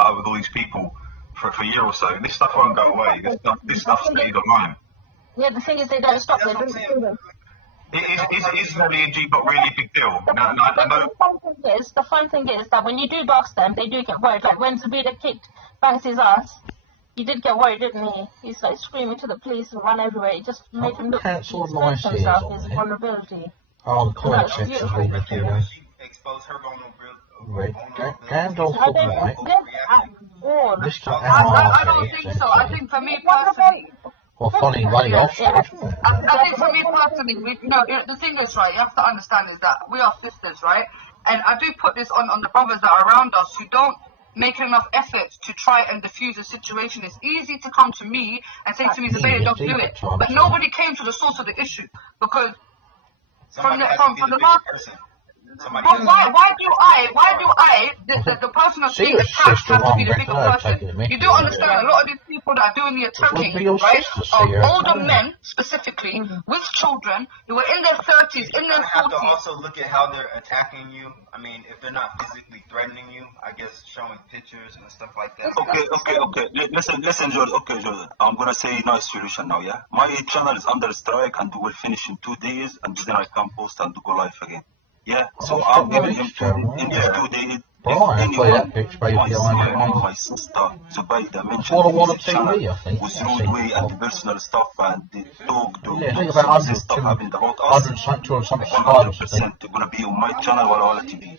gutter with all these people for a year or so. This stuff won't go away. This stuff stays online. Yeah, the thing is they don't stop. They don't do them. Is Holly and G got really big deal? No, The fun thing is that when you do box them, they do get worried. Like when Zoubida kicked Banks' ass, he did get worried, didn't he? He's like screaming to the police and run everywhere. It just made him look himself, his vulnerability. Oh, the corner checks is all the deal. Expose her vulnerability. Gandalf got right. I don't think so. I think for me personally. Well, funny running off. I think for me personally, the thing is, right, you have to understand is that we are sisters, right? And I do put this on the brothers that are around us who don't make enough effort to try and diffuse a situation. It's easy to come to me and say to me, Zoubida, don't do it. But nobody came to the source of the issue because from the last... But why do I, the person that's being attacked has to be the bigger person? You do understand a lot of these people that are doing the attacking, right, are older men, specifically, with children, who are in their 30s, in their 40s. You have to also look at how they're attacking you. I mean, if they're not physically threatening you, I guess showing pictures and stuff like that. Okay. Listen, Jordan. Okay, Jordan. I'm gonna say a nice solution now, yeah? My channel is under strike and will finish in 2 days, and then I can post and go live again. Yeah, so I'm giving him 2 days. My sister, Zoubida mentioned was rude way and personal stuff and the dog stuff having the hot ass. 100% gonna be on my channel or all TV.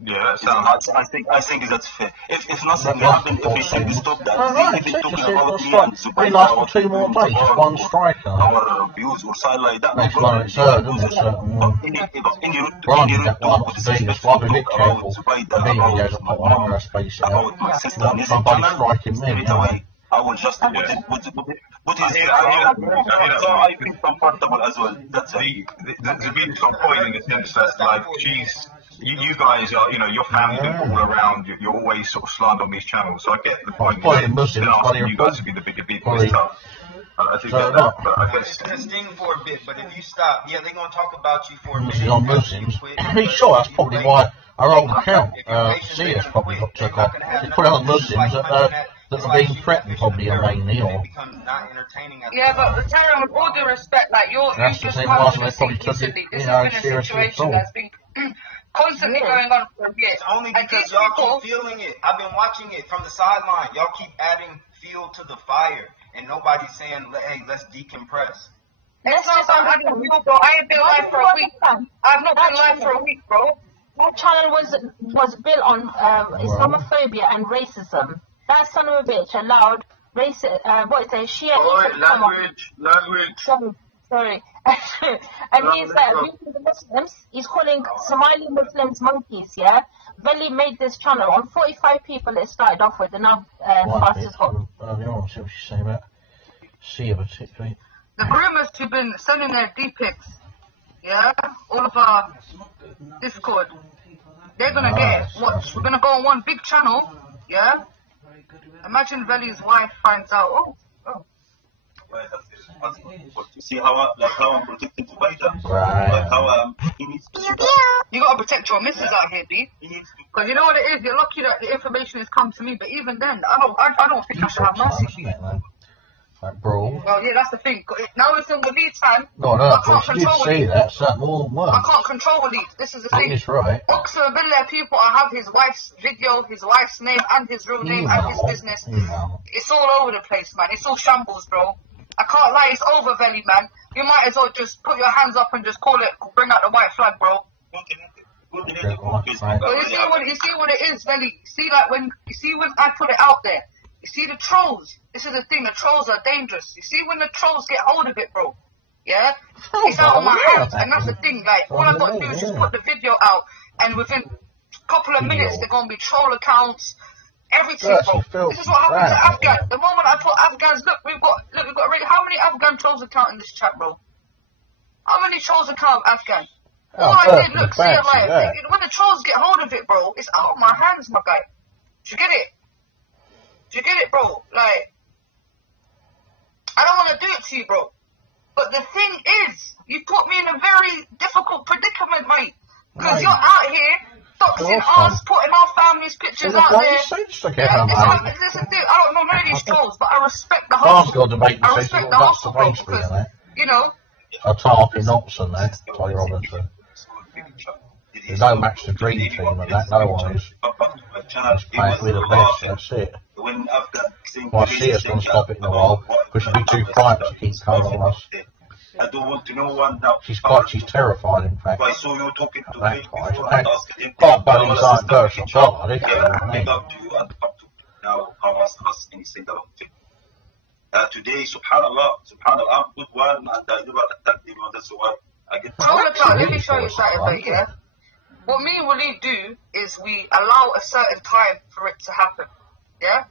Yeah, that sounds. I think that's fair. If nothing happened, if we should stop that, if talking about me and Zoubida or 2 more days, one striker. Our views or side like that. Next one, it's third, isn't it? I'll be a bit careful. The videos are not on our space. Somebody striking me. I will just put his hair so I feel comfortable as well. That's it. The beautiful point in the sense that like you guys are, your family all around, you're always sort of slandered on these channels, so I get the point. You guys to be the bigger people and stuff. I think that, but I guess it's sting for a bit, but if you stop, they're gonna talk about you for a minute. This is on Muslims. I'm sure that's probably why our old account, Siyaa, probably got took off. They put it on Muslims that are being threatened probably mainly, or... Yeah, but Tara, with all due respect, like you just come to this recently. This has been a situation that's been constantly going on for a bit. It's only because y'all keep feeling it. I've been watching it from the sideline. Y'all keep adding fuel to the fire, and nobody's saying, hey, let's decompress. It's not adding fuel, bro. I ain't been live for a week. I've not been live for a week, bro. That channel was built on Islamophobia and racism. That son of a bitch allowed Siyaa language. Sorry. And he's the Muslims. He's calling Somali Muslims monkeys. Yeah. Veli made this channel on 45 people. It started off with, and now fastest got. I don't know what you're saying about Siyaa particularly. The groomers who've been sending their D-pics, yeah, all of our Discord, they're gonna get it. Watch, we're gonna go on one big channel, yeah. Imagine Veli's wife finds out. Oh. You see how I'm protecting Zoubida? Right. How you gotta protect your missus out here, B. Because you know what it is. You're lucky that the information has come to me. But even then, I don't think I should have mercy for you. Like brawl. Well, yeah, that's the thing. Now it's in the lead time. No, I can't control it. That's more than one. I can't control the lead. This is the thing. That's right. Oxford have been there. People have his wife's video, his wife's name, and his real name, and his business. It's all over the place, man. It's all shambles, bro. I can't lie. It's over, Veli, man. You might as well just put your hands up and just call it. Bring out the white flag, bro. Okay. You see what it is, Veli. See when I put it out there. You see the trolls. This is the thing. The trolls are dangerous. You see when the trolls get hold of it, bro. Yeah, it's out of my hands, and that's the thing. Like all I got to do is just put the video out, and within a couple of minutes, they're gonna be troll accounts, everything, bro. This is what happened to Afghan. The moment I put Afghans, look, we've got how many Afghan trolls account in this chat, bro? How many trolls account Afghan? All I did, look, see it right. When the trolls get hold of it, bro, it's out of my hands, my guy. Do you get it? Do you get it, bro? Like, I don't want to do it to you, bro. But the thing is, you put me in a very difficult predicament, mate. Because you're out here doxing us, putting our family's pictures out there. Sense to Yeah, get them, it's like, mate. listen, dude, I don't know none of these trolls, but I respect the I've hustle. got to make I the respect sense the that's the hustle, bro, mainstream because, in there. you know, A tarpy nonsense there, tell you Robinson. There's no match to dream team and that, no one is. Just playing with the best, that's it. Well, Siyaa's going to stop it in a while, because she'll be too frightened to keep coming on us. I don't want to know one now. She's terrified, in fact. I saw you talking to That me guy. before and asking him. Can't believe he's like person, God, isn't Yeah, big it? up to you and up to now ask us anything about it. Today, subhanallah, I'm good one and I never attacked anyone. That's why I get let me show you something, though, yeah? What me and Waleed do is we allow a certain time for it to happen, yeah?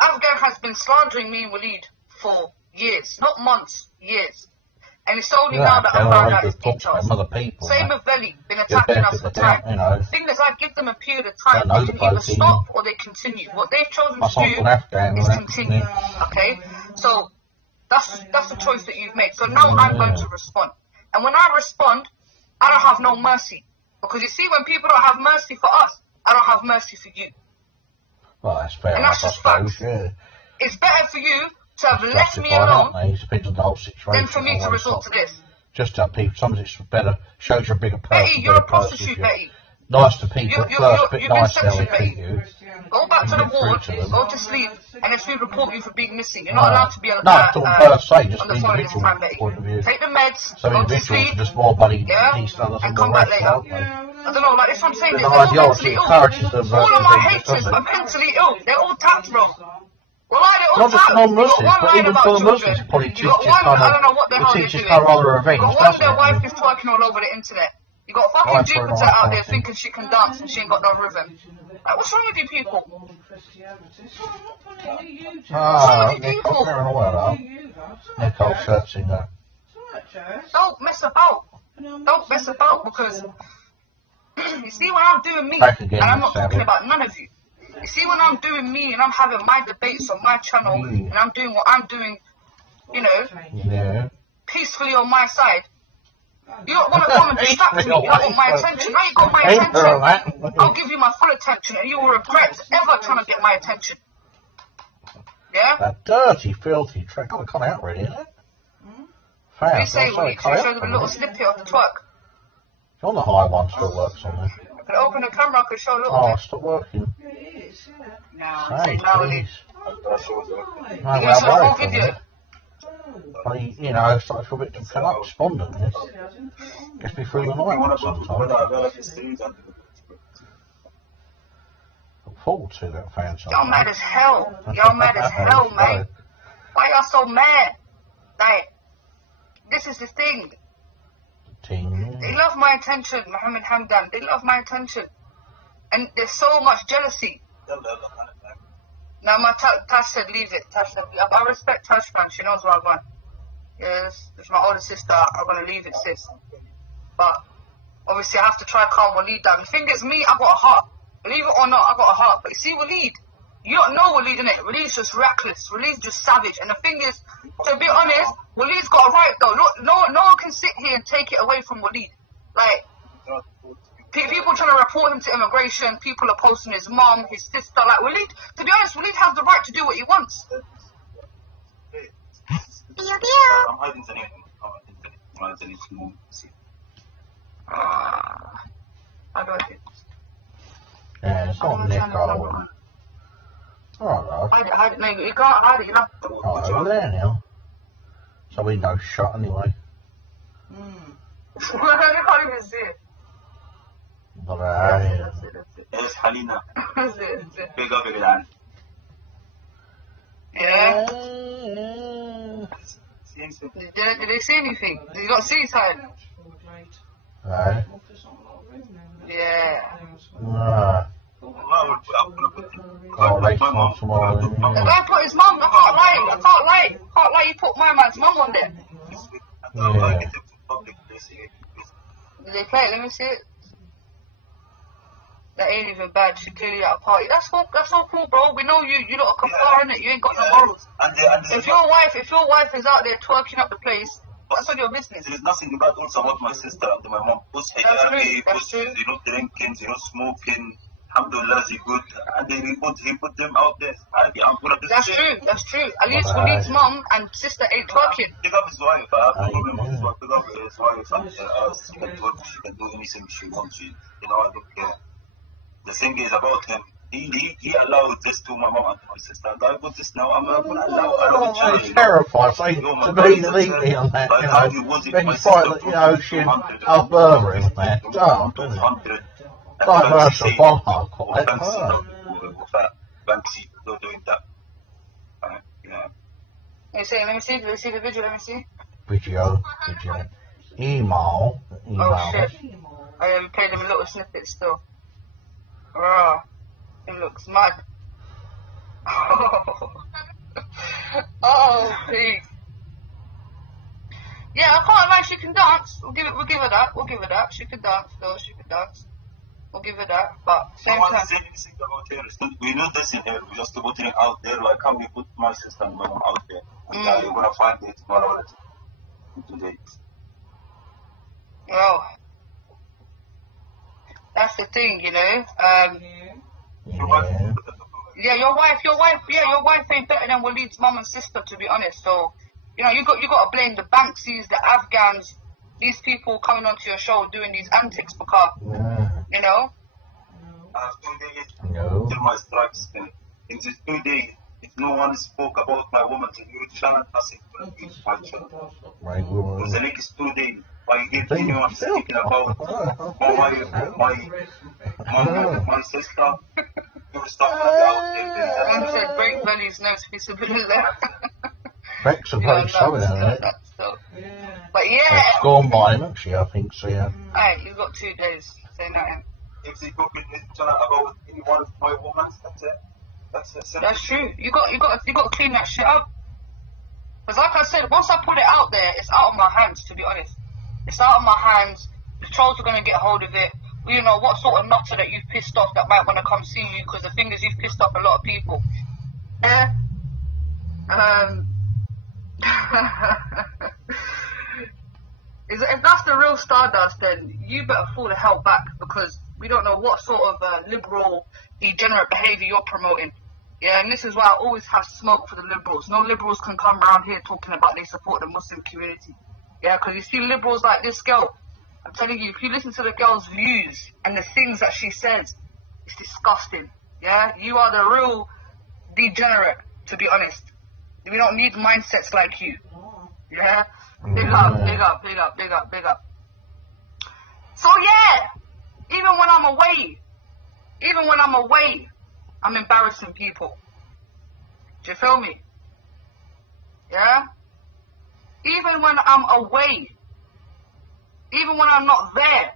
Afghan has been slandering me and Waleed for years, not months, years. And it's only now that I found out it's details. Same with Veli, been attacking us for time. The thing is, I give them a period of time. They can either stop or they continue. What they've chosen to do is continue. Okay? So that's the choice that you've made. So now I'm going to respond. And when I respond, I don't have no mercy. Because you see, when people don't have mercy for us, I don't have mercy for you. Well, that's fair And enough, that's I just facts. suppose, yeah. It's better for you to have left me alone than for me to resort to this. Just to people, sometimes it's better, shows you're a bigger person. Betty, you're a prostitute, Betty. Nice to people at first, bit you've been nice how they censored, treat Betty. you. Go back to the Get through ward, to them. go to sleep, and if we report you for being missing, you're not allowed to be No, it's all per se, just on an the phone this individual time, Betty. point of view. Take the meds, Some go to individuals sleep, are just more bloody yeah, decent others and than come the back rest, later. aren't they? I don't know, like this one saying, The they're all ideology mentally ill. encourages them. All of my doesn't haters it? are mentally ill. They're all tapped wrong. Well, they're all Not just tapped. You got non-Muslims, one but lying even about for the children. Muslims, it probably You got teaches one, kind I don't know what the hell it they're teaches doing. kind of other You revenge, got one, doesn't their wife it? is twerking all over the internet. You got fucking Right for an Jupiter out there iPhone. thinking she can dance and she ain't got no rhythm. Like, what's wrong with you people? Nicole's wearing all that up. Nicole searching that. Don't mess about. Don't mess about because you see when I'm doing me, Back again, and I'm not Savage. talking about none of you. You see when I'm doing me and I'm having my debates on my channel and I'm doing what I'm doing, you know, Yeah. peacefully on my side. You don't want to come and distract me. You don't want my attention. Now you got my attention. I'll give you my full attention and you will regret ever trying to get my attention. Yeah? That dirty, filthy trick. Oh, it come out really, isn't it? They Fast. say, I'm sorry, should I come show out them a little for me. snippet of the twerk? On the high one still works on there. I could open the camera, I could show a little Oh, bit. it's still working. No, say now it is. No, You well, want to worried whole for video? me. You know, it's like a bit to come up respondent. Gets me through the night sometimes. Look forward to that fan Y'all mad as hell. Y'all mad as hell, mate. Why y'all so mad? Like, this is the thing. They love my attention, Mohammed Hamdan. They love my attention. And there's so much jealousy. Now, my Tash said, leave it. Tash said, I respect Tash, man. She knows where I want. Yes, it's my older sister. I'm going to leave it, sis. But, obviously, I have to try to calm Waleed down. The thing is, me, I got a heart. Believe it or not, I got a heart. But you see, Waleed, you don't know Waleed, innit? Waleed's just reckless. Waleed's just savage. And the thing is, to be honest, Waleed's got a right, though. No one can sit here and take it away from Waleed. Like, people trying to report him to immigration, people are posting his mom, his sister. Like, Waleed, to be honest, Waleed has the right to do what he wants. How do I do? Yeah, it's not Nicole. Alright, Hide it, no, you can't hide it, you have to. oh, over there now. So we know shot anyway. You can't even see it. But That's it. There's Halina. That's it. Big up, big up. Yeah? Did they see anything? Did you got see something? Right. Yeah. Oh, like tomorrow. The guy put his mum, I can't lie, you put my man's mum on there. Yeah. Did they play it? Let me see it. That ain't even bad, she clearly at a party. That's so cool, bro. We know you lot are kafar, innit? You ain't got no morals. If your wife is out there twerking up the place, That's not your business. There's nothing bad also about my sister and my mom. Who's healthy, they don't drinking, they don't smoking. Alhamdulillah, they good. And he put them out there. That's true. At least Waleed's mom and sister ain't talking. Pick up his wife. I have no problem with his wife. Pick up his wife and she can do anything she wants. You know, I don't care. The thing is about him. He allowed this to my mom and my sister. And I got this now. I'm going to allow it. It's terrifying. So to be legally on that, you know, then you fight that, you know, she'd outburger him there. Oh, doesn't it? Diverse of one hard quite. Banksy doing that. Yeah. Let me see the video, let me see. Video. Email. Oh shit. I played him a little snippet still. It looks mad. Oh, please. Yeah, I can't lie, she can dance. We'll give her that. She can dance though, We'll give her that, but same time. We know this in here. We just to put it out there. Like, how we put my sister and my mom out there? And you're gonna find it tomorrow. Today. Well, that's the thing, you know. Yeah, your wife ain't better than Waleed's mom and sister, to be honest. So, you know, you got to blame the Banksies, the Afghans, these people coming onto your show doing these antics because, you know. 2 days till my strikes. In these 2 days, if no one spoke about my woman in your channel, nothing will be my channel. Right, for the next 2 days, I hear anyone speaking about my sister, your stuff out there. Man said break bellies, no visibility. Rex are very sorry on it. But yeah. It's gone by, isn't she, I think, so yeah. Alright, you've got 2 days. Say nothing. If they talk in this channel about any one of my women, that's it. That's true. You got to clean that shit up. Because like I said, once I put it out there, it's out of my hands, to be honest. It's out of my hands. The trolls are going to get hold of it. You know, what sort of nutter that you've pissed off that might want to come see you, because the thing is, you've pissed off a lot of people. Yeah. If that's the real Stardust, then you better fall the hell back, because we don't know what sort of liberal, degenerate behaviour you're promoting. Yeah, and this is why I always have smoke for the liberals. No liberals can come around here talking about they support the Muslim community. Yeah, because you see liberals like this girl, I'm telling you, if you listen to the girl's views and the things that she says, it's disgusting. Yeah, you are the real degenerate, to be honest. We don't need mindsets like you. Yeah, big up. So yeah, even when I'm away, I'm embarrassing people. Do you feel me? Yeah? Even when I'm away, even when I'm not there,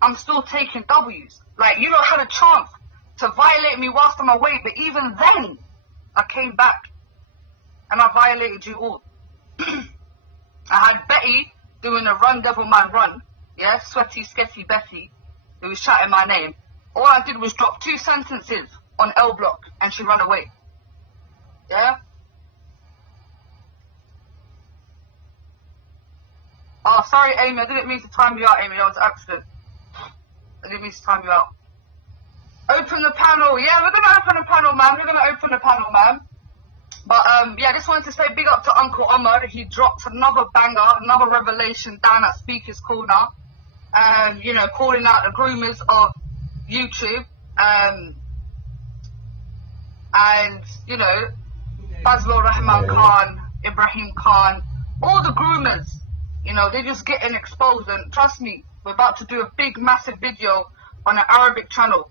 I'm still taking W's. Like, you don't have a chance to violate me whilst I'm away, but even then, I came back and I violated you all. I had Betty doing a run devil man run, yeah, sweaty, sketchy Betty, who was shouting my name. All I did was drop 2 sentences on L block and she ran away. Yeah? Oh, sorry, Amy, I didn't mean to time you out, Amy, that was an accident. I didn't mean to time you out. Open the panel. Yeah, we're going to open the panel, man. But, yeah, I just wanted to say big up to Uncle Omar. He dropped another banger, another revelation down at Speaker's Corner. You know, calling out the groomers of YouTube. And, you know, Fazlur Rahman Khan, Ibrahim Khan, all the groomers, you know, they're just getting exposed. And trust me, we're about to do a big, massive video on an Arabic channel.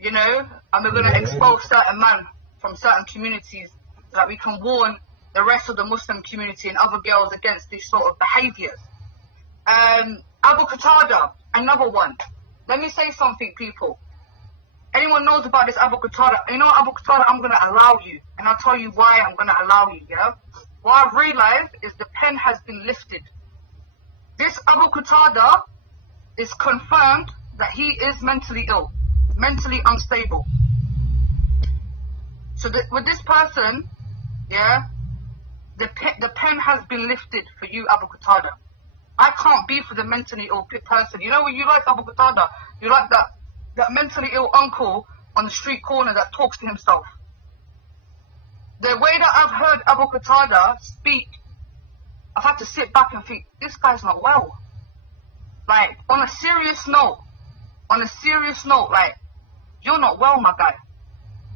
You know, and we're going to expose certain men from certain communities so that we can warn the rest of the Muslim community and other girls against these sort of behaviours. Abu Qatada, another one. Let me say something, people. Anyone knows about this Abu Qatada? You know, Abu Qatada, I'm going to allow you. And I'll tell you why I'm going to allow you, yeah? What I've realised is the pen has been lifted. This Abu Qatada is confirmed that he is mentally ill, mentally unstable. So with this person, yeah, The pen has been lifted for you, Abu Qatada. I can't be for the mentally ill person. You know when you like Abu Qatada, you like that mentally ill uncle on the street corner that talks to himself. The way that I've heard Abu Qatada speak, I've had to sit back and think, this guy's not well. Like, on a serious note, like, you're not well, my guy.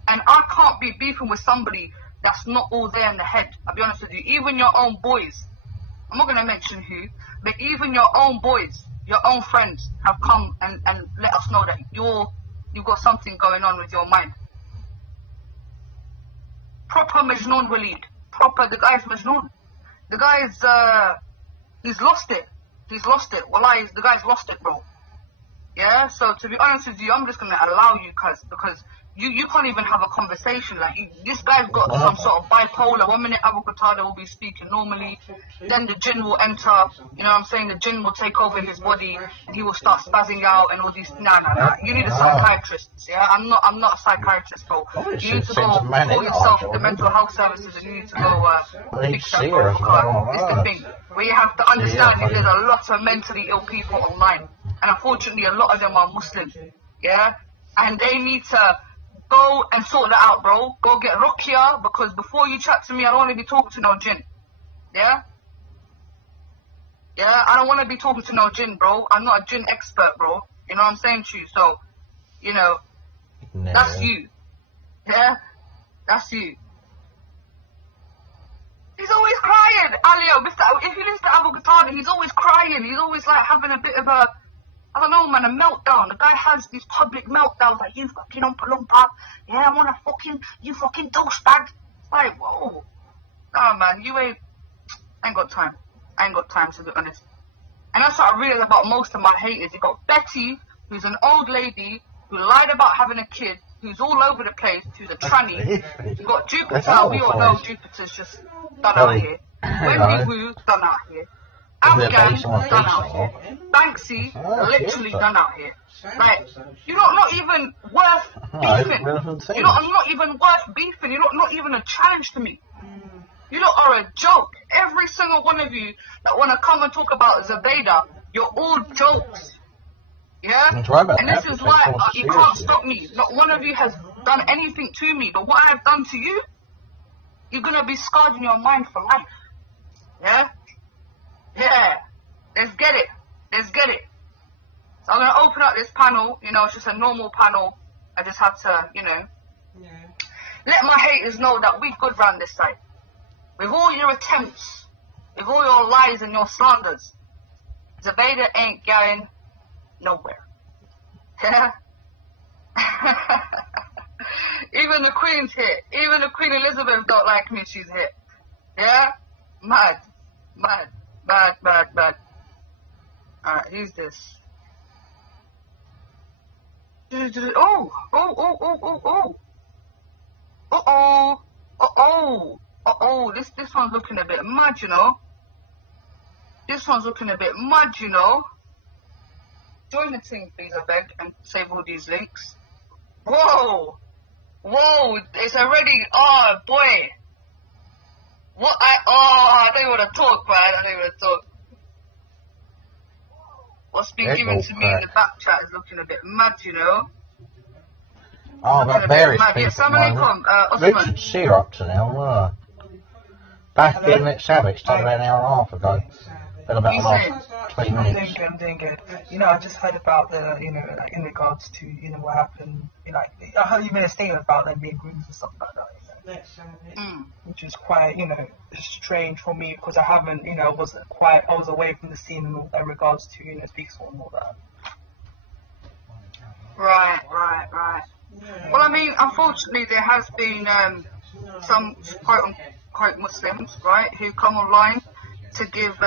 And I can't be beefing with somebody that's not all there in the head. I'll be honest with you. Even your own boys, I'm not going to mention who, but even your own boys, your own friends have come and let us know that you've got something going on with your mind. Proper Majnoon Waleed. Proper, the guy's Majnoon. The guy's, he's lost it. He's lost it. Wallahi, the guy's lost it, bro. Yeah, so to be honest with you, I'm just going to allow you, because you can't even have a conversation. Like, this guy's got some sort of bipolar. 1 minute Abu Qatada will be speaking normally, then the jinn will enter, you know what I'm saying, the jinn will take over his body, and he will start spazzing out and all these, nah. You need a psychiatrist, yeah? I'm not a psychiatrist, bro. You need to go call yourself the mental health services, and you need to go fix that, bro, because it's the thing. We have to understand that there's a lot of mentally ill people online, and unfortunately a lot of them are Muslims, yeah? And they need to go and sort that out, bro. Go get Ruqya, because before you chat to me, I don't want to be talking to no jinn. Yeah? Yeah, I don't want to be talking to no jinn, bro. I'm not a jinn expert, bro. You know what I'm saying to you? So, you know, that's you. Yeah? That's you. He's always crying. Alio, if you listen to Abu Qatada, he's always crying. He's always like having a bit of a, I don't know, man, a meltdown. The guy has these public meltdowns like, you fucking umpa, yeah, I wanna you fucking douchebag. It's like, whoa. Nah, man, I ain't got time. I ain't got time, to be honest. And that's what I realize about most of my haters. You got Betty, who's an old lady, who lied about having a kid, who's all over the place, who's a tranny. You got Jupiter, we all know Jupiter's just done out here. Wendy Wu, done out here. Afghan, done out here. Banksy, literally done out here. Like, you're not even worth beefing. You're not even worth beefing. You're not even a challenge to me. You lot are a joke. Every single one of you that want to come and talk about Zoubida, you're all jokes. Yeah? And this is why you can't stop me. Not one of you has done anything to me, but what I've done to you, you're going to be scarred in your mind for life. Yeah? Yeah, let's get it. So I'm going to open up this panel, you know, it's just a normal panel. I just have to, you know, let my haters know that we good round this side. With all your attempts, with all your lies and your slanders, Zoubida ain't going nowhere. Yeah? Even the Queen's here. Even the Queen Elizabeth don't like me, she's here. Yeah? Mad. Alright, who's this? This one's looking a bit mad, you know. Join the team, please, I beg, and save all these links. Whoa, it's already, oh boy. I don't want to talk, man. What's been given to me in the back chat is looking a bit mad, you know. Oh, that various people. Osman. Siyaa up to now. Back in at Savage, started about an hour and a half ago. Been about the last 20 minutes. I'm doing good. You know, I just heard about the, you know, like in regards to, you know, what happened. You know, like, I heard you made a statement about them being grooms and stuff like that. You know, which is quite, you know, strange for me because I haven't, you know, I was away from the scene in all that regards to, you know, speaks and all that. Right. Well, I mean, unfortunately, there has been some quote-unquote Muslims, right, who come online to give,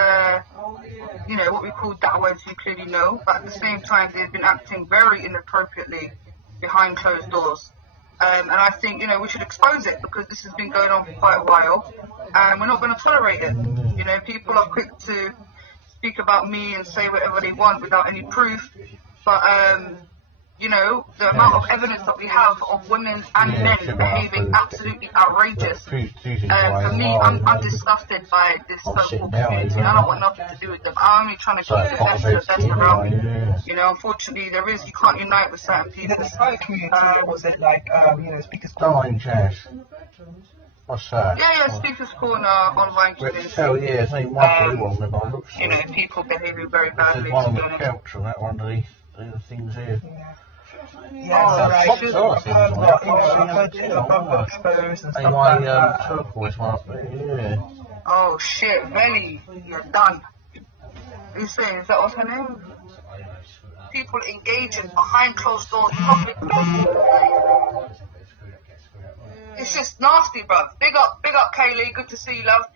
you know, what we call da'wah, as you clearly know, but at the same time, they've been acting very inappropriately behind closed doors. And I think, you know, we should expose it because this has been going on for quite a while, and we're not going to tolerate it. You know, people are quick to speak about me and say whatever they want without any proof, but you know, the amount of evidence that we have of women and men behaving absolutely outrageous. For me, I'm disgusted by this so-called community. I don't want nothing to do with them. I'm only trying to keep the best around me. You know, unfortunately, you can't unite with certain people. The Spy community, was it like, you know, speakers? Darling Jazz. What's that? Yeah, speakers corner online today. Oh yeah, it's ain't my blue one if I look so. You know, people behaving very badly. There's one on the couch and that one of the things here. Yeah, so I've heard exposed and stuff like that. Turquoise one up there, yeah. Oh shit, really? You're done. You saying, is that what's her name? People engaging behind closed doors, public. It's just nasty, bro. Big up, Kaylee. Good to see you, love.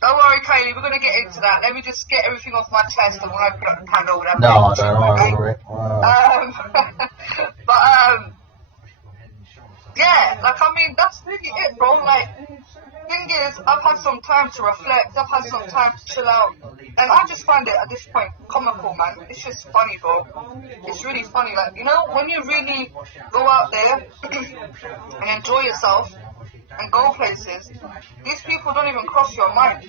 Don't worry, Kaylee. We're gonna get into that. Let me just get everything off my chest, and when I put up the panel, whatever. No, I don't worry. Yeah, like I mean, that's really it, bro. Like, thing is, I've had some time to reflect. I've had some time to chill out, and I just find it at this point comical, man. It's just funny, bro. It's really funny. Like, you know, when you really go out there and enjoy yourself and go places, these people don't even cross your mind.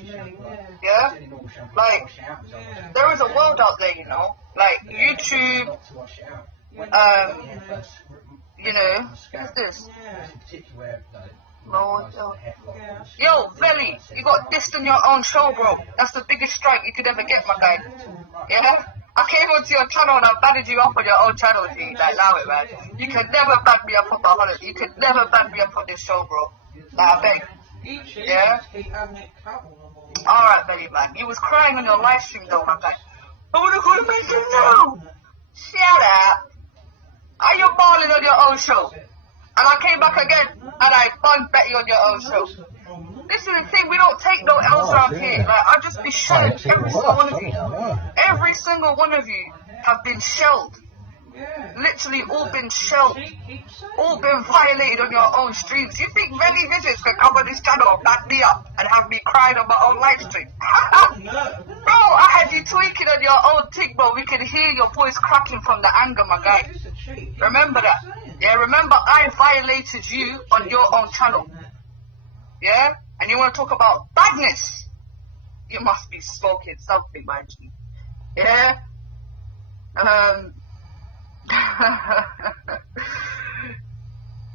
Yeah, like there is a world out there, you know, like YouTube. You know, what's this? Yo, Belly, you got dissed on your own show, bro. That's the biggest strike you could ever get, my guy. Yeah? I came onto your channel and I banned you off on your own channel, G. Like, now it, man. You can never ban me up on my holiday. You can never ban me up on this show, bro. Like, I beg. Yeah? Alright, Belly, man. You was crying on your live stream, though, my guy. I wanna go to bed now. Shut up. Are you balling on your own show? And I came back again and I bun Betty on your own show. This is the thing, we don't take no L's around here. Like, I'll just be shelled. Every single one of you. Every single one of you have been shelled. Literally all been shelled. All been violated on your own streams. You think many visits can come on this channel and back me up and have me crying on my own live stream? Bro, I had you tweaking on your own thing, bro. We could hear your voice cracking from the anger, my guy. Remember that. Yeah, remember I violated you on your own channel. Yeah? And you want to talk about badness? You must be smoking something, my G. Yeah?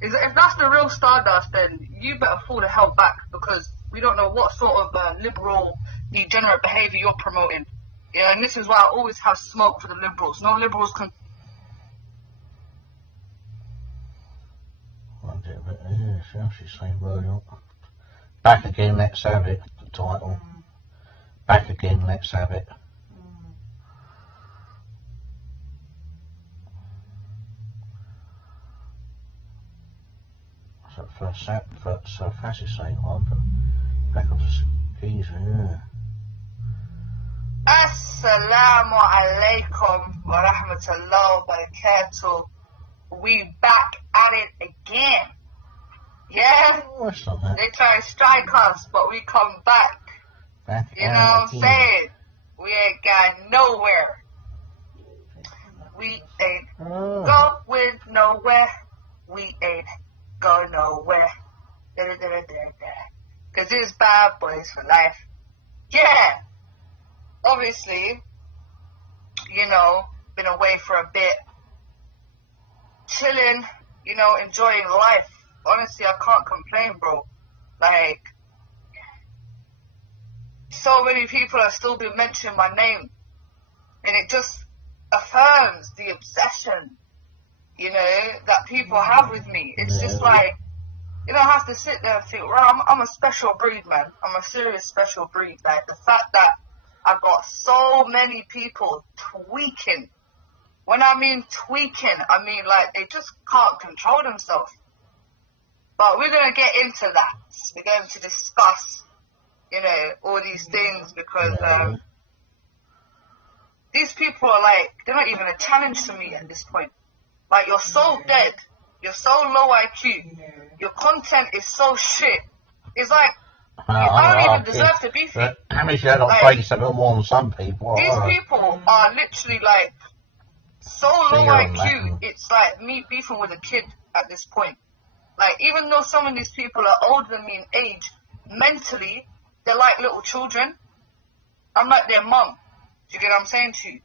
If that's the real Stardust, then you better fall the hell back, because we don't know what sort of liberal, degenerate behavior you're promoting. Yeah, and this is why I always have smoke for the liberals. No liberals can. Back again, let's have it. The title. Back again, let's have it. So fast is saying on, but back on the skis, yeah. Assalamu alaikum wa rahmatullahi wa barakatuh. We back at it again. Yeah? They try to strike us, but we come back. You know what I'm saying? We ain't got nowhere. We ain't going nowhere. We ain't go nowhere. Cause it's bad boys for life. Yeah. Obviously, you know, been away for a bit. Chilling, you know, enjoying life. Honestly, I can't complain, bro. Like, so many people have still been mentioning my name. And it just affirms the obsession, you know, that people have with me. It's just like, you know, I have to sit there and think, well, I'm a special breed, man. I'm a serious special breed. Like, the fact that I've got so many people tweaking. When I mean tweaking, I mean, like, they just can't control themselves. But we're going to get into that. We're going to discuss, you know, all these things, because these people are like, they're not even a challenge to me at this point. Like, you're so dead. You're so low IQ. Your content is so shit. It's like, you don't even deserve to be here. How many should I not face a bit more than some people? These people are literally like, don't know why fear and that. it's like me beefing with a kid at this point. Like, even though some of these people are older than me in age, mentally, they're like little children. I'm like their mum. Do you get what I'm saying to you?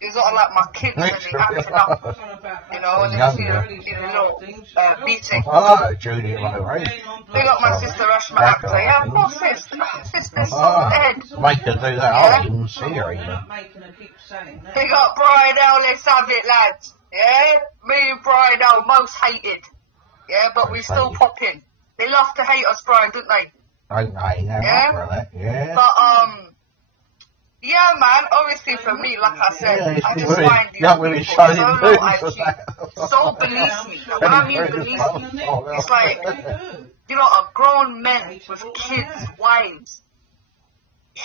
These are like my kids when they acting up, you know, and they see a little beating. Oh, Judy, right? Big up my sister Rashma Actor. Yeah, of course, sister's so dead. Make her do that. I didn't even see her even. Big up Bridal, let's have it, lads. Yeah, me and Bridal most hated. Yeah, but we still pop in. They love to hate us, Brian, don't they? Yeah. But yeah, man. Obviously, for me, like I said, I just find these really people so shiny low moves IQ, so beneath me. When I mean beneath me, it's like, you know, a grown men with kids, wives,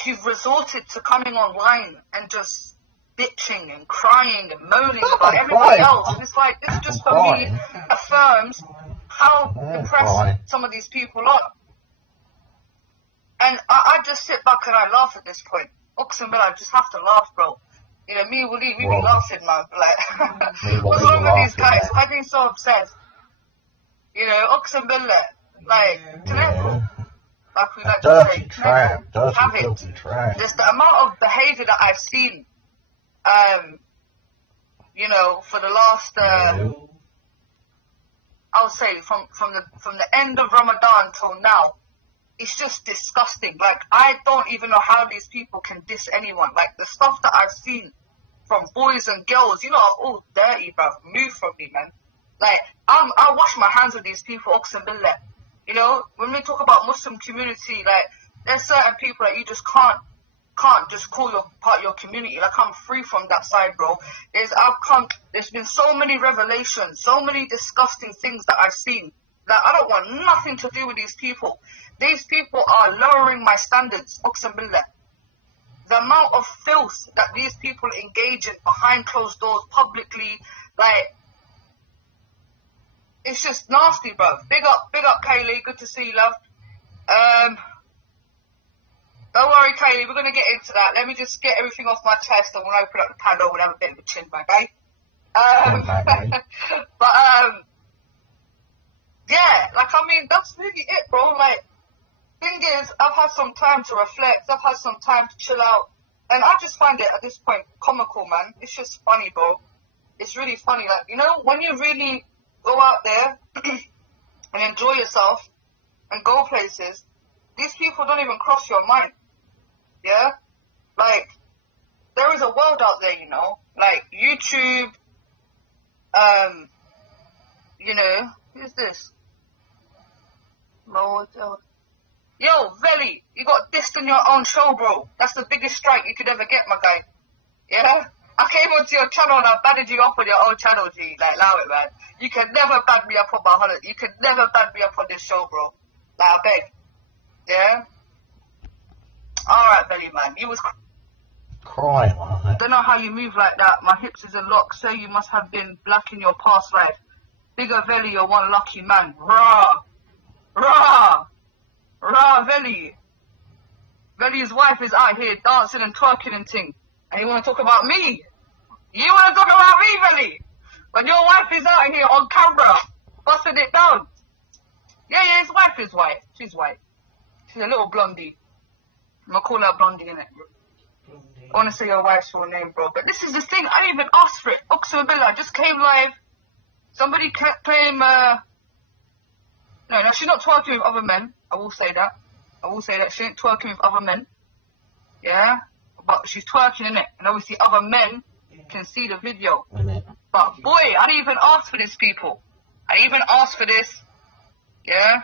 you've resorted to coming online and just bitching and crying and moaning about everybody else. And it's like, this just for me affirms how depressed some of these people are. And I just sit back and I laugh at this point. Oxenville, I just have to laugh, bro. You know, me and Willie, we be laughing, man. Like, what's wrong with these guys? I've been so upset. You know, Oxenville, like, like we like to say, have it. Just the amount of behaviour that I've seen, you know, for the last, I would say, from the end of Ramadan till now, it's just disgusting. Like, I don't even know how these people can diss anyone. Like, the stuff that I've seen from boys and girls, you know, are all dirty, bruv. Move from me, man. Like, I wash my hands with these people, Oxenbillah. You know, when we talk about Muslim community, like, there's certain people that you just can't just call your part of your community. Like, I'm free from that side, bro. There's been so many revelations, so many disgusting things that I've seen that I don't want nothing to do with these people. These people are lowering my standards, Oxenbillah. The amount of filth that these people engage in behind closed doors, publicly, like, it's just nasty, bro. Big up, Kaylee. Good to see you, love. Don't worry, Kaylee. We're gonna get into that. Let me just get everything off my chest, and we'll open up the panel. We'll have a bit of a chin bag, eh? But yeah, like, I mean, that's really it, bro. Like, thing is, I've had some time to reflect. I've had some time to chill out, and I just find it at this point comical, man. It's just funny, bro. It's really funny. Like, you know, when you really go out there and enjoy yourself and go places, these people don't even cross your mind. Yeah? Like, there is a world out there, you know? Like, YouTube, you know, who's this? Yo, Veli, you got dissed on your own show, bro. That's the biggest strike you could ever get, my guy. Yeah? I came onto your channel and I badded you up on your own channel, G. Like, allow it, man. You can never bad me up on my holiday. You can never bad me up on this show, bro. Like, I beg. Yeah? Alright, Belly, man. You was crying, man. Don't know how you move like that. My hips is a lock. So you must have been black in your past life. Bigger Veli, you're one lucky man. Rah! Veli. Veli's wife is out here dancing and twerking and ting. And you want to talk about me? You want to talk about me, Veli? When your wife is out here on camera, busting it down. Yeah, his wife is white. She's white. She's a little blondie. I'm going to call her blondie, innit? I want to say your wife's full name, bro. But this is the thing. I didn't even ask for it. Oxenville just came live. Somebody came, no, she's not twerking with other men. I will say that. She ain't twerking with other men. Yeah? But she's twerking in it. And obviously other men can see the video. But boy, I didn't even ask for this, people. I didn't even ask for this. Yeah?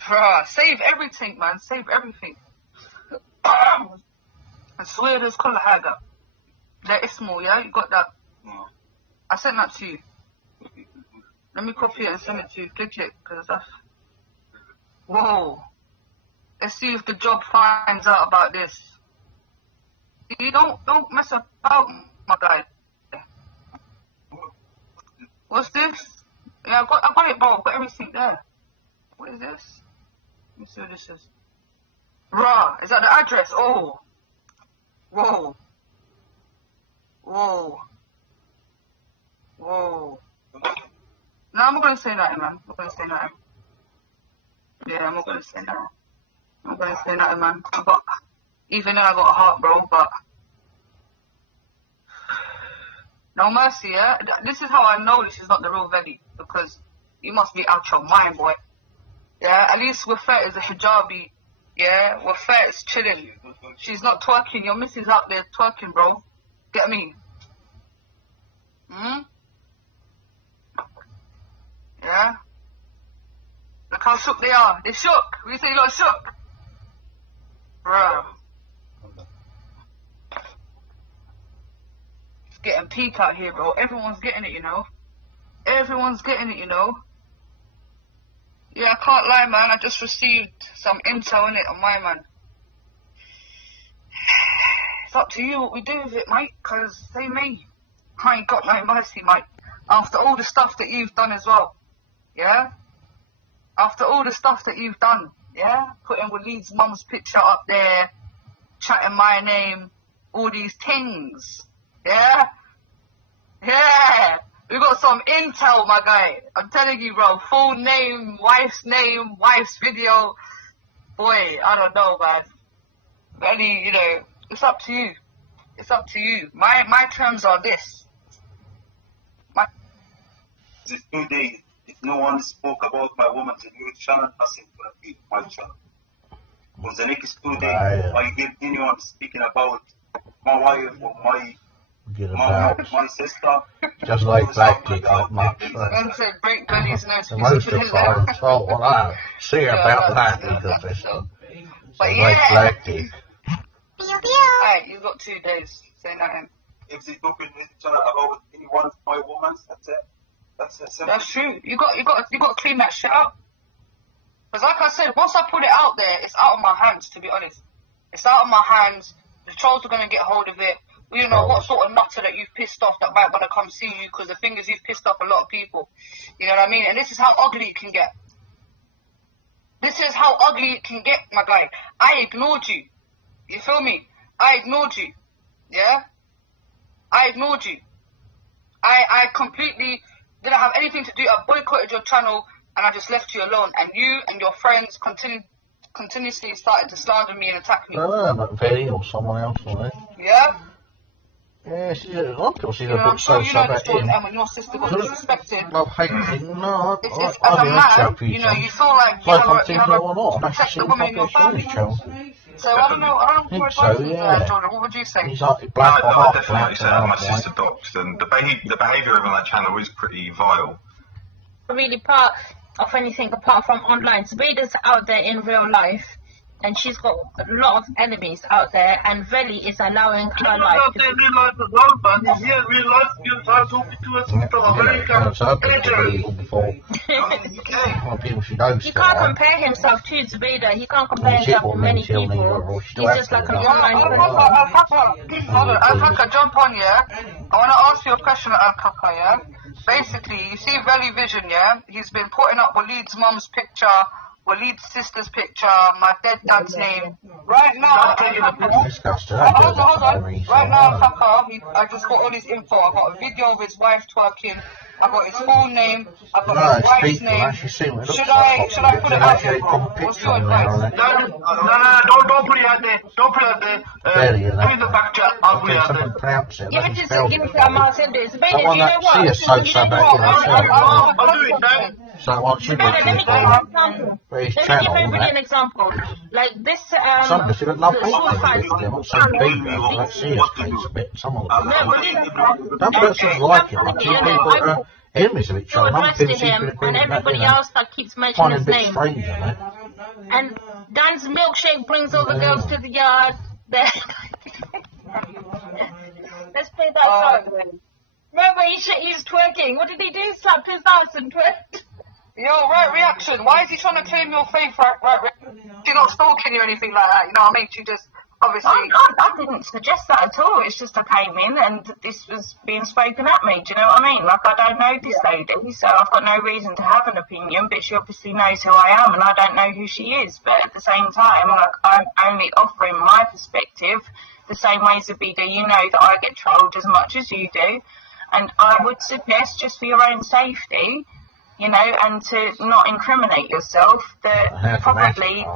Bruh, save everything, man. Save everything. I swear there's colour haga. That is small, yeah? You got that? Yeah. I sent that to you. Let me copy it and send it to you. Click it, because that's... Whoa. Let's see if the job finds out about this. You don't mess about, my guy. What's this? Yeah, I got it, bro. I've got everything there. What is this? Let me see what this is. Bruh, is that the address? Oh. Whoa. Whoa. Whoa. No, I'm not gonna say nothing, man. I'm not gonna say nothing. Yeah, I'm not gonna say nothing. I'm not gonna say nothing, man. Even though I got a heart, bro, but no mercy, yeah? This is how I know this is not the real Veli, because you must be out your mind, boy. Yeah, at least Wafet is a hijabi. Yeah, Wafet is chilling. She's not twerking. Your missus out there twerking, bro. Get me? Yeah? Look how shook they are. They shook. We say you got shook. Bruh. It's getting peak out here, bro. Everyone's getting it, you know. Everyone's getting it, you know. Yeah, I can't lie, man. I just received some intel in it on my man. It's up to you what we do with it, mate, because say me. I ain't got no mercy, mate. After all the stuff that you've done as well. Yeah? After all the stuff that you've done, yeah? Putting Waleed's mum's picture up there, chatting my name, all these things. Yeah? Yeah! We got some intel, my guy. I'm telling you, bro. Full name, wife's video. Boy, I don't know, man. Really, you know, it's up to you. It's up to you. My terms are this. This 2 days, if no one spoke about my woman's news channel, nothing gonna be my channel. For the next 2 days, I get anyone speaking about my wife or my sister. Just like Black Dick, like much. Break Billy's nose. The most of the time, so what I see about Black Dick of this. So like Black Dick. Alright, you got 2 days. Say nothing. If they talk in this channel about any one of my women, that's it. That's true. You got to clean that shit up. Because like I said, once I put it out there, it's out of my hands, to be honest. It's out of my hands. The trolls are going to get hold of it. You know, what sort of nutter that you've pissed off that might want to come see you, because the thing is, you've pissed off a lot of people. You know what I mean? And this is how ugly it can get. This is how ugly it can get, my guy. I ignored you. You feel me? I ignored you. Yeah? I ignored you. I completely didn't have anything to do. I boycotted your channel and I just left you alone. And you and your friends continuously started to slander me and attack me. But Veli or someone else, or yeah? Yeah, she's a lot of she's a bit social about him. And when your sister got disrespected. Love hating. No, it's as a man, you know, you feel like you have to protect the woman in your family. So I don't know for advice, Jordan. What would you say? He's like black or I definitely say that my sister doxed, and the behaviour on that channel is pretty vile. Really part of anything apart from online. Zoubida's out there in real life, and she's got a lot of enemies out there, and Veli is allowing her life to be... He can't compare himself to Zoubida. He can't compare himself to many people. He's just like an online Alkaka, jump on, yeah? I want to ask you a question, Alkaka, yeah? Basically, you see Veli Vision, yeah? He's been putting up Waleed's mum's picture, Waleed's sister's picture, my dead dad's name. Right now, hold on. Right now, Kaka, I just got all his info. I got a video of his wife twerking. I got his full name. I got his wife's name. Should I put it out there, bro? What's your advice? No, don't put it out there. Don't put it out there. Put in the back chat. I'll put it out there. Give it to Amal Sinders. Zoubida, you know what? I'll do it now. So what should we do? Let me give everybody an example. Like this, some of them love people. Some people let's see his face a bit. Some of them. Some persons like it. Like two people are enemies of each other. One thing seems to agree and with everybody that, else that keeps mentioning his name. Strange, isn't it? And Dan's milkshake brings all the girls to the yard. Let's play that song. Remember, he's twerking. What did he do? Slapped his ass and twerked. Yo, right reaction. Why is he trying to claim your faith, right? She's not stalking you or anything like that. You know what I mean? She just obviously. I didn't suggest that at all. It's just I came in and this was being spoken at me. Do you know what I mean? Like, I don't know this lady, so I've got no reason to have an opinion, but she obviously knows who I am and I don't know who she is. But at the same time, like, I'm only offering my perspective the same way, Zoubida, you know that I get trolled as much as you do. And I would suggest, just for your own safety, you know, and to not incriminate yourself, that probably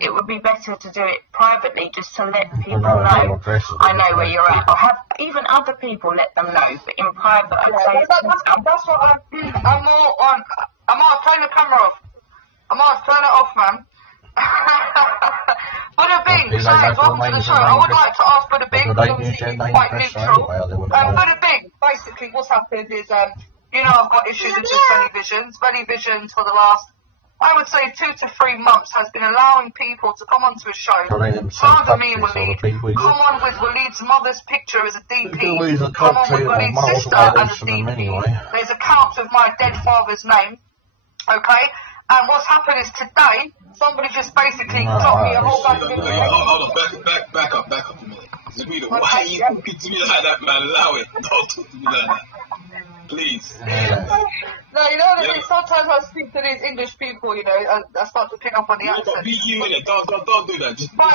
it would be better to do it privately, just to let people know I know where you're at, or have even other people let them know, but in private. That's what I'm more on. I'm on, turn the camera off. I'm on, turn it off, man. Buddha Bing, welcome to the show. I would like to ask Buddha Bing, quite neutral. Buddha Bing, basically what's happened is, you know, I've got issues with Valley Visions. Valley Visions for the last, I would say, 2 to 3 months has been allowing people to come onto a show, slander me and Waleed, come on with Waleed's mother's picture as a DP, come on with Waleed's sister as a DP, there's accounts of my dead father's name, okay? And what's happened is today, somebody just basically dropped me a whole bunch of information. Hold on, back up a minute. Zoubida, why are you talking to me like that, man? Allow it. Don't talk to me like that. Please. No, you know what I mean? Sometimes I speak to these English people, you know, and I start to pick up on the accent. Don't do that. Just right.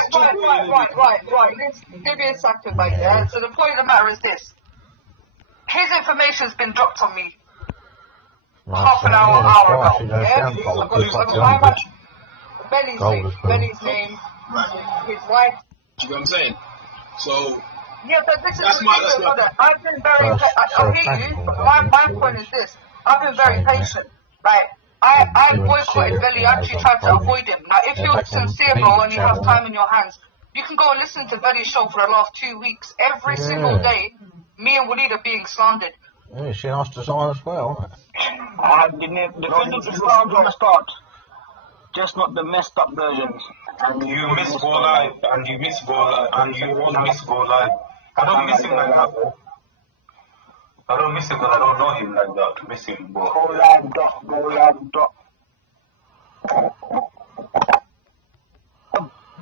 Give me a second, mate, yeah? So the point of the matter is this. His information's been dropped on me. Half an hour ago. Yeah? Benny's name, his wife. You know what I'm saying? So. Yeah, but this is I've been very I'll hear you, but my point is this. I've been very patient. Right? I boycotted Belly, actually tried to avoid him. Now, if you're sincere, bro, and you have time in your hands, you can go and listen to Belly's show for the last 2 weeks. Every single day, me and Waleed are being slandered. Yeah, she asked us on as well. The defendants is from the start, just not the messed up versions. And you miss go live, and you miss go live, and you won't miss go live. I don't miss him like that, bro. I don't miss him because I don't know him like that. Miss him, bro. Go live.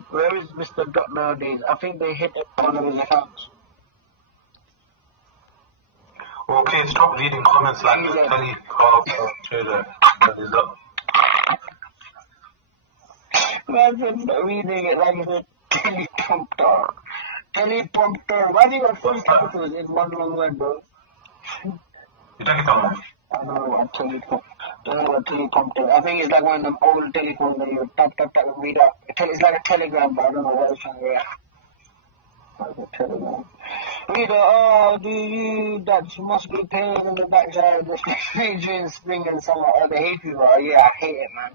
Where is Mr. Dot nowadays? I think they hit one of his accounts. Okay, stop reading comments like this. Tell you trader. That is up. Imagine reading it like a teleprompter. Why do you have full capitals in one long word, bro? You take it on. I don't know what teleprompter. I think it's like one of them old telephones that you tap, read up. It's like a telegram, but I don't know what it's from where. Like a telegram. Reader, that must be pain in the backside of the region, spring and summer. Oh, they hate people. Yeah, I hate it, man.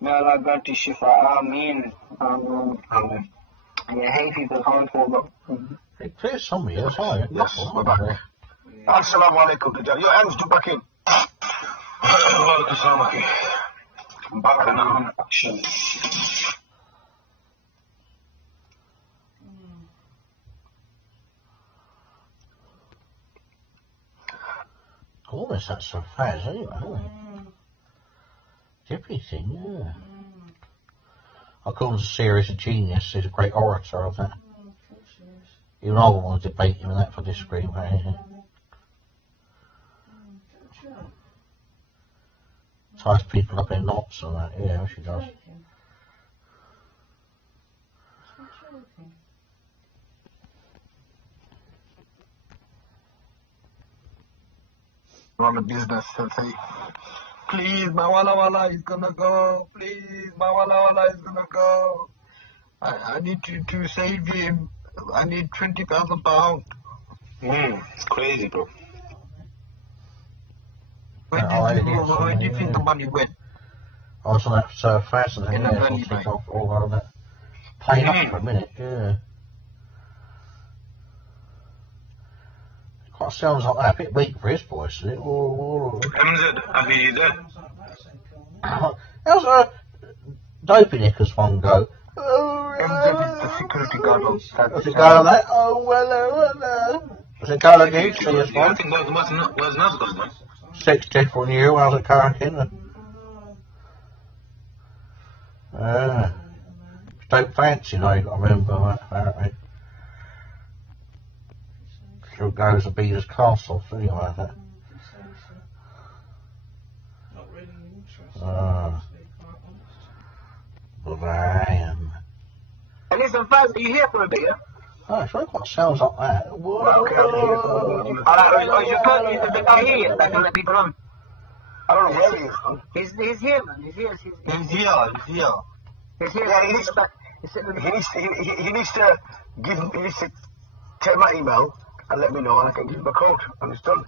May Allah grant you shifa. Ameen. Yeah, hate people coming for It clears some of you, that's all. Yes, we're back. Assalamu alaikum. Your hands do back in. Back in action. Almost that's so fast, anyway, isn't it? Everything, yeah. I call him Siyaa a genius, he's a great orator, I think. Even I wouldn't want to debate him and that for disagreeing with anything. Ties people up in knots and that, yeah, she does. Run a business and say, please, my wala is gonna go. Please, my wala is gonna go. I need to save him. I need £20,000. It's crazy, bro. Where do you think the money went? I was on that fascinating, yeah, so take off all on that. Paying up for a minute, yeah. Quite sounds like that, a bit weak for his voice, isn't it? MZ, are you there? How's a dopey nickers one go? MZ is the security guard. Does it go like that? Oh, well. Does it go like you? See us one? I think where's Nazgul, man? 60 for you, how's it cracking? Don't fancy though, I remember that, apparently. She'll go to Zoubida's castle, so you know that. Not really interested. Brian. And listen, fans, are you here for a bit, yeah? Oh, it's really what sounds like that. Whoa. Okay, I'm here for a bit. You can't use the bit here, that can let people on. I don't know where he is. He's here, man. He's here. He's here. He's here. Yeah, he needs to take my email and let me know, and I can give him a code, and it's done.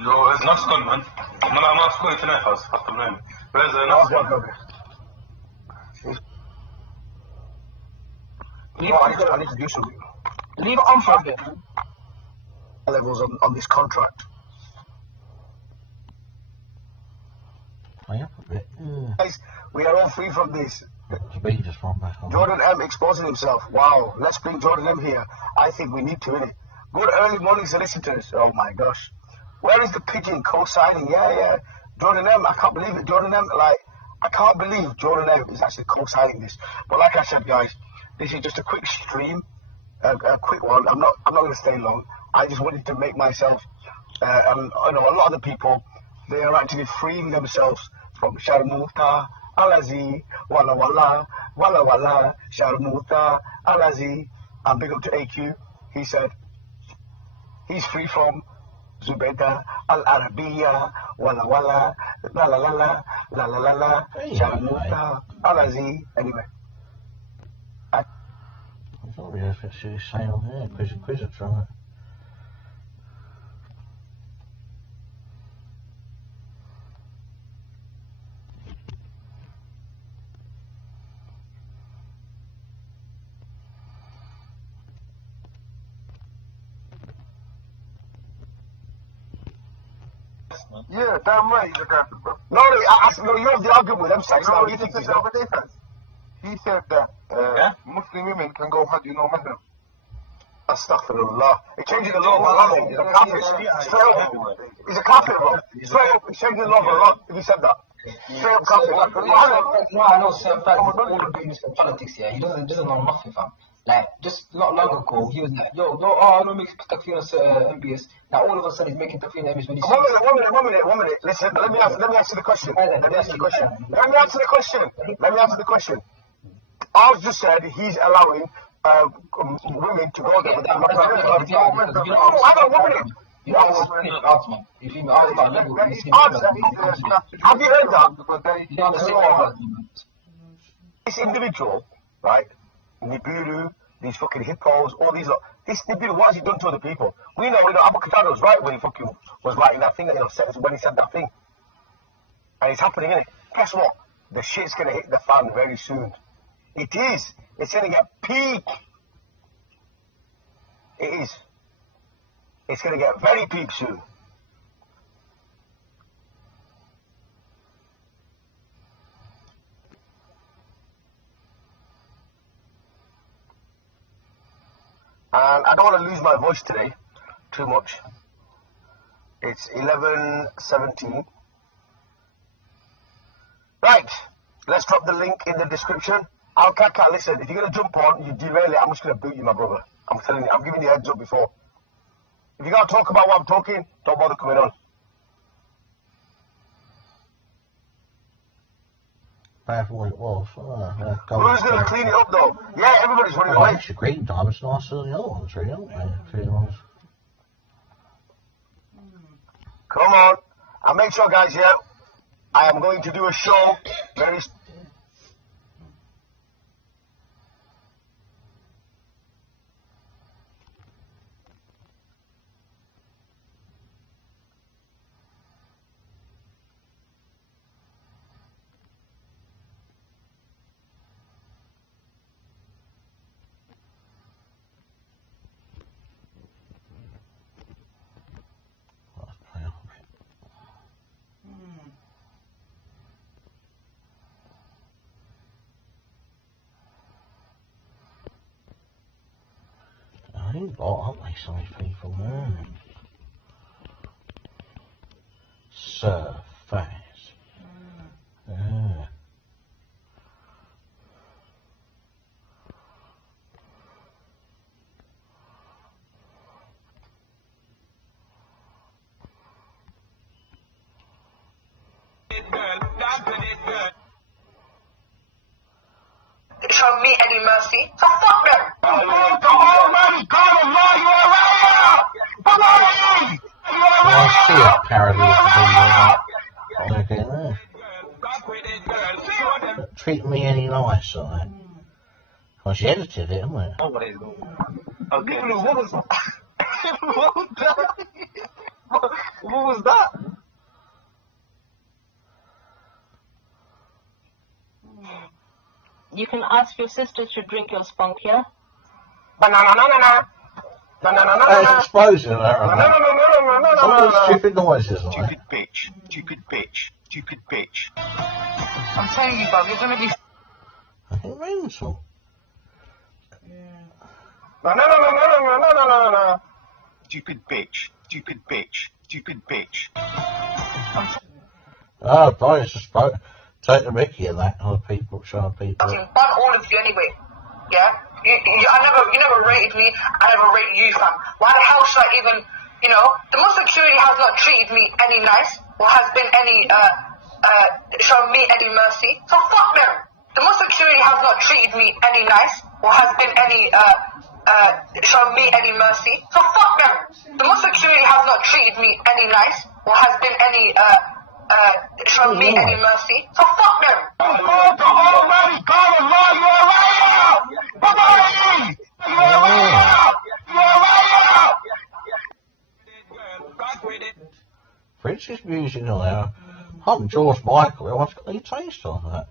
No, it's not gone, man. I'm not going tonight, I was fucking man. Where's the last one? I need to do something. Leave it on for a bit, man. Levels on this contract. Play up a bit. Guys, we are all free from this. Zoubida's from back on. Jordan M exposing himself. Wow, let's bring Jordan M here. I think we need to, innit? Good early morning solicitors. Oh my gosh. Where is the pigeon co-signing? Yeah. Jordan M, I can't believe it. Jordan M, I can't believe Jordan M is actually co-signing this. But like I said, guys, this is just a quick stream, a quick one. I'm not going to stay long. I just wanted to make myself, I know a lot of the people, they are actually freeing themselves from Sharmuta, Alazi, Walla Walla, Walla Walla, Sharmuta, Alazi, and big up to AQ. He said he's free from Zoubida, Al Arabiya, Walla Walla, La La La La, La La La La, Sharmuta, Alazi. Anyway. I thought we had a say on there, quiz it from it. Yeah, damn right he's a captain, bro. No, you have the argument with them, Sex. Now, you think he's over defense? He said that Muslim women can go Hajj, Muslim. Astaghfirullah. He changed the law of Allah. He's a kafir. He's a kafir, bro. Straight up, he's changing the law of Allah if he said that. Straight up kafir. No, I know certain facts. All the business and politics, yeah. He doesn't know nothing, fam. Like, just not long ago, he was like, yo, no, I don't make takfir on MBS. Now all of a sudden he's making takfir on MBS. One minute. Listen, let me answer the question. Let me answer the question. I just said he's allowing women to go there without not having Have you heard that? This individual, right? Nibiru, these fucking hippos, all these lot. This Nibiru, what has he done to other people? We know Abukatano was right when he fucking was writing that thing and when he said that thing. And it's happening, innit? Guess what? The shit's gonna hit the fan very soon. It is. It's gonna get peak. It is. It's gonna get very peak soon. And I don't want to lose my voice today too much. It's 11:17. Right, let's drop the link in the description. Listen, if you're going to jump on, you derail it, I'm just going to boot you, my brother. I'm telling you, I'm giving you a heads up before. If you got to talk about what I'm talking, don't bother coming on. Bad for what it was. Who's going to clean it up, though? Yeah, everybody's running away. It's a green time, it's nicer than the other ones, really, aren't they? Come on. And make sure, guys, yeah, I am going to do a show very I think aren't they, some of these people, man? Surf. face. Yeah. Show me any mercy. So fuck them. Well, I see a parody of the video like that. Treat me any nicer, like. Well, she edited it, hasn't it? Okay. What was that? What was that? You can ask your sister to drink your spunk, yeah? Banana. It's exposing her. Some of the stupid noises, like. Stupid bitch. Stupid bitch. Stupid bitch. I'm telling you, bro, you're gonna be. I think mental. Banana. Stupid bitch. Stupid bitch. Stupid bitch. Oh, boy, it's just take the mickey in that, other people, showing people. Ban all of you anyway. Yeah? You never rated me, I never rated you, fam. Why the hell should I even, the Muslim community has not treated me any nice, or has been any, shown me any mercy. So fuck them. The Muslim community has not treated me any nice, or has been any, shown me any mercy. So fuck them. The Muslim community has not treated me any nice, or has been any, show me any mercy. So fuck them. British music on there. I'm George Michael. What's got any taste on that?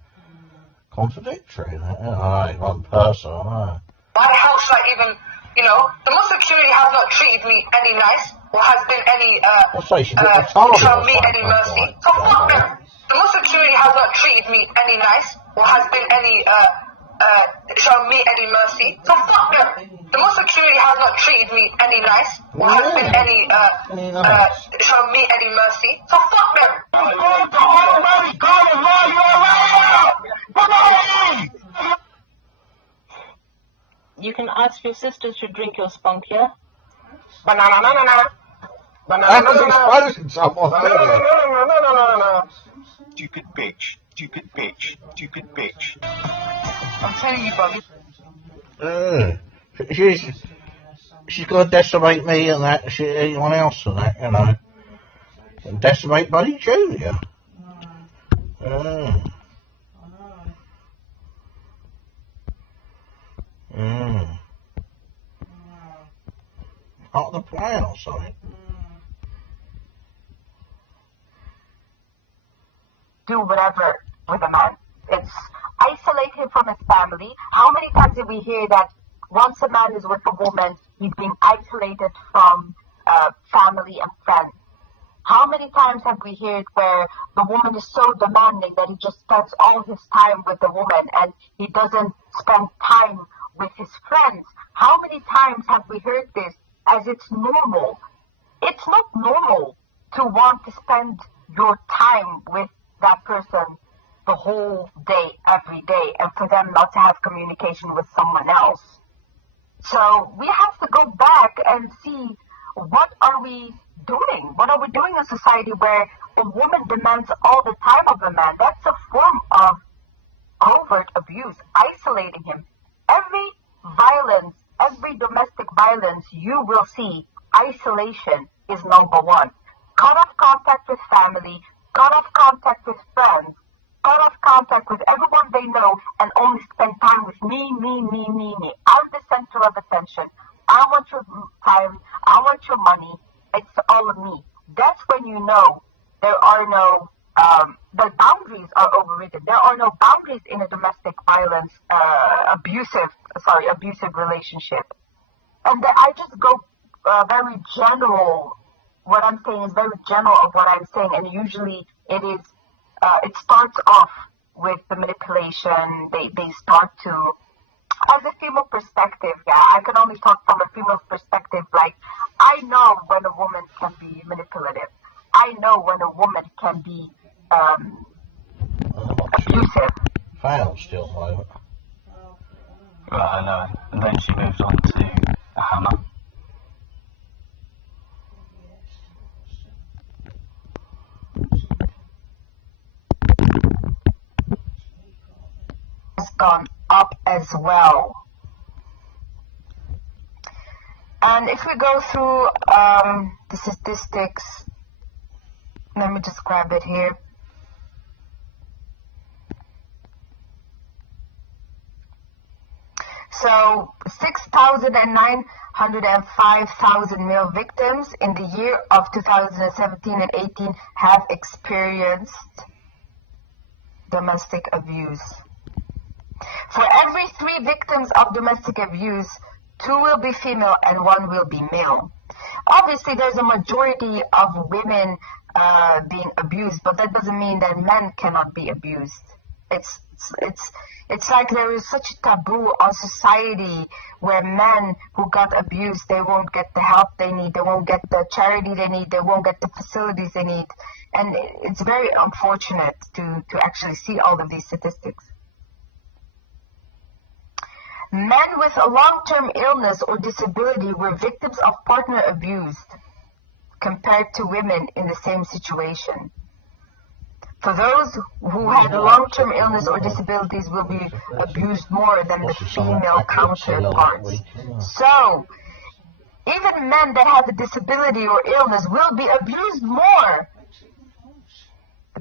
Contradictory. That. One person. Why the hell should I even, the Muslim community has not treated me any nice, or has been any, shown me any mercy. So fuck them. The Muslim community has not treated me any nice, or has been any, shown me any mercy. So fuck them. The Muslim community has not treated me any nice, or has been any, shown me any mercy. So fuck them. You can ask your sister to drink your spunk, yeah? Banana. That's exposing someone. Stupid bitch. Stupid bitch. Stupid bitch. I'm telling you, bro. She's going to decimate me and that, anyone else and that, and decimate Buddy Junior. Part of the plan or something. Do whatever with a man. It's isolate him from his family. How many times did we hear that once a man is with a woman, he's being isolated from family and friends? How many times have we heard where the woman is so demanding that he just spends all his time with the woman and he doesn't spend time with his friends? How many times have we heard this as it's normal? It's not normal to want to spend your time with that person the whole day, every day, and for them not to have communication with someone else. So we have to go back and see, what are we doing? What are we doing in society where a woman demands all the time of a man? That's a form of covert abuse, isolating him. Every violence, every domestic violence you will see, isolation is number one. Cut off contact with family, cut off contact with friends, cut off contact with everyone they know, and only spend time with me. I'm the center of attention. I want your time. I want your money. It's all of me. That's when you know there are no, the boundaries are overridden. There are no boundaries in a domestic violence, abusive relationship. And I just go very general. What I'm saying is very general of what I'm saying, and usually it is. It starts off with the manipulation. They start to, as a female perspective, I can only talk from a female perspective. Like, I know when a woman can be manipulative. I know when a woman can be abusive. Found still, though. Right, I know. And then she moves on to a hammer. Has gone up as well. And if we go through the statistics, let me just grab it here. So 6,905,000 male victims in the year of 2017 and 18 have experienced domestic abuse. For every 3 victims of domestic abuse, 2 will be female and 1 will be male. Obviously, there's a majority of women being abused, but that doesn't mean that men cannot be abused. It's like there is such a taboo on society where men who got abused, they won't get the help they need, they won't get the charity they need, they won't get the facilities they need. And it's very unfortunate to actually see all of these statistics. Men with a long-term illness or disability were victims of partner abuse compared to women in the same situation. For those who had a long-term illness or disabilities will be abused more than the female counterparts. So, even men that have a disability or illness will be abused more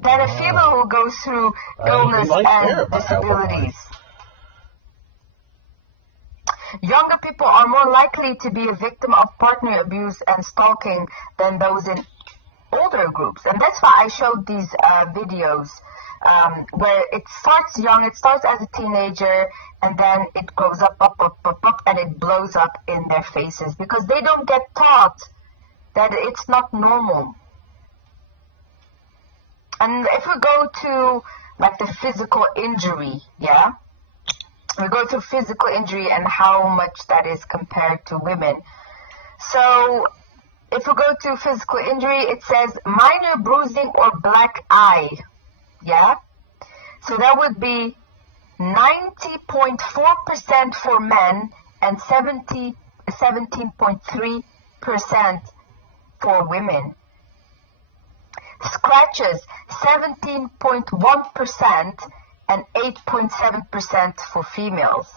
than a female who goes through illness and disabilities. Younger people are more likely to be a victim of partner abuse and stalking than those in older groups. And that's why I showed these videos where it starts young, it starts as a teenager, and then it goes up, and it blows up in their faces because they don't get taught that it's not normal. And if we go to like the physical injury, yeah? We go to physical injury and how much that is compared to women. So if we go to physical injury, it says minor bruising or black eye. Yeah? So that would be 90.4% for men and 17.3% for women. Scratches, 17.1% and 8.7% for females.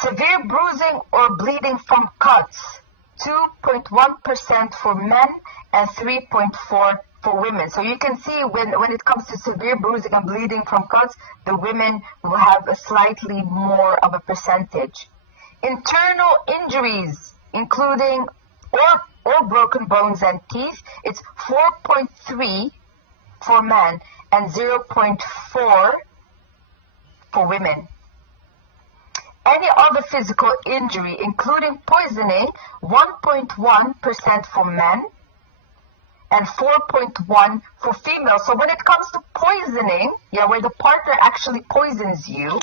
Severe bruising or bleeding from cuts, 2.1% for men and 3.4% for women. So you can see when it comes to severe bruising and bleeding from cuts, the women will have a slightly more of a percentage. Internal injuries, including or broken bones and teeth, it's 4.3 for men and 0.4 for women. Any other physical injury, including poisoning, 1.1% for men and 4.1 for females. So when it comes to poisoning, yeah, where the partner actually poisons you,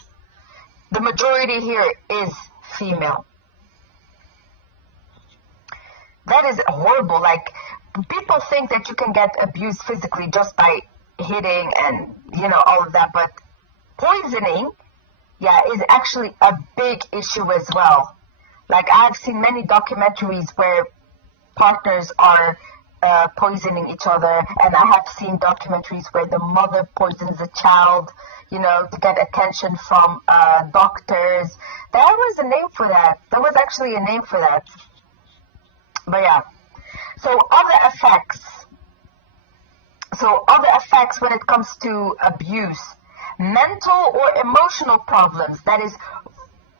the majority here is female. That is horrible. Like, people think that you can get abused physically just by hitting and, all of that, but poisoning, yeah, is actually a big issue as well. Like, I've seen many documentaries where partners are poisoning each other, and I have seen documentaries where the mother poisons the child, to get attention from doctors. There was a name for that. There was actually a name for that. But yeah. So other effects when it comes to abuse. Mental or emotional problems, that is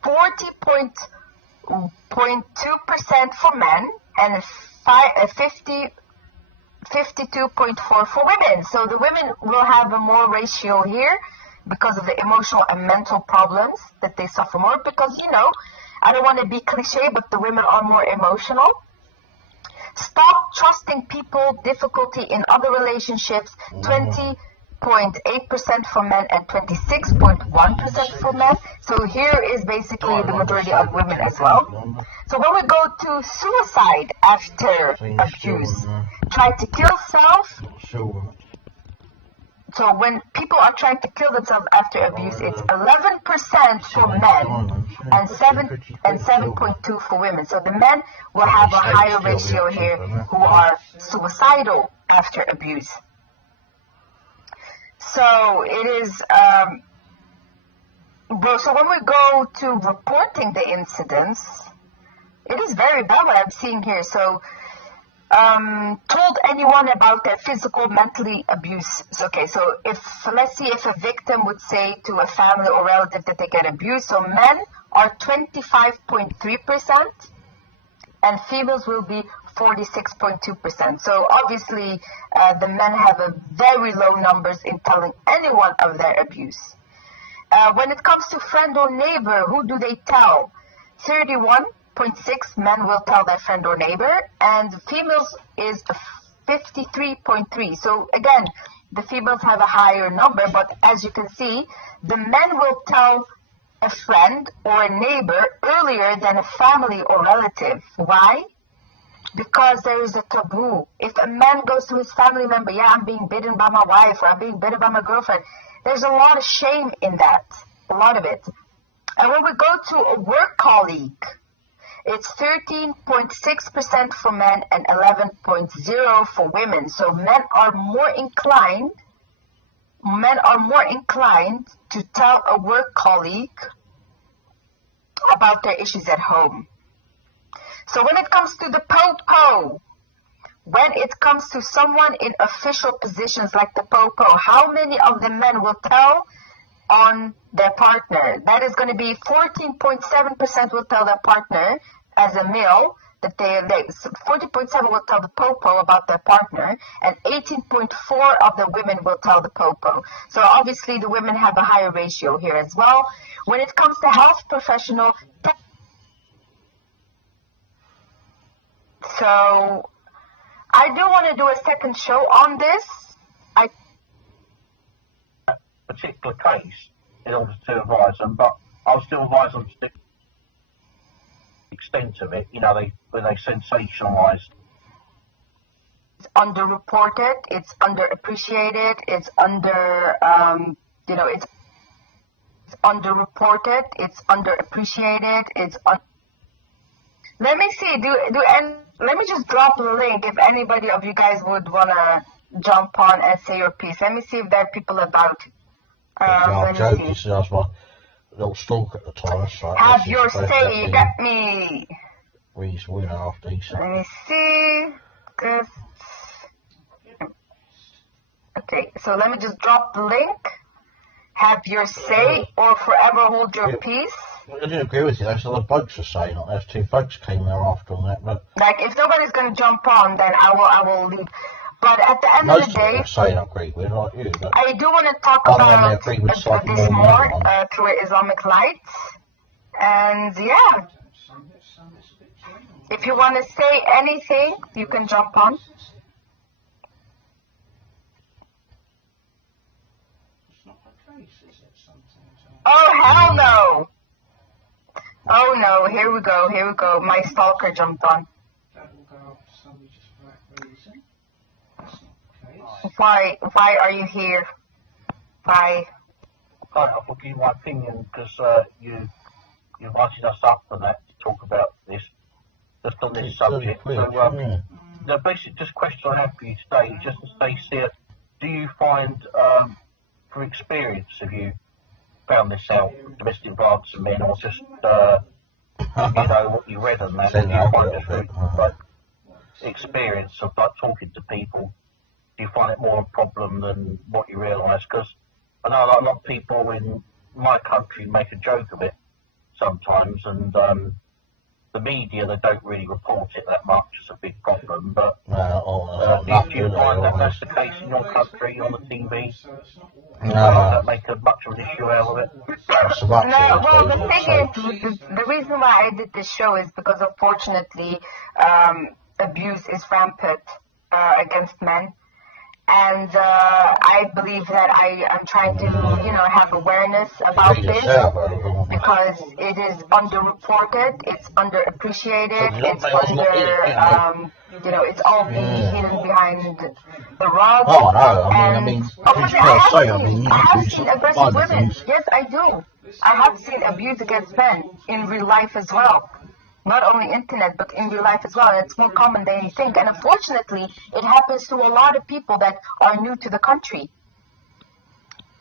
40.2% for men and 52.4% for women. So the women will have a more ratio here because of the emotional and mental problems that they suffer more because, I don't want to be cliche, but the women are more emotional. Stop trusting people, difficulty in other relationships, 20.8% for men and 26.1% for men. So here is basically the majority of women as well. So when we go to suicide after abuse, try to kill self, So when people are trying to kill themselves after abuse, it's 11% for men and 7.2 for women. So the men will have a higher ratio here who are suicidal after abuse. So it is, so when we go to reporting the incidents, it is very bad what I'm seeing here. So told anyone about their physical, mentally abuse. Okay, so let's see if a victim would say to a family or relative that they get abused. So men are 25.3% and females will be 46.2%. So obviously the men have a very low numbers in telling anyone of their abuse. When it comes to friend or neighbor, who do they tell? 31.6 men will tell their friend or neighbor, and females is 53.3. So again, the females have a higher number, but as you can see, the men will tell a friend or a neighbor earlier than a family or relative. Why? Because there is a taboo. If a man goes to his family member, yeah, I'm being bitten by my wife, or I'm being bitten by my girlfriend, there's a lot of shame in that, a lot of it. And when we go to a work colleague, it's 13.6% for men and 11.0% for women. So men are more inclined to tell a work colleague about their issues at home. So when it comes to the popo, when it comes to someone in official positions like the popo, how many of the men will tell on their partner? That is going to be 14.7% will tell their partner as a male, that 40.7 will tell the popo about their partner, and 18.4 of the women will tell the popo. So obviously the women have a higher ratio here as well. When it comes to health professional, so I do want to do a second show on this. Particular case in order to advise them, but I'll still advise them to the extent of it. You know, when they sensationalise. It's underreported, it's underappreciated, it's it's underreported, it's underappreciated, let me see, let me just drop the link if anybody of you guys would want to jump on and say your piece. Let me see if there are people about. Joke, you see, I was my little stalk at the time. So have your say, you got me. We's winner after each. Let me see. Okay, so let me just drop the link. Have your say or forever hold your peace. I didn't agree with you. There's other folks were saying it. There's two folks came there after on that, but like if nobody's going to jump on, then I will leave. But at the end of the day, saying I agree with, like you, but I do want to talk about this more through Islamic light. And yeah, if you want to say anything, you can jump on. Oh, hell no. Oh no, here we go. My stalker jumped on. Why are you here? Why? I'll give you my opinion because you invited us up and that to talk about this, just on this subject. So, the basic just question I have for you today is just to say, Siyaa, do you find, from experience, have you found this out, domestic violence and men, or just, what you read on that, do you find it through experience of like talking to people? Do you find it more a problem than what you realise? Because I know a lot of people in my country make a joke of it sometimes, and the media, they don't really report it that much. It's a big problem, but do you find that that's the case in your country on the TV? That make much of an issue out of it? No, well, the thing is, the reason why I did this show is because unfortunately abuse is rampant against men. And I believe that I am trying to, have awareness about this because it is underreported, it's underappreciated, it's it's all being hidden behind the rug. Oh no, I And mean, of course, I have seen aggressive other women. things. Yes, I do. I have seen abuse against men in real life as well. Not only internet, but in real life as well. And it's more common than you think. And unfortunately, it happens to a lot of people that are new to the country.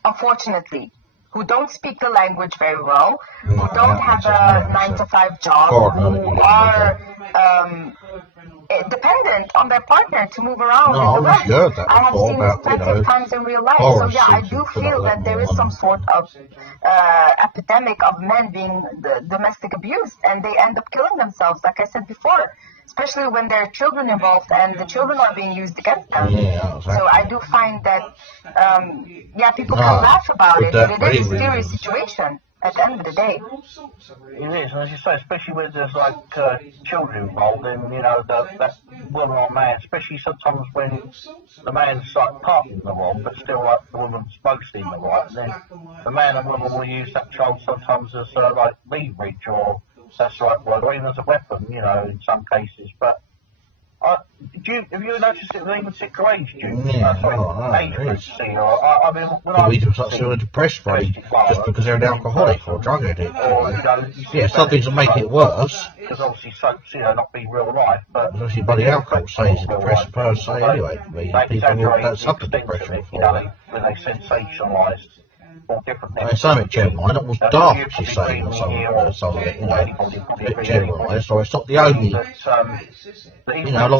Unfortunately, who don't speak the language very well, who don't have a 9-to-5 job, who are dependent on their partner to move around in the West. I have seen this plenty of times in real life. So yeah, I do feel that there is some sort of epidemic of men being domestic abused, and they end up killing themselves, like I said before, especially when there are children involved and the children are being used against them. So I do find that, people can laugh about it, but it is a serious situation at the end of the day. It is, and as you say, especially when there's like children involved, and that woman or man, especially sometimes when the man's like partly in the wrong, but still like the woman's mostly in the right, and then the man and woman will use that child sometimes as like leverage, or that's the right word, or even as a weapon, in some cases. But have you noticed it in even particular age groups? Age groups, I mean, when we just feel depressed rate just because they're an alcoholic or a drug addict. Some things will make it worse. Because obviously, not being real life, but obviously, bloody alcohol says a depressed person anyway. People that suffer depression for when they sensationalise all different things. I mean, something generalised, it was daft what she's saying or something, a bit generalised, so it's not the only, like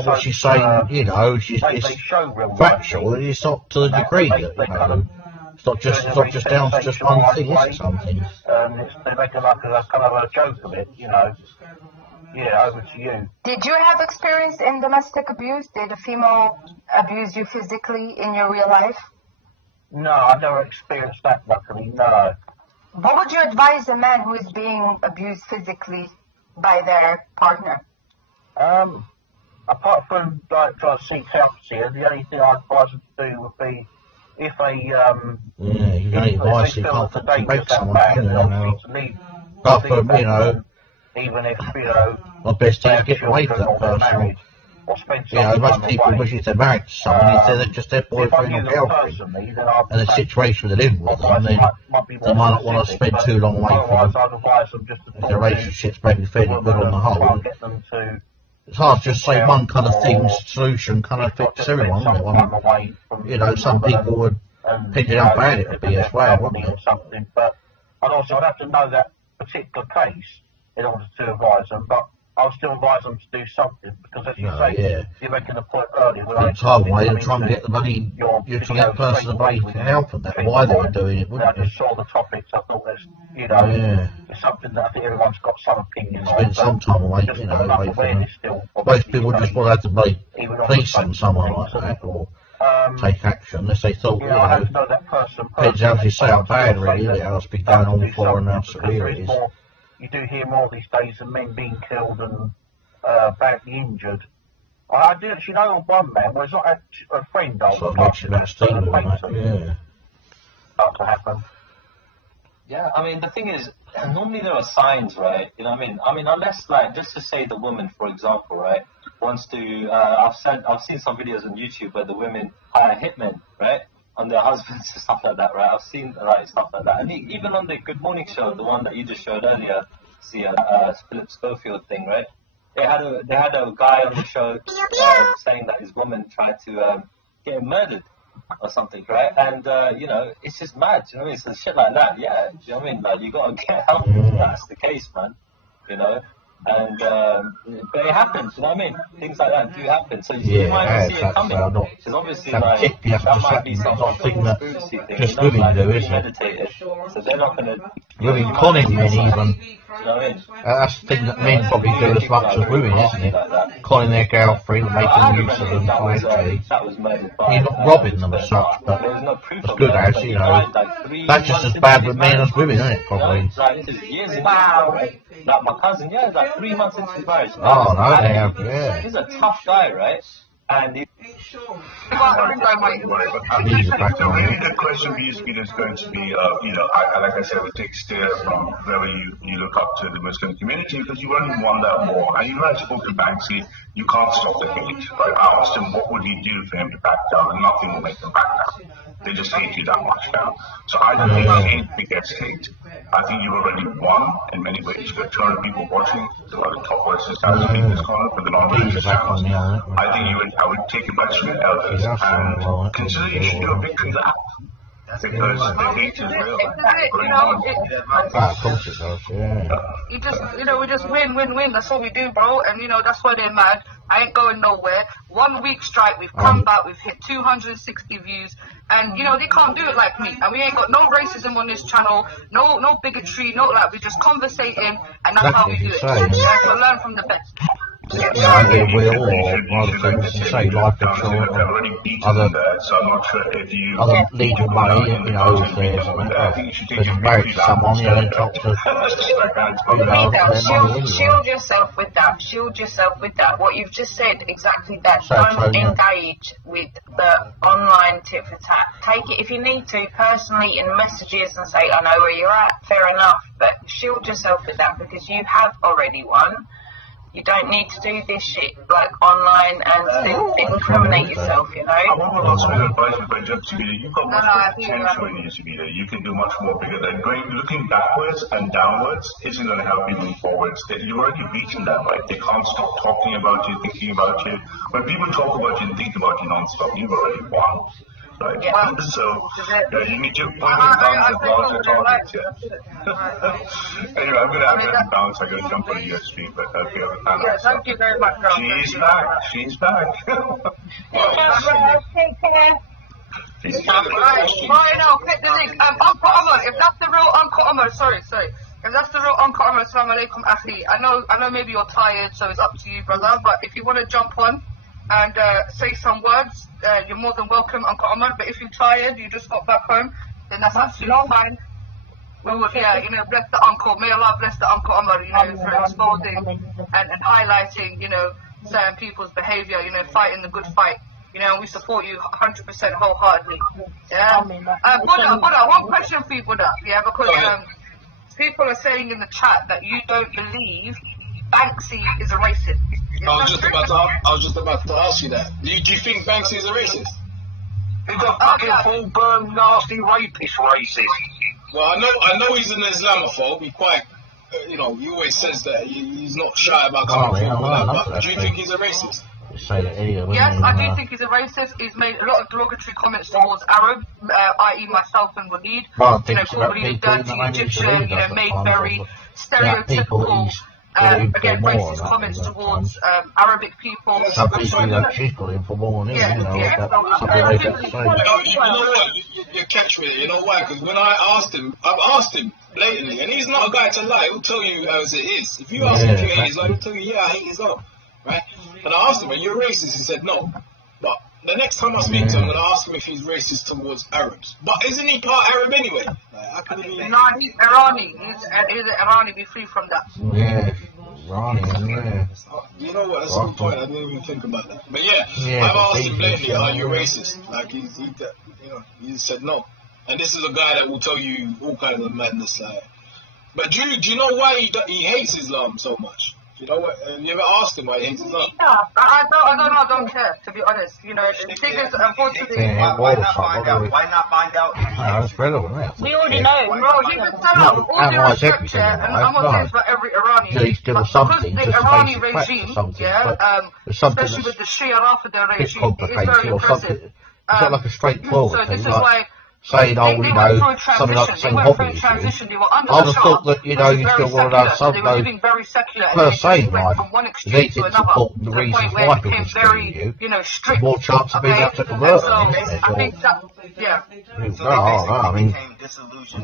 what she's saying, it's factual, it's not to the degree that, it's not just down to just one thing, is it, some things? They make it like a kind of a joke of it, Yeah, over to you. Did you have experience in domestic abuse? Did a female abuse you physically in your real life? No, I've never experienced that, luckily, no. What would you advise a man who is being abused physically by their partner? Apart from trying to seek help here, the only thing I'd advise them to do would be if they you don't advise you can't break someone, even if, the best thing is get away from that person. Most people wish if they're married to someone, if they're just their boyfriend or girlfriend, and the situation they're in with them, they might not want to spend too long away from them. If their relationship's maybe fairly good on the whole. It's hard to just say one kind of thing's solution kind of fits everyone, isn't it? Some people would pick it how bad it would be as well, wouldn't it? But also I'd have to know that particular case in order to advise them, but I'll still advise them to do something, because as you say, you're making a point earlier. It's hard way to try and get the money, you to get the person the money to help and that, why they were doing it, wouldn't you? I just saw the topics, I thought there's, it's something that I think everyone's got some opinion on. Spend some time away, away from it. Most people just want to have to make police on someone like that, or take action, unless they thought, depends how you say how bad really it must be going on for and how severe it is. You do hear more these days of men being killed and badly injured. I do actually know of one man, well, it's not a friend of mine. To happen. Yeah, I mean, the thing is, normally there are signs, right? You know what I mean? I mean, unless, like, just to say the woman, for example, right, wants to, I've seen some videos on YouTube where the women hire hitmen, right, on their husbands and stuff like that, right? I've seen, stuff like that. And even on the Good Morning Show, the one that you just showed earlier, Philip Schofield thing, right? They had a guy on the show saying that his woman tried to get him murdered or something, right? And it's just mad. You know what I mean? So shit like that, yeah. You know what I mean? Like, you gotta get help if that's the case, man. And but it happens. You know what I mean? Things like that do happen. So you might not see it coming. Because obviously, like, that might be some boozy thing. Just women do, isn't it? So they're not gonna. Women conning men even. That's the thing that men probably do as much as women, isn't it? Conning their girlfriend and making use of them financially. You're not robbing them as such, but it's good as, That's just as bad with men as women, isn't it, probably? Wow. Like my cousin, like 3 months into his marriage. Oh, no, they have, He's a tough guy, right? And if The question for you, Speed, is going to be, like I said, it takes steer from whoever you look up to the Muslim community, because you only want that more. And even I spoke to Banksy, you can't stop the hate. Right? I asked him what would he do for him to back down, and nothing will make him back down. They just hate you that much now. So I don't think hate begets hate. I think you've already won in many ways. You've got 200 people watching, the top voices guys in this corner for the non-religious channels. I think I would take advice from your elders and consider you should do a victory lap. Because the hate is real. Of course it does, yeah. We just win. That's all we do, bro. And that's why they're mad. I ain't going nowhere. 1 week strike, we've come back, we've hit 260 views, and they can't do it like me. And we ain't got no racism on this channel, no bigotry, no like. We just conversating, and that's how we do it. So learn from the best. I think we all rather than say life insurance other legal money, if there's married to someone, then talk to shield yourself with that. Shield yourself with that. What you've just said, exactly that. Don't engage with the online tit for tat. Take it if you need to personally in messages and say, I know where you're at, fair enough, but shield yourself with that because you have already won. You don't need to do this shit like online and incriminate yourself, I want to ask you advice by Zoubida. You've got much more potential in you, Zoubida. You can do much more bigger than looking backwards and downwards isn't going to help you move forwards. You're already reaching that, right? They can't stop talking about you, thinking about you. When people talk about you and think about you non-stop, you've already won. Right. Yeah. So you need to point and bounce and bounce your targets. Anyway, I'm going to have to bounce. I'm going to jump on USB, but okay. Thank you very much, bro. She's back. She's back. Click the link. Uncle Omar, if that's the real Uncle Omar, sorry. If that's the real Uncle Omar, assalamu alaikum, akhi. I know maybe you're tired, so it's up to you, brother. But if you want to jump on and say some words, you're more than welcome, Uncle Omar. But if you're tired, you just got back home, then that's absolutely fine. We would, bless the uncle. May Allah bless the Uncle Omar, for exposing and highlighting, certain people's behavior, fighting the good fight. We support you 100% wholeheartedly. Yeah. Buddha, one question for you, Buddha. Yeah, because people are saying in the chat that you don't believe Banksy is a racist. I was just about to ask you that. Do you think Banksy is a racist? He's a fucking full-burn, nasty rapist racist. Well, I know he's an Islamophobe. He quite, he always says that he's not shy about coming forward. But do you think he's a racist? Yes, I do think he's a racist. He's made a lot of derogatory comments towards Arab, i.e. myself and Walid. Called Walid a dirty Egyptian, made very stereotypical, again, racist comments towards Arabic people. Some people don't chickle him for more than him, You know what? You catch me, you know why? Because when I've asked him blatantly, and he's not a guy to lie, he'll tell you as it is. If you ask him if you hate Islam, he'll tell you, yeah, I hate Islam. Right? And I asked him, are you a racist? He said no. But the next time I speak to him, I'm going to ask him if he's racist towards Arabs. But isn't he part Arab anyway? No, he's Irani. He's an Irani. Be free from that. Yeah. Irani, You know what? That's a good point. I didn't even think about that. But I've asked him blatantly, are you racist? Like he said no. And this is a guy that will tell you all kinds of madness. But do you know why he hates Islam so much? You know what? You ever asked him why he hates Islam? I don't care, to be honest. The thing is, unfortunately, why not find out? That's relevant, isn't it? We already know. Bro, he can tell us all due respect, and I'm not saying for every Iranian. Because the Irani regime, especially with the Shia Rafida regime, is very impressive. It's not like a straightforward thing. So this is why saying, something like the same hobby issue. I would have thought that, you still want to know some of those per se life is easy to support the reasons why people screwing you. There's more chance of being able to convert them. I mean,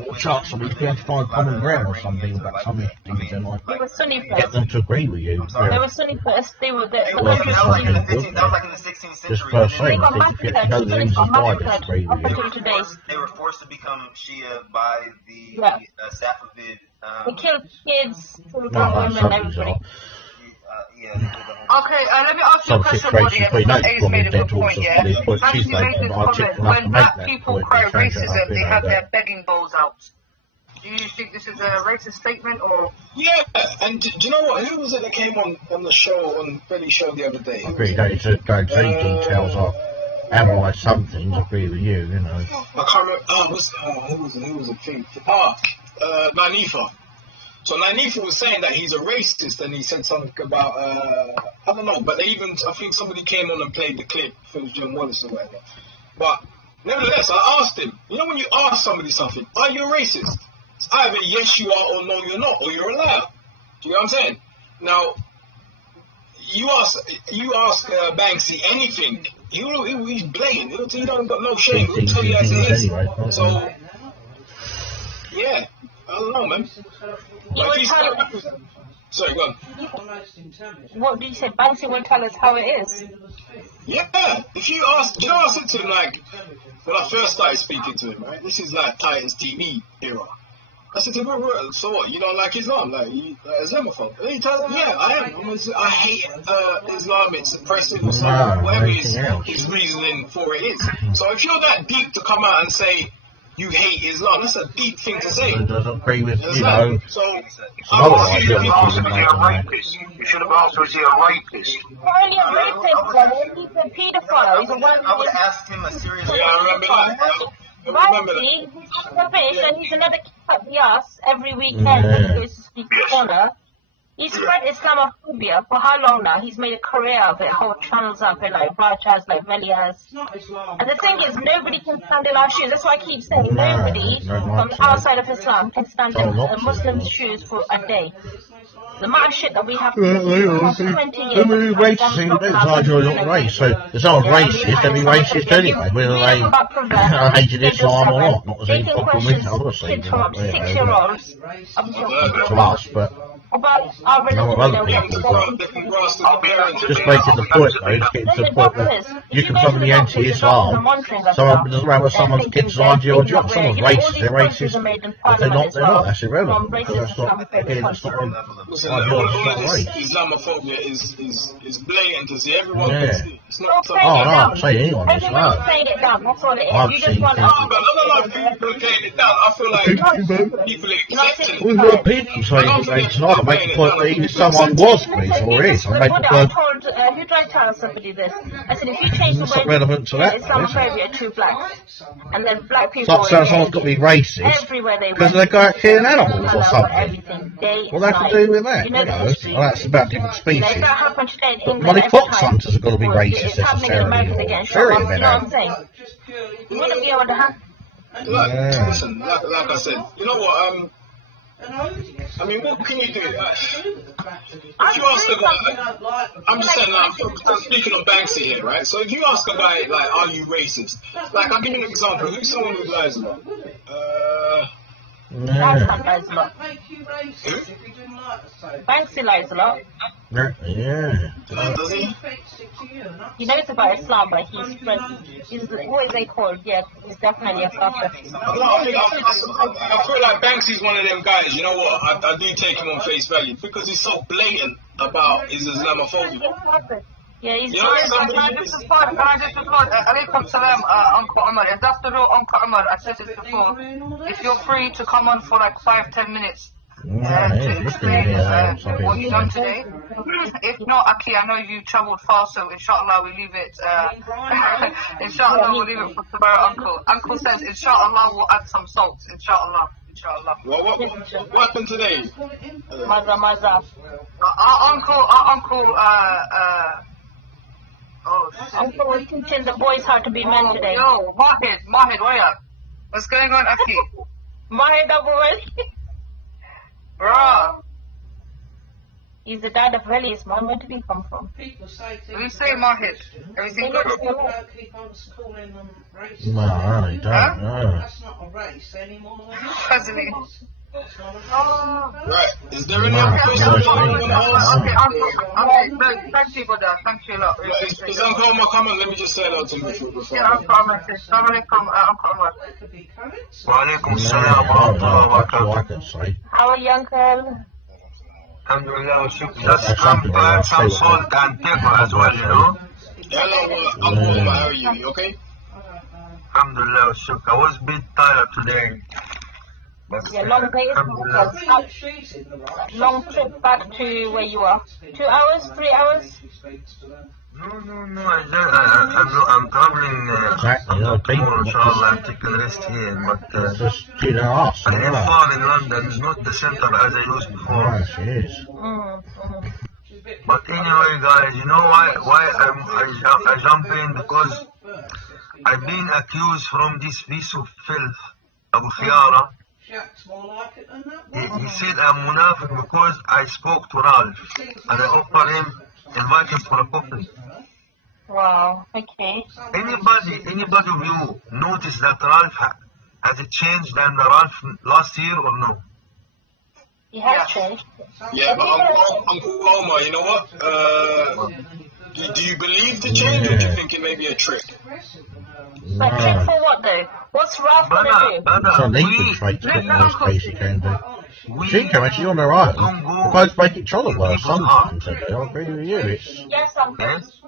more chance of being able to find common ground or something about some things and like get them to agree with you. They were Sunni first, they were there. Just per se, if you know the reasons why they disagree with you. They were forced to become Shia by the Safavid. They killed kids, children, women, everybody. Okay, let me ask you a Some question, buddy. situations where you know Ace it's got made a good dental point, yeah? they put Fancy cheese made bacon, this but I checked comment. enough to When make black that people point. cry They change it up, racism, you they know, have that. their begging bowls out. Do you think this is a racist statement or? Yeah, and do you know what? Who was it that came on the show, on Billy's show the other day? I agree, don't need to go into any details or analyse some things, I agree with you, you know. I can't remember. Who was it? Nanifa. So Nanifa was saying that he's a racist, and he said something about I don't know, but I think somebody came on and played the clip for Jim Wallace or whatever. But nevertheless, I asked him, you know, when you ask somebody something, are you a racist? It's either yes you are or no you're not, or you're a liar. Do you know what I'm saying? Now, you ask Banksy anything, he's blatant. He don't got no shame. He'll tell you as it is. So, yeah, I don't know, man. Sorry, go on. What did you say? Banksy won't tell us how it is. Yeah, if you ask, you know, I said to him, like, when I first started speaking to him, right? This is like Titans TV era. I said to him, well, so what? You don't like Islam? Like, you Islamophobe? And he tells me, yeah, I am. I hate Islam. It's oppressive or something. Whatever his reasoning for it is. So if you're that deep to come out and say you hate Islam, that's a deep thing to say. It doesn't agree with, you know. So, otherwise, you should have asked, was he a rapist? Only a racist, brother. He's a paedophile. He's a I would ask him a serious question. Yeah, I remember that. Banksy, he's a fish, and he's another kick up the ass every weekend when he goes to speak to Honor. He's spread Islamophobia for how long now? He's made a career of it, whole channels of it, like Raj has, like Veli has. And the thing is, nobody can stand in our shoes. That's why I keep saying nobody from outside of Islam can stand in a Muslim's shoes for a day. The amount of shit that we have to do for 20 years. Racist, it's you're not race, so if someone's racist, they'll be racist anyway, whether they hated Islam or not. Not as any problem with it, obviously. Six-year-olds. To us, but about our religion. just making the point though, it's getting to the point that you can probably anti-Islam. Someone doesn't matter what someone's kid's ideology, someone's racist, they're racist. If they're not, that's irrelevant. Because it's not, again, it's not Islamophobia is blatant to see. Everyone can see. It's not something. Oh, no, I'm saying anyone is Everyone's saying it down, that's all it is. I've You seen just want people saying it down. I feel like people accept it. we've got people saying it tonight. I make the point that even someone was racist or is. I make the point. Who tried to tell somebody this? I said, if you change the It's not word relevant to that, Islamophobia, true black. And then black people. Stop saying someone's got to be racist everywhere they because they go out killing animals or something. Well, they can do with that, you know. Well, that's about different species. But bloody fox hunters have got to be racist necessarily. Period, you know. You wouldn't be able to have. Listen, like I said, you know what? I mean, what can you do? If you ask a guy, I'm just saying, I'm speaking on Banksy here, right? So if you ask a guy, like, are you racist? Like, I'll give you an example. Who's someone who lies a lot? Banksy lies a lot. Yeah. Does he? He knows about Islam, but he's what is they called? Yeah, he's definitely a sucker. I feel like Banksy's one of them guys, you know what, I do take him on face value because he's so blatant about his Islamophobia. Yeah, he's Alaikum salam, Uncle Umar. If that's the real Uncle Umar, I said it before. If you're free to come on for like 5-10 minutes to explain what you've done today. If not, Aki, I know you travelled far, so inshallah we leave it. Inshallah we'll leave it for tomorrow, Uncle. Uncle says, inshallah we'll add some salt. Inshallah. Inshallah. What happened today? Maza. Uncle was teaching the boys how to be men today. Yo, Mahid, where are you? What's going on, Aki? Mahid Abu Wali. Bruh. He's the dad of Veli's mom. Where did he come from? When you say Mahid, everything good? No, I don't. That's not a race anymore. Hasn't it? Right. Is there any other questions? Okay, thank you, brother. Thank you a lot. Is Uncle Omar coming? Let me just say hello to him before. Yeah, Uncle Omar. Assalamu alaikum, Uncle Omar. Wa alaikum salam wa rahmatullahi wa barakatuh. How are you, Uncle? Alhamdulillah, just some salt and pepper as well, you know. Hello, Uncle, how are you? You okay? Alhamdulillah, I was a bit tired today. But Yeah, long day, long trip back to where you are. 2 hours, 3 hours? No, I'm traveling tomorrow, inshallah, I'm taking rest here, but Just get her off. I live far in London, it's not the center as I used before. Yes, it is. But anyway, guys, you know why I jump in? Because I've been accused from this piece of filth, Abu Fiara. He said I'm munafiq because I spoke to Ralph and I offered him, invite him for a coffee. Wow, okay. Anybody of you notice that Ralph has changed than Ralph last year or no? He has changed. Yeah, but Uncle Omar, you know what? Do you believe the change, or do you think it may be a trick? But trick for what though? What's Ralph gonna do? It's not legal trade to get in this case, you can do. She can actually on her own. We're both make each other worse. Sometimes, I agree with you. It's, Yes, sometimes.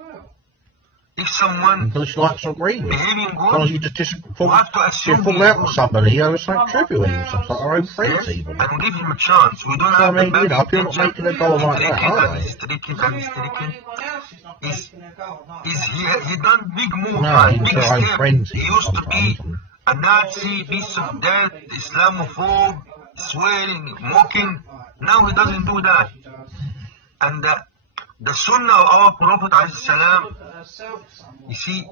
If someone because you like to agree with. behaving Because good, you just you fall have to assume fall out with somebody, you know, it's like trivial even, sometimes like our own friends even. and give him a chance. We don't I have mean, the you know, best people not making a dollar like that, are they? He's he done big moves, No, big he's our own step. friends He even used to be sometimes. a Nazi, piece of death, Islamophobe, swearing, mocking. Now he doesn't do that. And the Sunnah of our Prophet ﷺ, you see,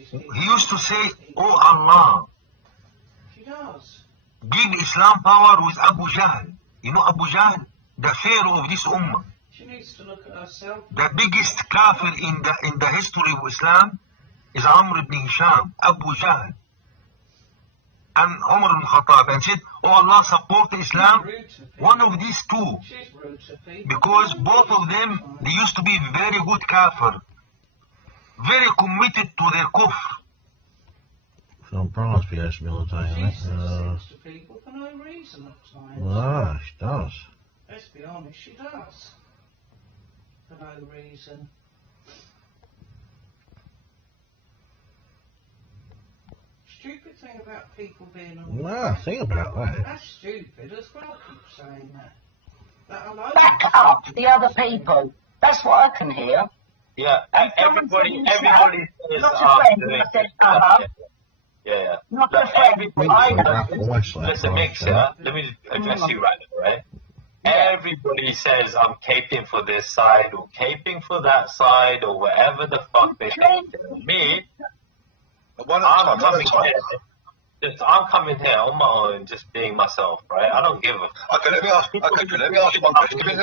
he used to say, "Oh Allah, give Islam power with Abu Jahl." You know Abu Jahl, the pharaoh of this ummah, the biggest kafir in the history of Islam is Amr ibn Hisham, Abu Jahl, and Umar ibn Khattab, and said, "Oh Allah, support Islam." One of these two, because both of them, they used to be very good kafir, very committed to their kufr. Some Bransby has me all the time, well, she does. Let's be honest, she does. For no reason. Stupid thing about people being on Well, think about that. That's stupid as well, keep saying that. Back up the other people. That's what I can hear. Yeah, everybody says Not a friend, I said, yeah. Not a friend. Listen, Mix, yeah? Let me address you right? Everybody says I'm caping for this side or caping for that side or whatever the fuck they think. Me, I'm coming here on my own, just being myself, right? I don't give a fuck. Okay, let me ask you one question. Let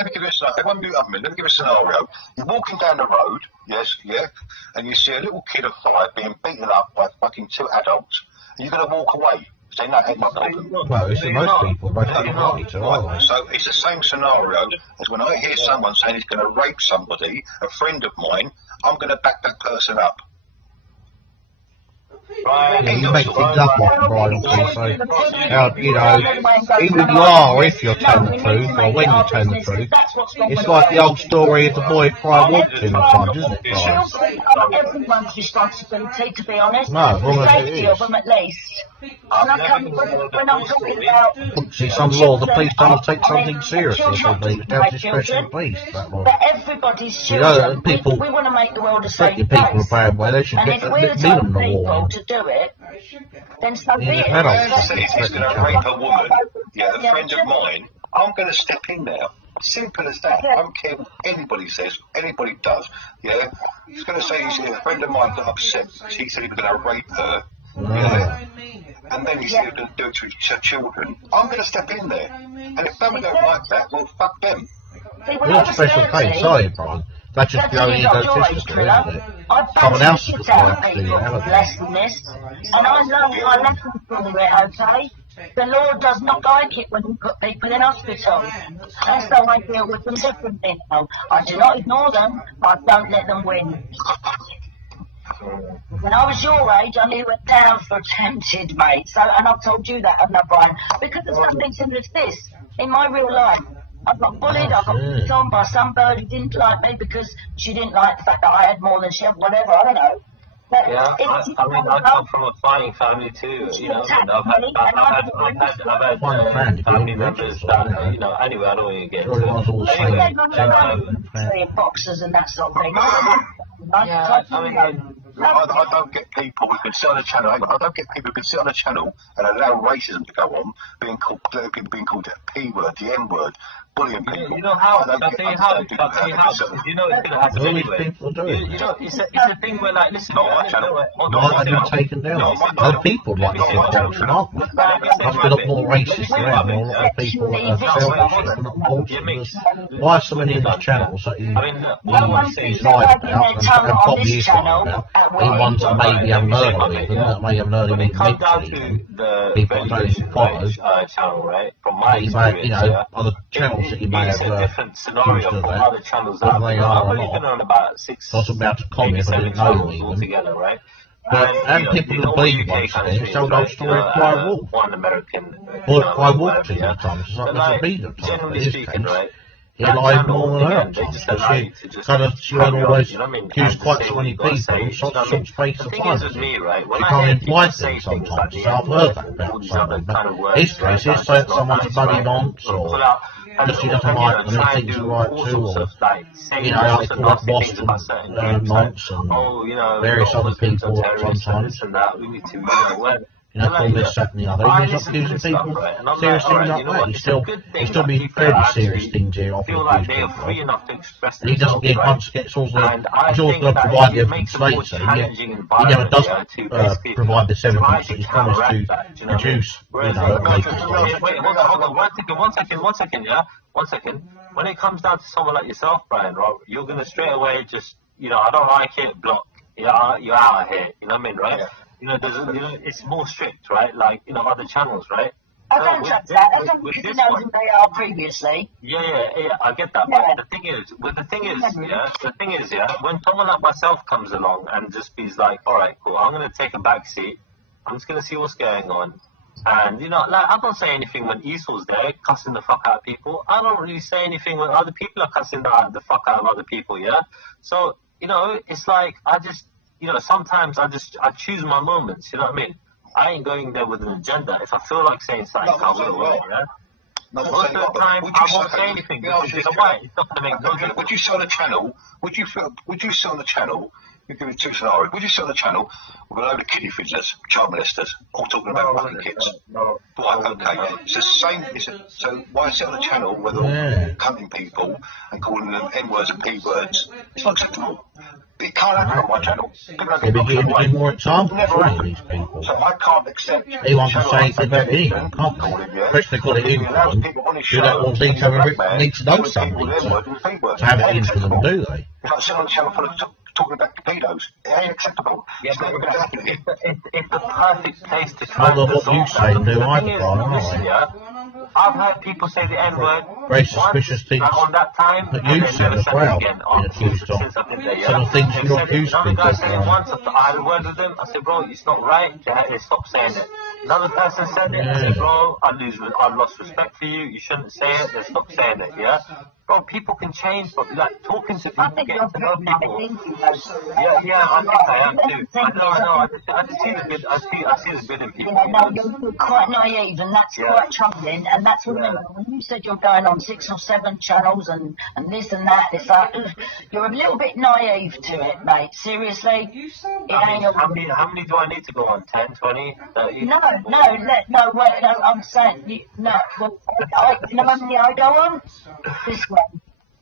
me give you a scenario. Everyone mute up a minute. Let me give you a scenario. You're walking down the road, yes, yeah, and you see a little kid of 5 being beaten up by fucking 2 adults. You're going to walk away. Say, no, ain't my problem. Well, it's most people, but So it's the same scenario as when I hear someone saying he's going to rape somebody, a friend of mine, I'm going to back that person up. Yeah, you make things up often, Brian, so, you know, even you are, if you're telling the truth, or when you tell the truth, it's like the old story of the boy who cried wolf too much times, isn't it, Brian? Everyone's responsibility, to be honest. No, wrong as it Safety is. of them at least. And I come when I'm talking about... See, some law, the police don't take something seriously, I believe. It's down to special police, that law. But everybody's You know, children, people, we want to make the world a safe especially people in a place. bad way, they should And leave if we're the them type in of the people war. to do it, then so be Yeah, it. adults If he's going to rape a woman, a friend of mine, I'm going to step in there. Simple as that. I don't care what anybody says, anybody does. Yeah, he's going to say a friend of mine got upset because he said he was going to rape her. Yeah. And then he said he was going to do it to her children. I'm going to step in there. And if someone don't like that, well, fuck them. You're not a special case, are you, Brian? That's just your own egotistical, isn't it? Someone else is going to do it, less than this. And I learned my lesson from it, okay? The Lord does not like it when you put people in hospital. And so I deal with them differently now. I do not ignore them, but I don't let them win. When I was your age, I nearly went down for attempted, mate. So, and I've told you that, haven't I, Brian? Because of something similar to this. In my real life, I got bullied, I got picked on by some bird who didn't like me because she didn't like the fact that I had more than she had, whatever, I don't know. But Yeah, I mean, I come from a fighting family too. You know, and I've had family members that, you know. Anyway, I don't want to get into it. Anyway, boxers and that sort of thing. I don't get people who can sit on a channel. Hang on, I don't get people who can sit on a channel and allow racism to go on, being called the P word, the N word, bullying people. You know how? I'll tell you how. You know it's gonna happen anyway. You know, it's a thing where, like, listen. Why have you taken down? Other people like to see culture, aren't we? I've been up more racist around, a lot of people that are selfish, not culture. Why are so many of these channels that you decide about and pop music about? The ones that maybe have murder even, that may have murder even mentally, people don't follow. You know, other channels that you may have different scenario from other channels out there. I've only been on about 6, I was about to comment, I didn't know them even. Altogether, right? But, and people that believe once thing, so they'll story of Clive Wolf. Or Clive Wolf to sometimes, it's like the Zoubida type in his case. He lied more than her, because she won't always accuse quite so many people in such a short space of time. She can't imply things sometimes, so I've heard that about someone, but his case, he'll say that someone's a bloody nonce, or just he doesn't like them, he thinks are right too, or, you know, like they call up Boston nonce, and various other people sometimes. You know, call this, that, and the other. He's not accusing people serious things like that. He's still being fairly serious things here off accusing people. And he doesn't give once gets all the. He's always going to provide the evidence later. He never does provide this evidence that he's promised to produce. You know, at later stage. Wait, hold on, one second, yeah? 1 second. When it comes down to someone like yourself, Brian, right, you're going to straight away just, you know, I don't like it, block. You're out of here. You know what I mean, right? Yeah. You know, it's more strict, right? Like, you know, other channels, right? I don't judge that. I don't think you know who they are previously. Yeah, I get that. Yeah. But the thing is, when someone like myself comes along and just be like, all right, cool, I'm going to take a back seat. I'm just going to see what's going on. And, you know, like, I don't say anything when Esau's there, cussing the fuck out of people. I don't really say anything when other people are cussing the fuck out of other people, yeah? So, you know, it's like, you know, sometimes I choose my moments, you know what I mean? I ain't going there with an agenda. If I feel like saying something, I will, yeah? Most of the time, I won't say anything because you know why? It's not going to make no difference. Would you sell the channel? Would you sell the channel? You give me two scenarios. Would you sell the channel with a load of kiddie fiddlers, child molesters, all talking about fucking kids? Right, okay. It's the same. So why sell the whether cutting people and calling them N-words and P-words, it's not acceptable. It can't happen on my channel. Maybe give more examples of these people. So I can't accept. They want to say anything about anyone, can't they? Especially got it in for them. Who don't want to need to know something to have it in for them, do they? If I sell on the channel for talking about pedos, it ain't acceptable. Yeah, but it's the perfect place to try to what you say and do either, aren't I've heard people say the N-word very suspicious things on that time, that you said as well, being accused of. Some of the things you're accused of. Another guy said it once, I had a word with him, I said, bro, it's not right, stop saying it. Another person said it, I said, bro, I've lost respect for you shouldn't say it, then stop saying it, yeah? Bro, people can change, but like talking to people, getting to know people. Yeah, I think I am too. I know. I see the good. I see the good in people. No, you're quite naive, and that's quite troubling. And that's when you said you're going on 6 or 7 channels and this and that. It's like you're a little bit naive to it, mate. Seriously, how many do I need to go on? 10, 20, 30? No. Wait, no. I'm saying no. Well, you know how many I go on?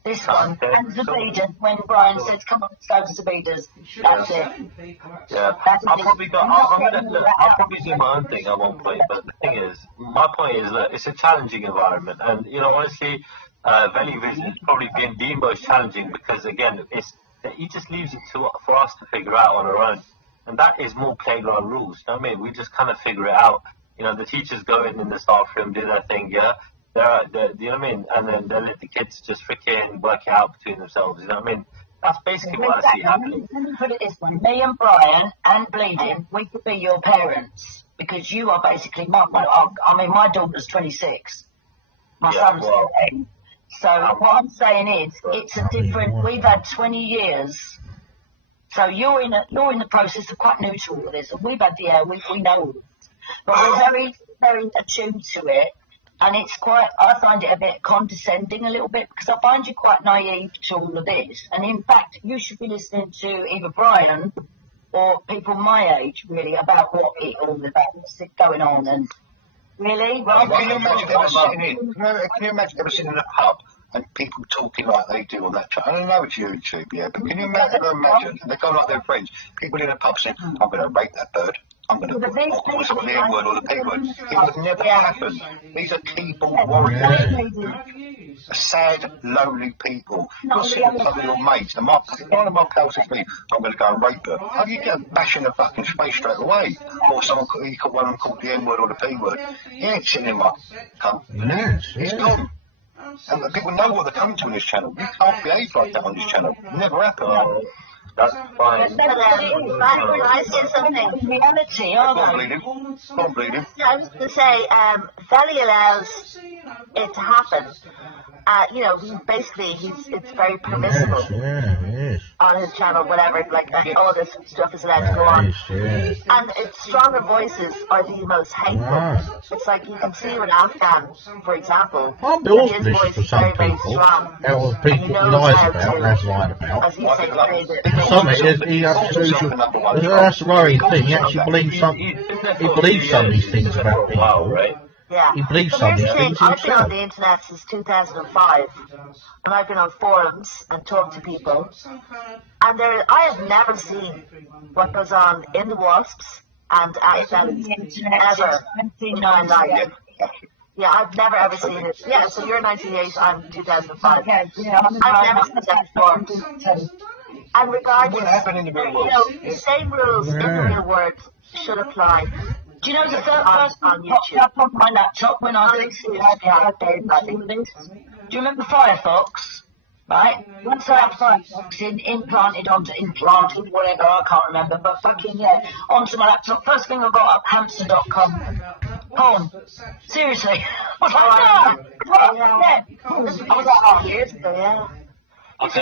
This one, and Zoubida, when Brian says, come on, let's go to Zoubida's, that's it. Yeah, I'll probably do my own thing at one point, but the thing is, my point is that it's a challenging environment, and, you know, honestly, Valley Vision has probably been the most challenging, because, again, he just leaves it for us to figure out on our own, and that is more playground rules, you know what I mean? We just kind of figure it out. You know, the teachers go in the staff room, do their thing, yeah? You know what I mean? And then they let the kids just freaking work it out between themselves, you know what I mean? That's basically what I see happening. Let me put it this way. Me and Brian and Bleeding, we could be your parents, because you are basically my daughter's 26. My son's 14. So what I'm saying is, it's a different. We've had 20 years. So you're in the process of quite new to all of this. We've had we know, but we're very, very attuned to it. And it's quite, I find it a bit condescending a little bit, because I find you quite naive to all of this. And in fact, you should be listening to either Brian or people my age, really, about what it all about, what's going on. And really, can you imagine ever sitting in a pub and people talking like they do on that chat? I don't know it's YouTube, yeah, but can you imagine, they go like their friends, people in a pub saying, I'm going to rape that bird. I'm going to put the N word or the P word. It would never happen. These are keyboard warriors. Sad, lonely people. You're sitting in a pub with your mates, and one of my pals says to me, I'm going to go and rape her. How do you get a bash in the fucking face straight away? Or someone one of them called the N word or the P word. He ain't sitting in my cunt. He's gone. And people know what they're coming to on this channel. You can't behave like that on this channel. Never happened. That's fine. I said something. Reality, aren't they? Not bleeding. I was going to say, Sally allows it to happen. It's very permissible on his channel, whatever, like all this stuff is allowed to go on. And its stronger voices are the most hateful. It's like you can see with Afghan, for example, his voice is very, very strong. People lies about, that's lied about. As he said, that's the worrying thing. He actually believes he believes some of these things about people. Right? Yeah. He believes some of these things I've been on himself. the internet since 2005, and I've been on forums and talked to people, and I have never seen what goes on in the WASPs and at them ever in my life. Yeah, I've never ever seen it. Yeah, so you're 98, I'm 2005. I've never seen that before. And regardless, the same rules in the real world should apply. Do you know the first on YouTube up on my laptop when I was do you remember Firefox? Right? Once I had Firefox implanted, whatever, I can't remember, but fucking onto my laptop, first thing I got up, hamster.com. Porn. Seriously. I was like, I was like, years ago, yeah. But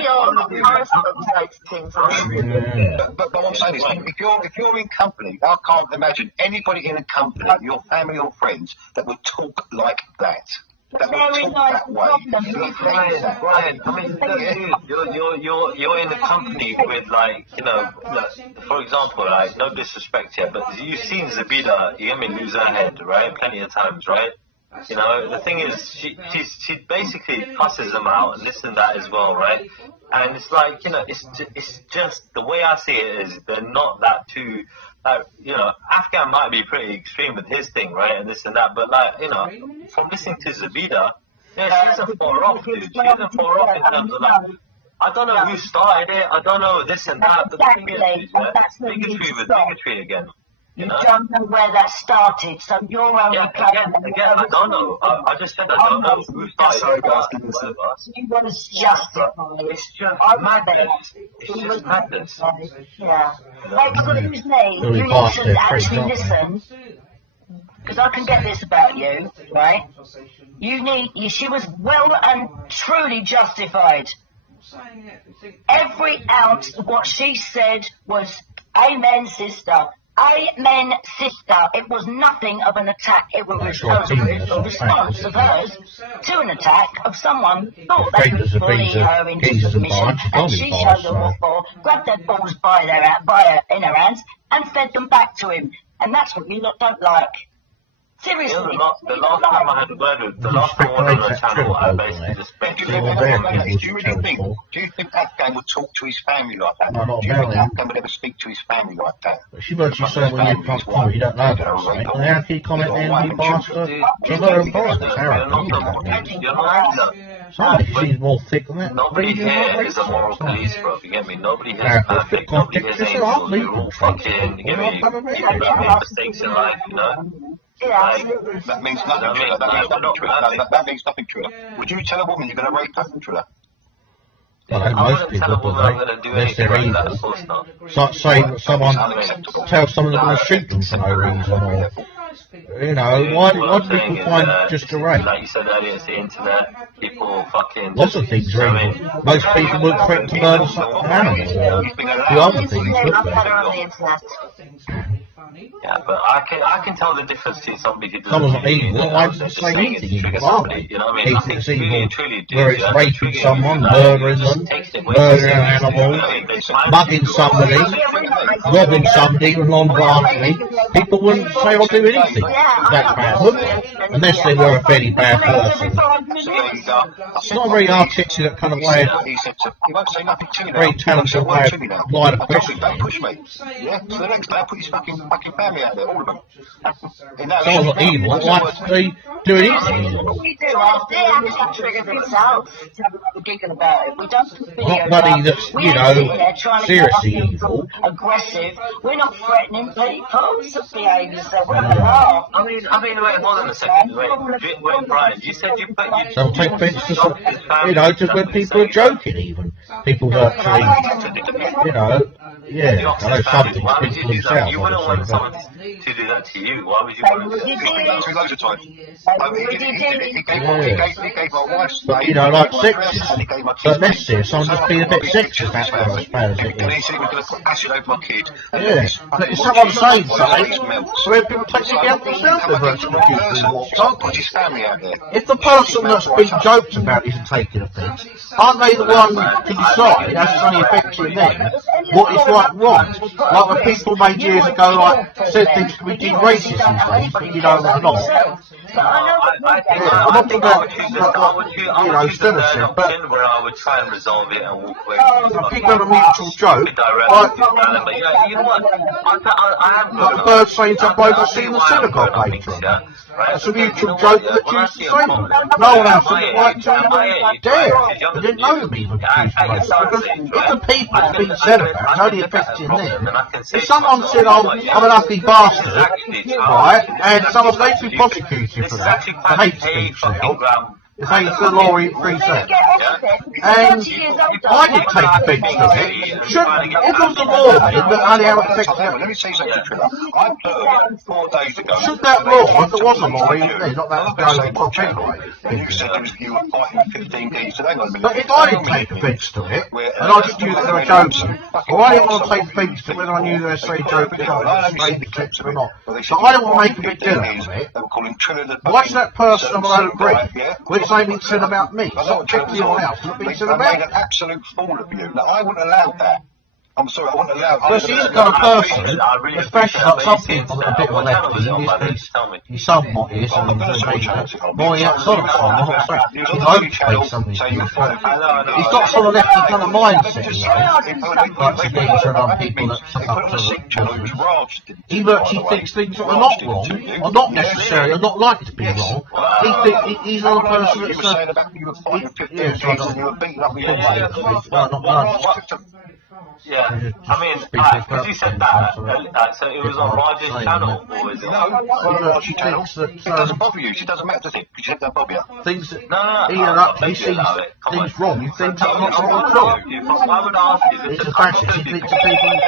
what I'm saying is, if you're in company, I can't imagine anybody in a company, your family or friends, that would talk like that. That would talk that way. Brian, I mean, you're in a company with, like, for example, like, no disrespect here, but you've seen Zoubida, you hear me, lose her head, right? Plenty of times, right? The thing is, she basically cusses them out and this and that as well, right? And it's like, it's just, the way I see it is, they're not that too, Afghan might be pretty extreme with his thing, right? And this and that, but like, from listening to Zoubida, she doesn't fall off, dude. She doesn't fall off in terms of like, I don't know who started it, I don't know this and that, but the thing is, bigotry with bigotry again. You don't know where that started, so you're only again, I don't know. I just said I don't know who started. Sorry, guys, give me a second. He was justified. It's just madness. It's just madness. Yeah. Like, excuse me, you should actually listen, because I can get this about you, right? She was well and truly justified. Every ounce of what she said was, amen, sister. Amen, sister. It was nothing of an attack. It was a response of hers to an attack of someone who thought they could bully her into submission, and she showed them what for, grabbed their balls in her hands, and fed them back to him. And that's what you lot don't like. Seriously. The last time I had a word with, the last time I went on the channel, I basically just spent Do you think Afghan would talk to his family like that? Do you think Afghan would ever speak to his family like that? But she virtually said when you pop on, you don't know that, right? And how can you comment then, you bastard? She's not a bastard, she's more thick than that. Nobody here is a moral police, bro. You get me? Nobody here is perfect. Nobody here is angels. We're all fucking, you get me? People make mistakes in life, That means nothing true. That means nothing true. Would you tell a woman you're going to rape her, Trilla? Well, most people do, unless they're evil. So, say someone tells someone they're going to shoot them for no reason, or You know, why do people find just a rape? Like you said earlier, it's the internet. People fucking. Lots of things are evil. Most people wouldn't threaten to murder an animal or do other things, would they? Yeah, but I can tell the difference between somebody who does Someone's not evil, why would you say anything evil, are they? You know what I mean? I think It's really evil truly do. where it's raping someone, murdering them, murdering an animal, mugging somebody, robbing somebody with non-violently. People wouldn't say or do anything that bad, would they? Unless they were a fairly bad person. It's not a very articulate kind of way, very talented way of line of questioning. Yeah, so the next day I put his fucking family out there, all of them. Someone's not evil, why would they do anything evil? We do. It triggers itself to have a giggle about it. We don't just Not that's, you know, seriously evil. Aggressive. We're not threatening people. Behaviour, so we're not. I mean, wait, hold on a second. Wait, Brian, you said you put you. They'll take offence to some, you know, just when people are joking even. People that actually, you know, yeah, I know some things speak for themselves, You wouldn't want obviously, someone to do that to you. Why would you want to do that to Loads of times. He gave my wife's but, you know, like sexist. So let's see, if someone just being a bit sexist, that's about as bad as it And he is. said he was going to put acid over my kid. Yeah, but if someone's saying something, so when people take it out themselves, they're virtually accusing what's Don't put his family out there. if the person that's being joked about isn't taking offence, aren't they the one to decide, as it's only affecting them, what is right and wrong? Like when people made years ago, like, said things could be deemed racist these days, but you know, they're not. I'm not talking about, you know, citizenship, but where I would try and resolve it and walk away. people have a mutual joke, like, But yeah, you know what? I have like the bird saying to a bloke I've seen in the synagogue later on. That's a mutual joke that Jews to say. No one else had the right to even dare. They didn't know them even accused of racism. Because if the people have been said about, it's only affecting them. If someone said, oh, I'm an ugly bastard, right, and someone's going to be prosecuted for that, for hate speech now, if they the law frees that. And I did take offence to it. Should, if it was a law then, that only how it affects them. Let me say something to you. I put 4 days ago. Should that law, if there was a law, even then, not that going to top anyway. You said you were fighting 15 days, so hang on a minute. But if I didn't take offence to it, and I just knew that they were joking, or I didn't want to take offence to whether I knew they were saying joking or not, straight offence or not, but I didn't want to make a big deal out of it, why should that person have a load of grief, which they being said about me? Stop checking anyone else, not being said They about made an absolute fool of you. Now, I wouldn't allow that. I'm sorry, I wouldn't allow that. But she's got a person, especially like some people that are a bit of a lefty, he's somewhat is, and more outside of someone, I'm not saying. He's overpaid something. He's got sort of lefty kind of mindset, you know, like Zoubida and other people that set up to the he virtually thinks things that are not wrong, or not necessarily, or not likely to be wrong. He's not a person that's yeah, so not yeah, I mean, because you said that, so it was on Roger's channel, or was it? No, she thinks that it doesn't bother you. She doesn't matter, does it? Because she doesn't bother you. Things that No, he sees things wrong, you think that's not wrong at all. I would ask you, It's a fascist, he thinks that people...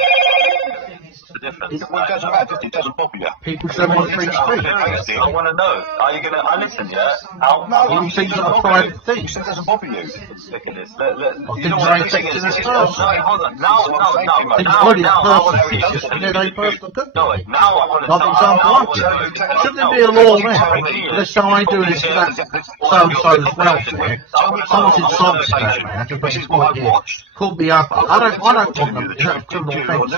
difference. It doesn't matter, it doesn't bother you. People should want free speech. I want to know. Are you going to... I listen, yeah? All these things are private things. It doesn't bother you. Look at this. Things are affecting this person. Hold on. Now, Things are only that person, and then a person could do it. now I want to... Like example, should there be a law now? Let's say I do this for that so-and-so's welfare. Someone's insulted that man, to bring his point here. Called me up. I don't want them to have criminal offence.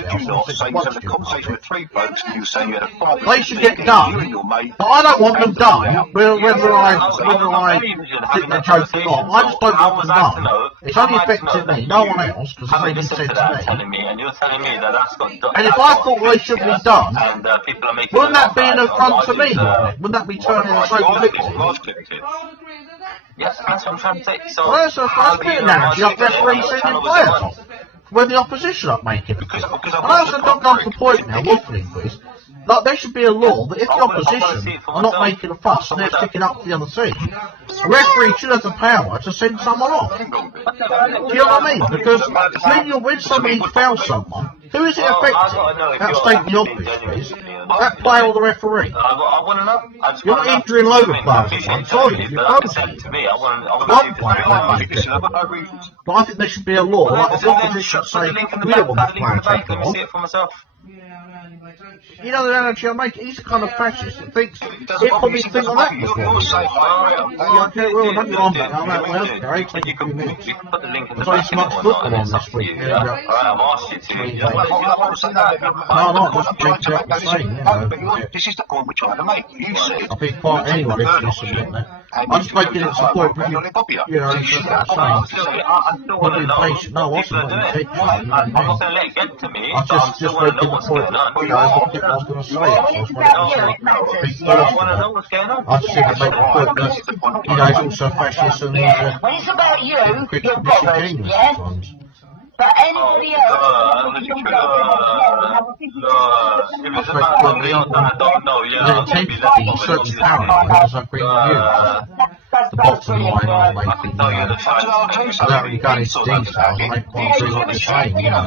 They should get done, but I don't want them done, whether I think they're joking or not. I just don't want them done. It's only affecting me, no one else, because it's only been said to me. And you're telling me that that's got... And if I thought they should be done, wouldn't that be an affront to me? Wouldn't that be turning the social victim? Yes, that's what I'm trying to say. So, well, that's a bit analogy of referees sending players off when the opposition are making it. And I also don't know the point now, waffling with, like there should be a law that if the opposition are not making a fuss and they're sticking up for the other team, the referee should have the power to send someone off. Do you know what I mean? Because when somebody fouls someone, who is it affecting? That's stating the obvious, please. That player or the referee? I want to know. You're not injuring loads of players. I'm sorry, you're coaching. To me, I want One player, but I think there should be a law. Like the opposition say, we don't want that player taken on. see it for myself. You know the analogy I make? He's the kind of fascist that thinks he'd probably think like that before. Okay, well, don't go on, but I'm out well. Gary, take a few minutes. There's only so much football on this week. I've asked you to. No, no, just check out the same, you know. This is the point we're trying to make. You said. I think quite anyone if you submit that. I'm just making it a point, but you know, it's just the same. Probably patient. No, I wasn't going to take it. I'm not going to let it get to me. I just making the point. I was going to say it. I just think to make the point that, you know, he's also fascist and when it's about you, you're bothered, yeah? But anybody else, the certain power because I agree with you. The bottom line are making, I don't really go into details, I make quite agree what you're saying, you know.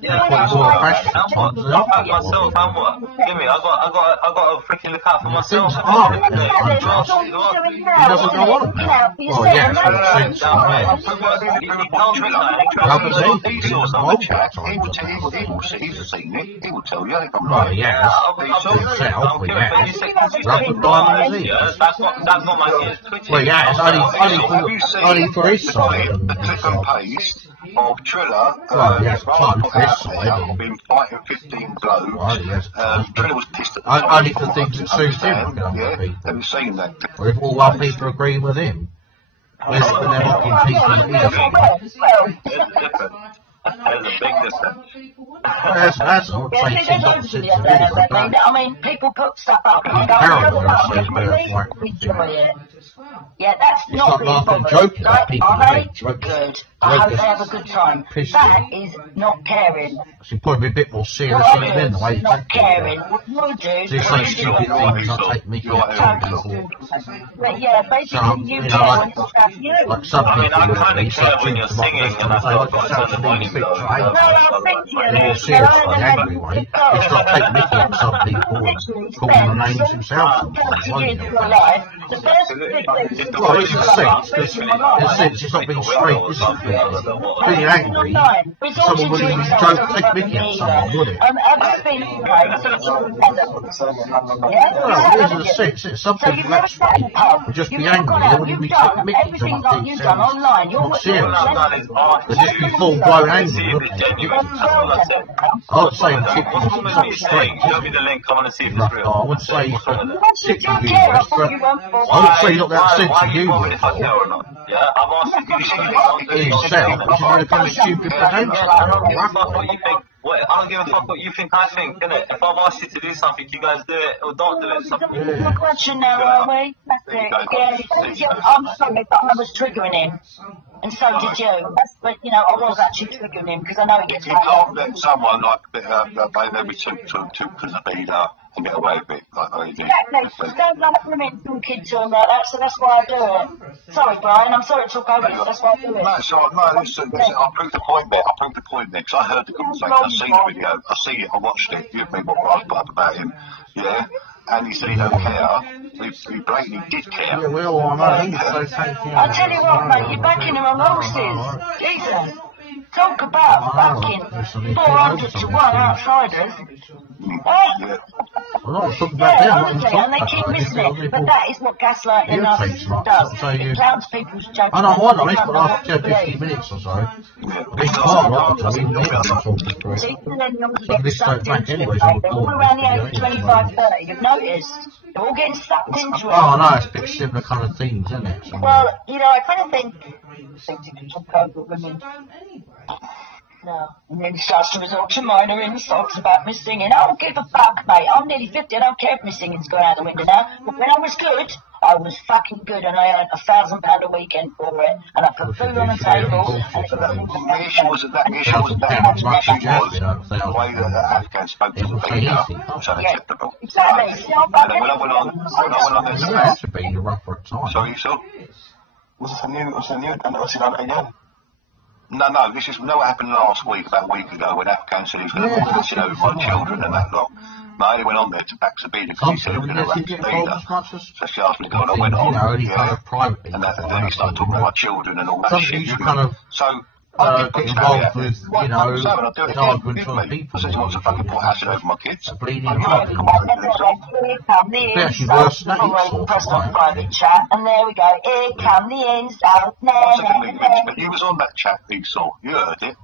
That's what it's all fashion sometimes, isn't it? Myself, I'm what? Give me, I got to freaking look out for myself. Things are unjust. He doesn't go on about it. Well, yeah, it's what it seems He will tell you. Well, yeah, himself, yeah. Rubber diamond is he? That's not my ears. Well, yeah, it's only for his side. The click and paste of Triller. Well, yes, time for his side. I've been fighting 15 blows. Well, yes. Triller was pissed at I only for things that suits him. Have you seen that? Or if all our people are agreeing with him. When they're not in people that he doesn't. There's a big difference. That's all. I mean, people put stuff up. Yeah, that's it's not not laughing and really joking about people I good. good. I hope they have a good time. That is not caring. So you probably be a bit more serious in it then, the way you not take caring. it. What you do So you say stupid things, not take me for But yeah, basically you care when it's about you. like some people I you say when you're things singing and I like thought yourself to be a bit trained. No, thank you. In a more serious way, angry way. It's not take mickey at some people and call them the names himself sometimes, won't you? Well, it's a sense, because in a sense it's not being straight, is it? Being angry, someone wouldn't even take mickey at someone, would it? Well, there's a sense, it's something that's right. Would just be angry, they wouldn't even take mickey from what they say. Not serious. They'd just be full blown angry, wouldn't they? I would say people are not straight. I would say particularly viewers, but I would say not that sense of humour. In himself, which is when it comes to stupid potential. Well, I don't give a fuck what you think I think, innit? If I've asked you to do something, you guys do it or don't do it. The question now, are we? That's it. Yeah, I'm sorry, but I was triggering him. And so did you. But, you know, I was actually triggering him because I know it gets You can't let someone like maybe took Zoubida and get away with it. Exactly. Don't like women and kids or like that, so that's why I do it. Sorry, Brian, I'm sorry it took over, but that's why I do it. No, listen, I'll prove the point there, because I heard the conversation, I've seen the video, I see it, I watched it, you've been what I put up about him, yeah? And he said he don't care, he blatantly did care. Yeah, well, I know, so thank you. I tell you what, mate, you're backing him on horses. Jesus. Talk about fucking 400 to 1 outsiders. I'm not talking about them, and they keep missing it. But that is what gaslighting does. It clouds people's judgment. I know, I know, it's been after 15 minutes or so. It's hard, right? I mean, I'm talking through it. So this goes back anyways. All around the age of 25, 30, you've noticed. They're all getting sucked into it. Oh, no, it's a bit similar kind of things, isn't it? So, well, you know, I kind of think you took over women. No. And then he starts to resort to minor insults about me singing. I don't give a fuck, mate. I'm nearly 50. I don't care if my singing's going out the window now. But when I was good, I was fucking good, and I earned £1,000 a weekend for it. And I put food on the table. The issue wasn't that. The issue wasn't that. The way that Afghan spoke to Zoubida was unacceptable. Exactly. And then when I went on this... it has to be, you're rough for a time. Sorry, so? Was it a new, and it was again? No, this is what happened last week, about a week ago, when that council was going to watch over my children and that lot. I only went on there to back Zoubida because he said he was going to rap Zoubida. So she asked me to go and I went on. And then he started talking about my children and all that shit. So I did get involved with, you know, arguments on people. I said, what's a fucking point acid over my kids? Bleeding family actually worse than that. Personal private chat, and there we go. Here come the insult. But you was on that chat, Esau. You heard it.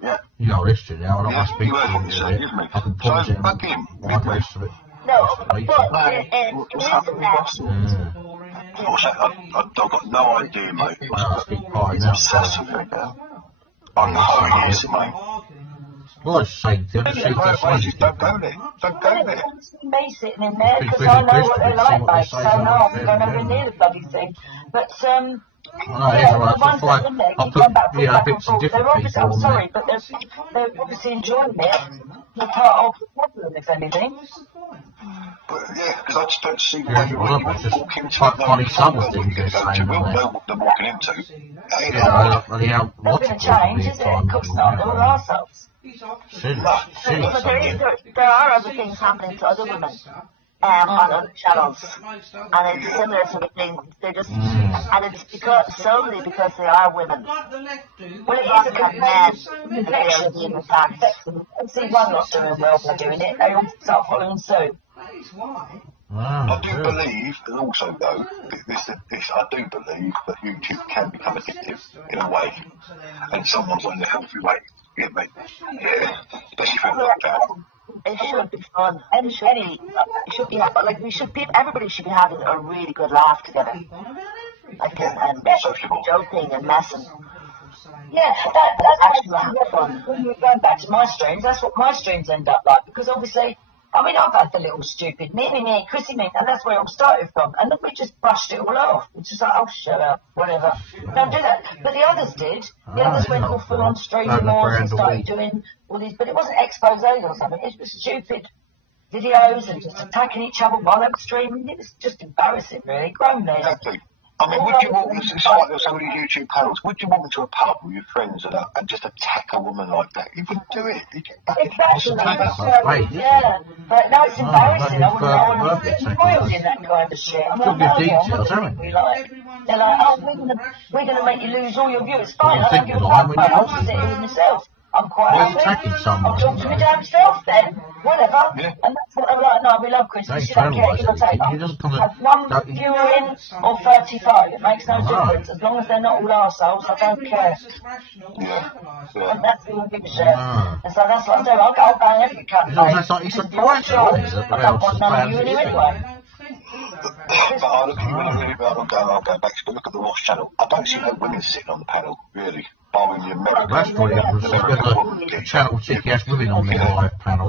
Yeah. You know, history now, and I You heard what he said, isn't it? I can pause it and fuck him. like the rest of it. No, I've got no idea, mate. I'm obsessed with it now. I'm obsessed, mate. Well, it's the same thing. Don't go there. Don't go there. Me sitting in there because I know what they're like, mate. So no, I'm going over near the bloody thing. But I'll put, yeah, bits of different people I'm on sorry, but they're obviously enjoying it. They're part of the problem, if anything. But yeah, because I just don't see why you want to walk into it. Funny some of things they're saying we'll on know what they're walking into. Yeah, bloody hell, Not going to change, is it? Of course not. They're all ourselves. Silly. But there are other things happening to other women on other channels, and it's similar sort of thing. They just, and it's solely because they are women. Well, it is about men that are being attacked. And see, one lot doing well by doing it. They all start following suit. I do believe, and also though, I do believe that YouTube can become addictive in a way, and someone's on the healthy way. Yeah, mate. Yeah, especially for lockdown. It should be fun. And it should be like everybody should be having a really good laugh together. Like and joking and messing. Yeah, that's actually fun. When you're going back to my streams, that's what my streams end up like. Because obviously, I mean, I've had the little stupid me, Chrissy, and that's where it all started from. And then we just brushed it all off. It's just like, oh, shut up, whatever. Don't do that. But the others did. The others went all full on streaming wars and started doing all these. But it wasn't exposés or something. It was stupid videos and just attacking each other while they were streaming. It was just embarrassing, really. Grown men. Exactly. I mean, would you walk into some of these YouTube panels? Would you walk into a pub with your friends and just attack a woman like that? You would do it. You get back yeah, but now it's embarrassing. I wouldn't get spoiled in that kind of shit. I'm like, they're like, oh, we're gonna make you lose all your views. Fine, I don't give a fuck. I'll sit here with myself. I'm quite happy. I'll talk to my damn self then. Whatever. Yeah. And that's what I'm like. No, we love Christmas. You don't care. Give or take. Have one viewer in or 35. It makes no difference. As long as they're not all arseholes, I don't care. Yeah. And that's the only shit. And so that's what I do. I'll go down every cut. I don't want none of you in here anyway. But I look at you when I really I'll go back to look at the Ross channel. I don't see no women sitting on the panel, really. Barring the American. That's probably the channel chick has women on their live panel,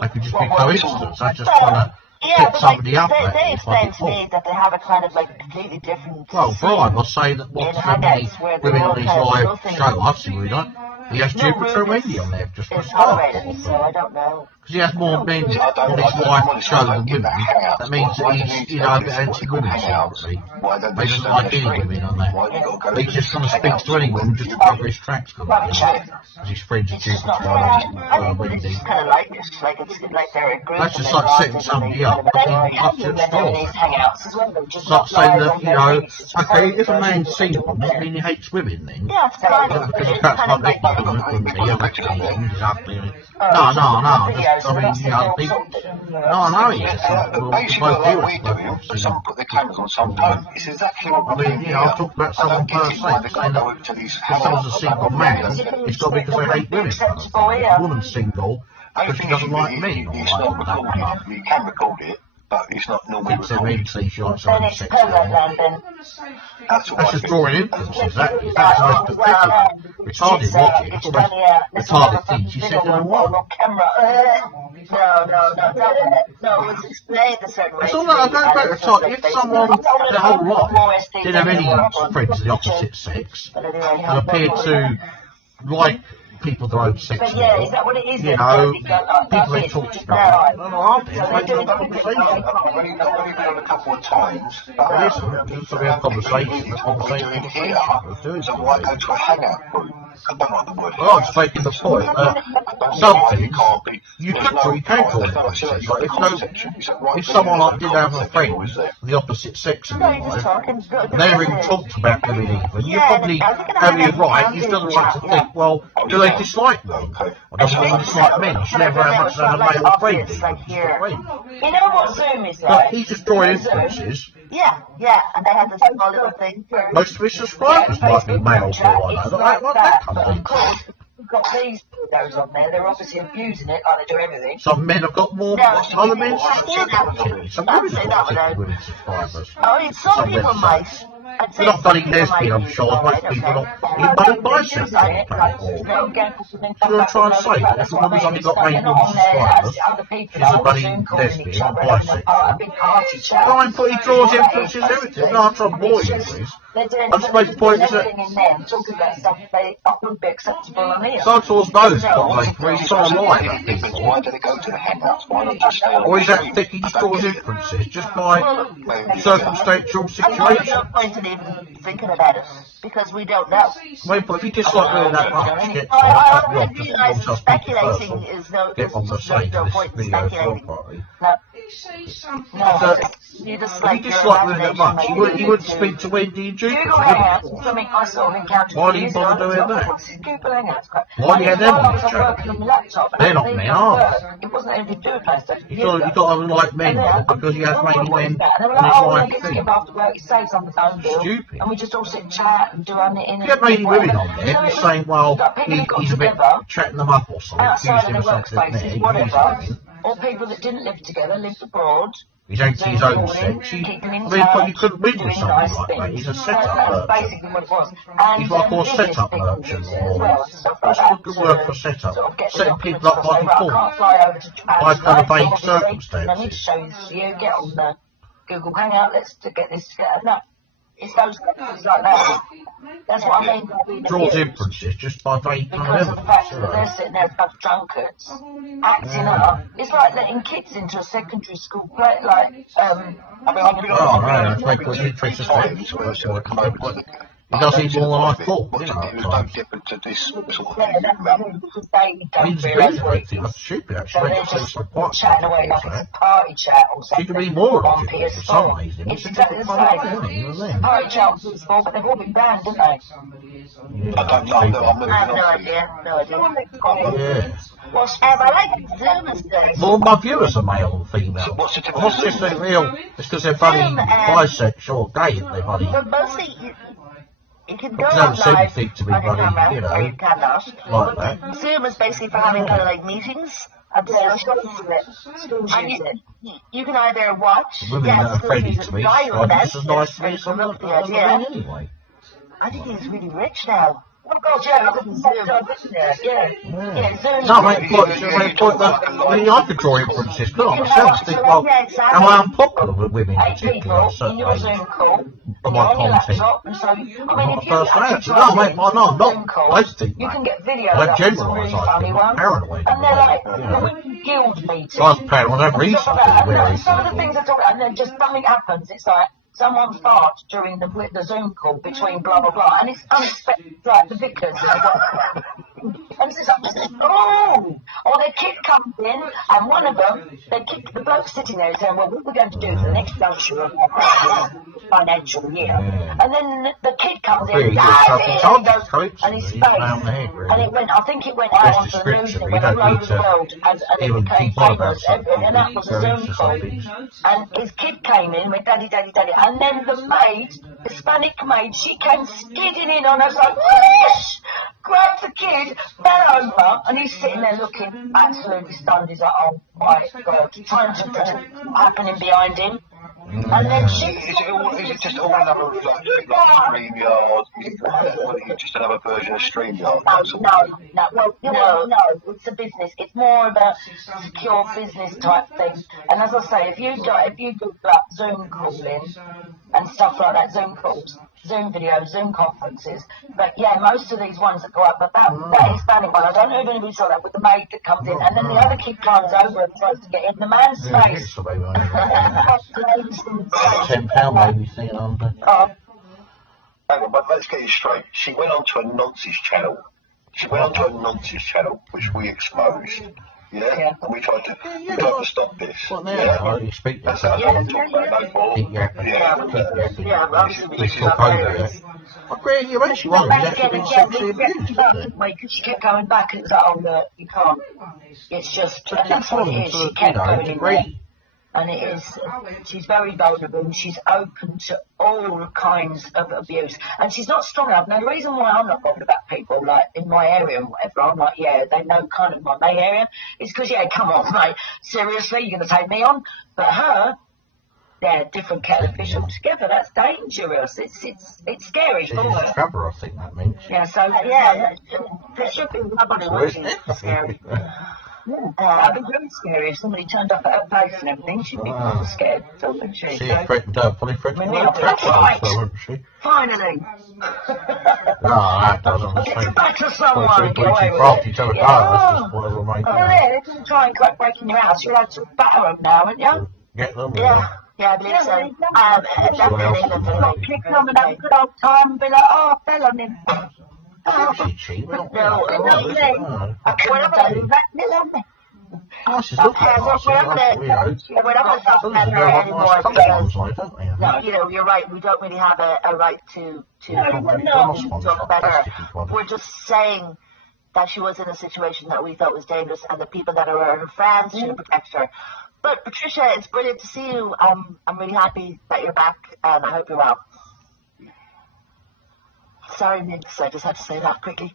they could just be coincidence. That's just trying to pick somebody up. They explain to me that they have a kind of like completely different. Well, Brian was saying that what's so many women on his live show, I've seen it, he has Jupiter Wendy on there just for start. So I don't know. Because he has more men on his live show than women. That means that he's, you know, a bit anti-women secretly. He doesn't like any women on there. He's just going to speak to anyone just to cover his tracks. Because his friends are Jupiter Wendy. It's kind of like this, like it's like they're a group. That's just like setting somebody up to the store. It's like saying that, you know, okay, if a man's single, does that mean he hates women then? Yeah, it's kind of. Because that's not like that. No, just, I mean, you know, people. No, I know it's basically what we do, some put their cameras on, some don't. It's exactly what I mean, you know, I've talked about someone per se, saying that if someone's a single man, it's got to be because they hate women. A woman's single because she doesn't like men. You can record it, but it's not normally recorded. That's just drawing inferences. That's nice perspective. Retarded logic. It's almost retarded things. You said them what? No, it's explained a certain way. It's all right, I don't know retarded. If someone their whole life didn't have any friends of the opposite sex and appeared to like people their own sex But yeah, is that what it is? you then? know, Like, people they it. talk to Right. no, I'm So they're doing conversation. I've only been on a couple of times. So we have conversation. Let's do it. So why go to a hangout group? I don't know the word. Well, I'm just making the point. Something you can draw influences. Like if someone like did have a friend with the opposite sex in their life, and they never even talked about them even, you probably have your right. You still have the right to think, well, do they dislike men? Or doesn't they dislike men? You should never have much of a male friend. You know what Zoom is like? But he's just drawing influences. Yeah, and they have the same little thing. Most of his subscribers might be male for all I know. That kind of thing. We've got these videos on there, they're obviously abusing it like they do everything. Some men have got more, other men subscribers. Some women have got women subscribers. Oh, it's some people, mate. We're not bloody lesbian, I'm sure. Most people are not even bloody bisexual. So I'm trying to say that if a woman's only got 8 million subscribers, she's a bloody lesbian or bisexual. Fine, but he draws influences everything. No, I'm trying to bore you with this. I'm just making the point that Santos knows what he's trying to lie about people. Why do they go to the hangouts? Why not just stay on? Or is that thick he just draws inferences just by circumstantial situation? Even thinking about it because we don't know. Wait, but if you dislike really that much, get speculating is no. Get on the same video film party. No, you just like really that much. You wouldn't speak to Wendy and Jupiter. Why do you bother doing that? Why do you have them on this channel? They're not men, are they? It wasn't anything to do with pasta. You got to like men because he has mainly men and his wife thing. After work, he stays on the phone bill, stupid. and we just all sit and chat and do our knitting. You get mainly women on there, you're saying, well, he's a bit chatting them up or something, accusing him of something there. Or people that didn't live together, lived abroad. He's anti his own sex. But you couldn't win with something like that. He's a setup merchant. He's what I call a setup merchant. What's the word for setup? Setting people up by default. By kind of vague circumstances. I need to show you, get on the Google Hangout, let's get this together. No. It's those things like that. That's what I mean. Draws inferences just by vague kind of because of the fact that they're sitting there as drunkards, acting up. It's like letting kids into a secondary school play, like, that's like what interests us. He does even more than I thought, you know, at times. He's really great, that's stupid, actually. It's quite chatting away like it's a party chat or something. He can be more of it for some reason. It's exactly the same. Party chat was before, but they've all been banned, didn't they? I don't know, I have no idea. Yeah. I like Zoomers. Well, my viewers are male and female. So what's the difference? What's this thing real? It's because they're bloody bisexual or gay, they're bloody. But mostly, you can go It on doesn't seem live. to be bloody, you know, You cannot. like that. Zoom is basically for having kind of like meetings. And you can either watch. Women that are friendly to me, this is nice to me, some of them anyway. I think he's really rich now. Oh God, yeah, look at the Zoom. Yeah, Zoom. No, mate, I could draw inferences, couldn't I? Myself, think, well, am I unpopular with women in particular? For my content. My personality. No, mate, no, I'm not. I just think, mate, I generalise, I think, I'm paranoid. And they're like, guild meetings. I was paranoid, I have reason to be wary. Some of the things I talk about, and then just something happens, it's like, someone farts during the Zoom call between blah blah blah, and it's unexpected, like the vicars. And it's like, oh, or their kid comes in, and one of them, the bloke's sitting there saying, well, what we're going to do for the next financial year, and then the kid comes in, and his face, and it went, I think it went out onto the news, it went all over the world, and it became famous, and that was a Zoom call, and his kid came in with daddy, and then the maid, Hispanic maid, she came skidding in on us like, whoosh, grabbed the kid, fell over, and he's sitting there looking absolutely stunned. He's like, oh my God, trying to happening behind him. And then she... Is it just all another like StreamYard? Is it just another version of StreamYard? No, it's a business. It's more of a secure business type thing. And as I say, if you do like Zoom calling and stuff like that, Zoom calls, Zoom videos, Zoom conferences. But yeah, most of these ones that go up, but that Hispanic one, I don't know if we saw that with the maid that comes in, and then the other kid climbs over and tries to get in the man's face. £10 maybe thing on there. Hang on, but let's get it straight. She went onto a nonsense channel. Which we exposed. Yeah? And we tried to stop this. Well, now you speak to yourself. I agree, you actually want to be actually sexually abused. Because she kept going back and it was like, oh look, you can't. It's just, that's what it is. She kept going in. And it is, she's very vulnerable and she's open to all kinds of abuse. And she's not strong enough. Now, the reason why I'm not bothered about people, like, in my area and whatever, I'm like, yeah, they know kind of my area, is because, yeah, come on, mate, seriously, you're going to take me on? But her, yeah, different kettle of fish altogether, that's dangerous. It's scary for her. She's trouble, I think that means. Yeah, so, yeah, there should be nobody watching it. Scary. I'd be really scary if somebody turned up at her place and everything. She'd be scared, so wouldn't she? She threatened probably threatened right. wouldn't she? Finally. No, that doesn't. Get back to someone. Get away with it. Each other whatever, mate. Oh, yeah, they didn't try and quite break in your house. You're allowed to batter them now, aren't you? Get them. Yeah, I believe so. Click them and have a good old time and be like, oh, I fell on him. She cheap. I couldn't do that. Oh, she's looking at us. We're not going to talk about her anymore because, you know, you're right, we don't really have a right to talk about her. We're just saying that she was in a situation that we thought was dangerous and the people that are her friends should protect her. But Patricia, it's brilliant to see you. I'm really happy that you're back and I hope you're well. Sorry, Nix, I just had to say that quickly.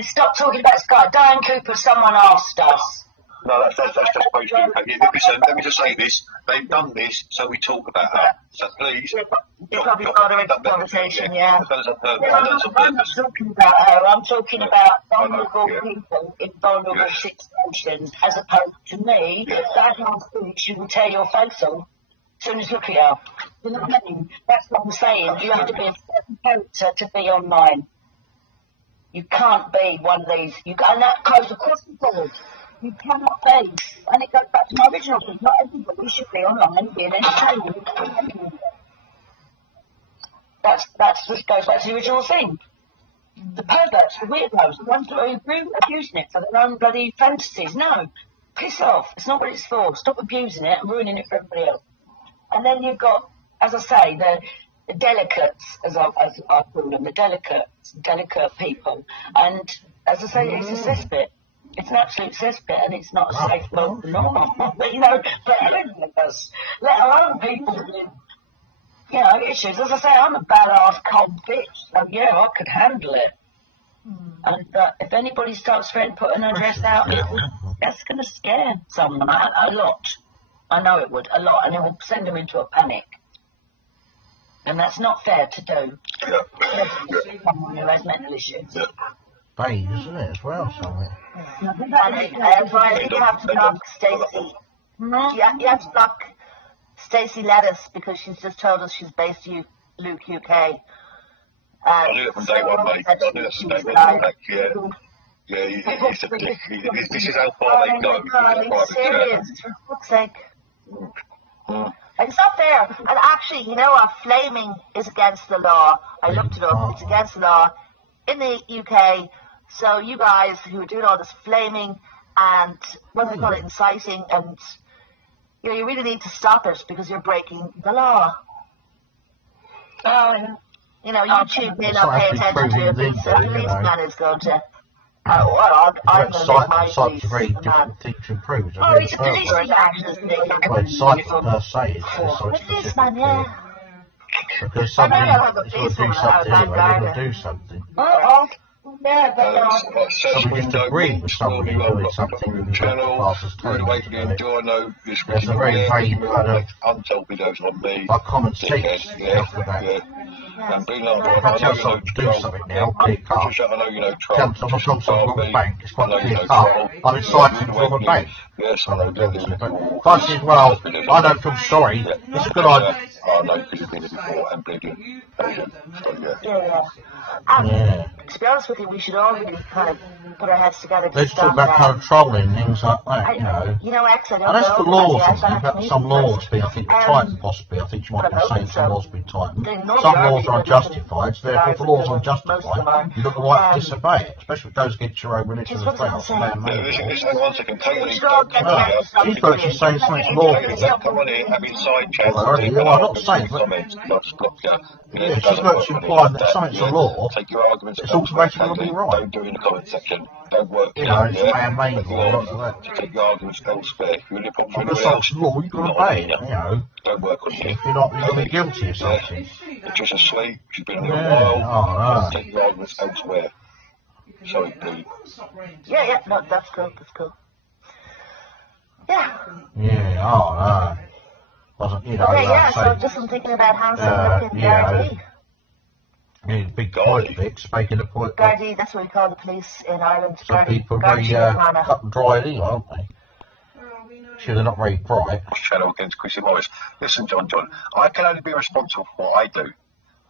Stop talking about Scott. Diane Cooper, someone asked us. No, that's just supposed to be. Listen, let me just say this. They've done this, so we talk about her. So please. You probably got her into the conversation, yeah. I'm not talking about her. I'm talking about vulnerable people in vulnerable situations, as opposed to me. That whole thing, she will tear your face off. As soon as you look at her. You know what I mean? That's what I'm saying. You have to be a certain character to be online. You can't be one of these. And that goes across the board. You cannot be. And it goes back to my original thing. Not everybody should be online being entertained. That just goes back to the original thing. The perverts, the weirdos, the ones that are abusing it for their own bloody fantasies. No. Piss off. It's not what it's for. Stop abusing it and ruining it for everybody else. And then you've got, as I say, the delicates, as I call them, the delicate people. And as I say, it's a cesspit. It's an absolute cesspit, and it's not safe for normal. But, you know, for everyone of us, let alone people with, you know, issues. As I say, I'm a badass cold bitch, so yeah, I could handle it. And if anybody starts putting her dress out, that's going to scare someone a lot. I know it would, a lot, and it will send them into a panic. And that's not fair to do. Someone who has mental issues. Beige, isn't it, as well, something? You have to block Stacey. You have to block Stacey Lattice because she's just told us she's based Luke, UK. I knew it from day one, mate. I knew that from day one. This is how far they go. It's serious, for fuck's sake. It's not fair. And actually, you know what? Flaming is against the law. I looked it up. It's against the law in the UK. So you guys who are doing all this flaming and what they call it, inciting, and you really need to stop it because you're breaking the law. Oh, yeah. You know, YouTube may not pay attention to it, but the policeman is going to. I'm going to make my police man. Oh, he's a policeman, actually. Well, it's sight per se. It's policeman, yeah. Because somebody's got to do something anyway, they've got to do something. Yeah, but somebody just agree with somebody doing something with the class as terrible. There's a very vague kind of by common sense stuff with that. If I tell someone to do something now, clear cut. Tell someone to rob a bank, it's quite clear cut. I'm inciting to rob a bank. But if I said, well, I don't feel sorry, it's a good idea. I know because you've been here before and bleeding. To be honest with you, we should all really kind of put our heads together. Let's talk about kind of troubling things like that, you know. You know, actually, and as for laws, some laws being, I think, tightened possibly. I think you might be saying some laws being tightened. Some laws are unjustified, so therefore if the laws are unjustified, you've got the right to disobey it, especially if it goes against your own religion as well. She's virtually saying something's lawful. Well, I'm not saying, but she's virtually implying that something's a law, it's automatically going to be right. Don't do it in the comment section. Don't work. You know, it's man-made law. Take your arguments elsewhere. If you're in such law, you've got to obey it, you know. Don't work on it. If you're not, you're going to be guilty of something. Just asleep. She's been here a while. Take your arguments elsewhere. Sorry, Pete. Yeah, no, that's cool, Yeah, wasn't, you know, so just I'm thinking about how some big point fix, making a point. Gardaí, that's what we call the police in Ireland. Some people are very cut and dry anyway, aren't they? Sure, they're not very bright. Channel against Chrissy Morris. Listen, John, I can only be responsible for what I do.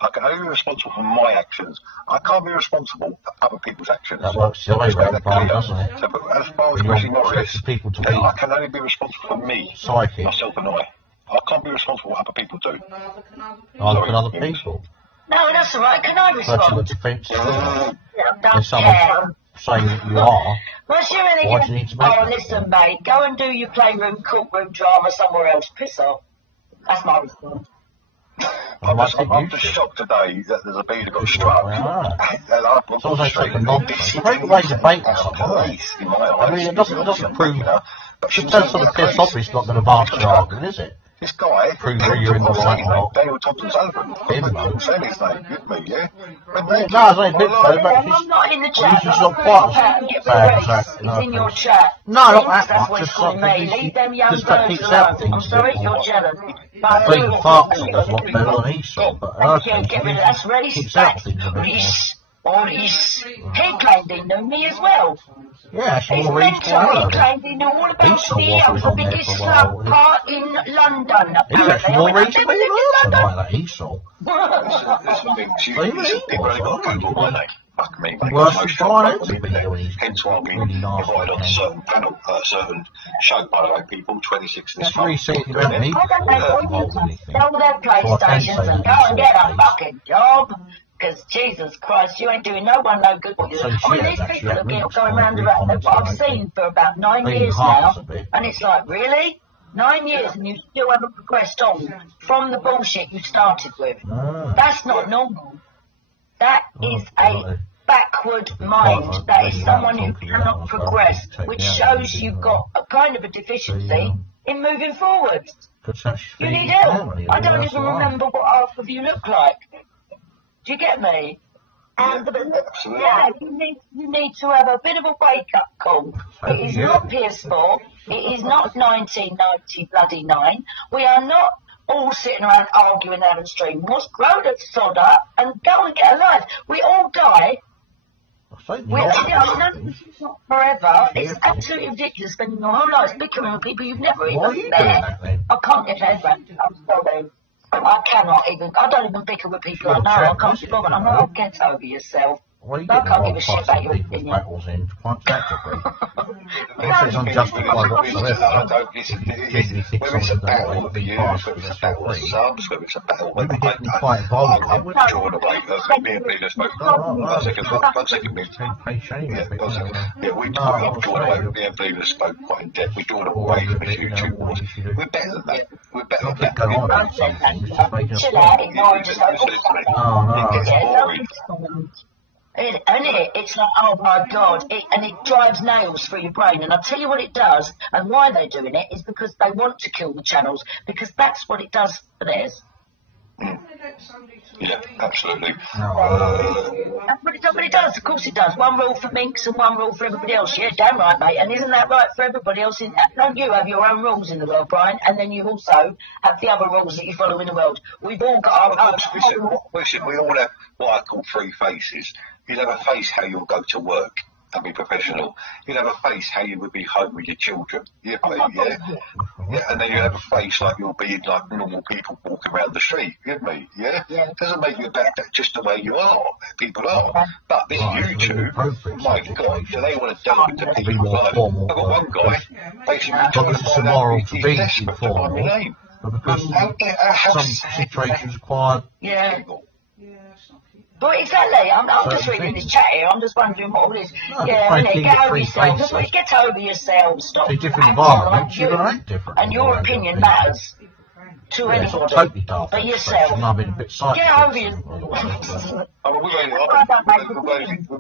I can only be responsible for my actions. I can't be responsible for other people's actions. That works the other way around, doesn't it? So, as far as Chrissy Morris, I can only be responsible for me, myself and I can't be responsible for what other people do. Other people? No, that's all right. Can I respond? That's a defence. If someone's saying that you are, why do you need to make listen, mate, go and do your playroom, courtroom drama somewhere else. Piss off. That's my response. I'm just shocked today that there's a bee that got struck. So they take a nonsense. The very way debate I mean, it doesn't prove that. Just tells sort of piss off it's not going to advance your argument, is it? This guy, prove that you're in the right or not. Daniel Thompson's husband. Saying his name, with me, yeah? No, I ain't been so, but I'm not in the chat. He's not quite as bad as He's in your chat. No, not that much. Just that keeps out things. I'm sorry, you're jealous. Being farts does a lot better than Esau, but that's really keeps out things a bit more. He claimed he knew me as well. Yeah, she will read He claimed he knew all about Siyaa, the biggest club part in London. He's actually more reached me than like that, Esau. Fuck me, worse than Brian, hence why we provide on a certain panel, certain show, by the way, people, 26 this month. That's really about me. Sell their PlayStations and go and get a fucking job. Because Jesus Christ, you ain't doing no one no good. I mean, these people are going round about what I've seen for about 9 years now, and it's like, really? 9 years and you still haven't progressed on from the bullshit you started with. That's not normal. That is a backward mind. That is someone who cannot progress, which shows you've got a kind of a deficiency in moving forward. You need help. I don't even remember what half of you look like. Do you get me? And you need to have a bit of a wake-up call. It is not PS4. It is not 1999. We are not all sitting around arguing out on the street. Let's grow the sod up and go and get a life. We all die. It's not forever. It's absolutely ridiculous spending your whole life bickering with people you've never even met. I can't get head back. I'm sorry. I cannot even. I don't even bicker with people I know. I can't be bothered. I'm not. Get over yourself. Well, you I can't give a shit about your opinion. If it's unjustified whatsoever, whether it's a battle with you, whether it's a battle with subs, whether it's a battle with we're getting quite involved. drawn away. Me and Peter spoke. One second, mate. Yeah, we drawn away. Me and Peter spoke quite in depth. We drawn away from the YouTube wars. We're better than that. We're better than that. Chill out, ignore it gets boring. It's like, oh my God, and it drives nails through your brain. And I'll tell you what it does, and why they're doing it is because they want to kill the channels, because that's what it does for theirs. Yeah, absolutely. That's what it does, of course it does. One rule for minks and one rule for everybody else. Yeah, damn right, mate. And isn't that right for everybody else? Don't you have your own rules in the world, Brian? And then you also have the other rules that you follow in the world. We've all got our own. Listen, we all have what I call three faces. You have a face how you'll go to work. and be professional. You'd have a face how you would be home with your children. Yeah, and then you have a face like you'll be like normal people walking around the street. You get me? Yeah. It doesn't make you that just the way you are. People are. But this YouTube, my God, do they want to delve into people's lives? I've got one guy basically talking about he's desperate to find my name. Because some situations require. Yeah. But exactly, I'm just reading this chat here, I'm just wondering what all this, get over yourself, just get over yourself, stop different environments, you're going to act different. And your opinion matters to anybody, totally daft, but yourself. Get over yourself. We've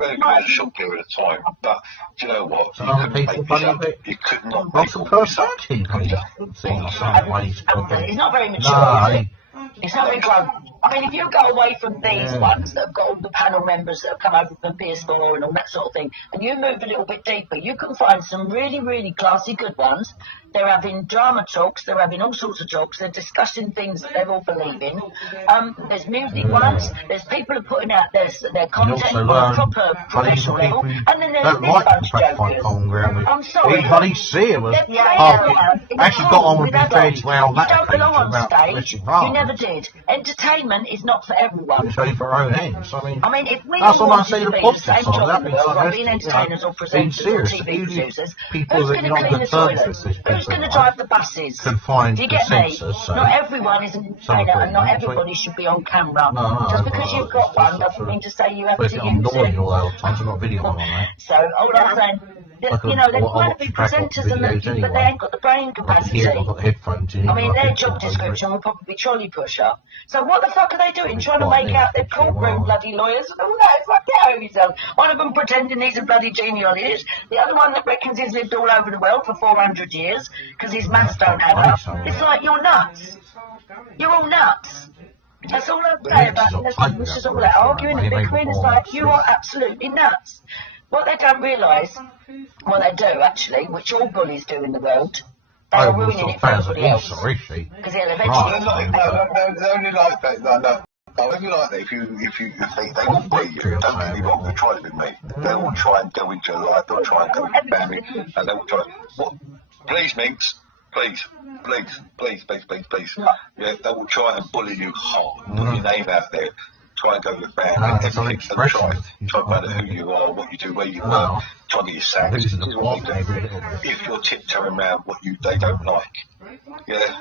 only got a short period of time, but do you know what? You couldn't make this up. You could not make all this up. He's not very mature. It's not very close. I mean, if you go away from these ones that have got all the panel members that have come over from PS4 and all that sort of thing, and you move a little bit deeper, you can find some really, really classy good ones. They're having drama talks, they're having all sorts of talks, they're discussing things that they're all believing. There's music ones, there's people who are putting out their content on a proper professional level, and then there's this bunch of jokers. I'm sorry. Bloody Siyaa was actually got on with me fairly well. You don't belong on stage, you never did. Entertainment is not for everyone. For her own ends. I mean, if we all wanted to be the same job in the world, like being entertainers or presenters or TV producers, who's going to clean the toilets? Who's going to drive the buses? Do you get me? Not everyone is an entertainer and not everybody should be on camera. Just because you've got one doesn't mean to say you have to use it. I'm annoying all the time, so I've got video on that. So, all I'm saying, you know, they want to be presenters and that, but they ain't got the brain capacity. I've got the headphones in. I mean, their job description will probably be trolley pusher. So what the fuck are they doing? Trying to make out they're courtroom bloody lawyers and all that? Fuck get over yourself. One of them pretending he's a bloody genealogist. The other one that reckons he's lived all over the world for 400 years because his maths don't add up. It's like, you're nuts. You're all nuts. That's all I'm saying about this is all that arguing and bickering. It's like, you are absolutely nuts. What they don't realise, what they do actually, which all bullies do in the world, they are ruining it for everybody else. Because they'll eventually they only like that. No. I only like that if they will beat you. Don't get me wrong, they try to be me. They will try and go into your life, they'll try and go into your family, and they will try. What? Please, Minx. Please. Yeah, they will try and bully you hard, put your name out there. Try and go to your family, everything, try about who you are, what you do, where you work, try and get your sacks. This is what they do. If you're tiptoeing around what they don't like, yeah.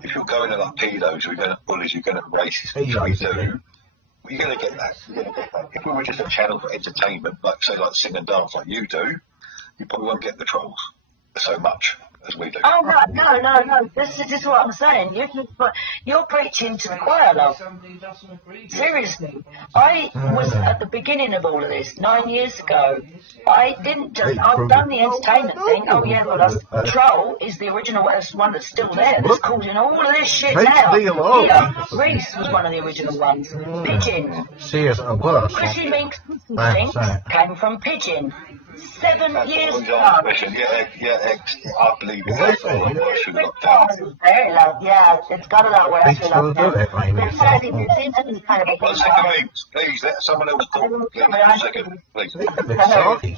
If you're going to like pedos, you're going to bullies, you're going to racists, you're going to get that. If we were just a channel for entertainment, like say like sing and dance like you do, you probably won't get the trolls so much as we do. Oh, no. This is what I'm saying. You're preaching to the choir, love. Seriously. I was at the beginning of all of this 9 years ago. I've done the entertainment thing. Oh, yeah, well, Troll is the original one that's still there. That's causing all of this shit now. Reese was one of the original ones. Pigeon. Chrissy Minx came from Pigeon. 7 years ago. I believe it has got a lot worse through lockdown. Yeah, it's got a lot worse through lockdown. Please, let someone else talk. Please, second, please.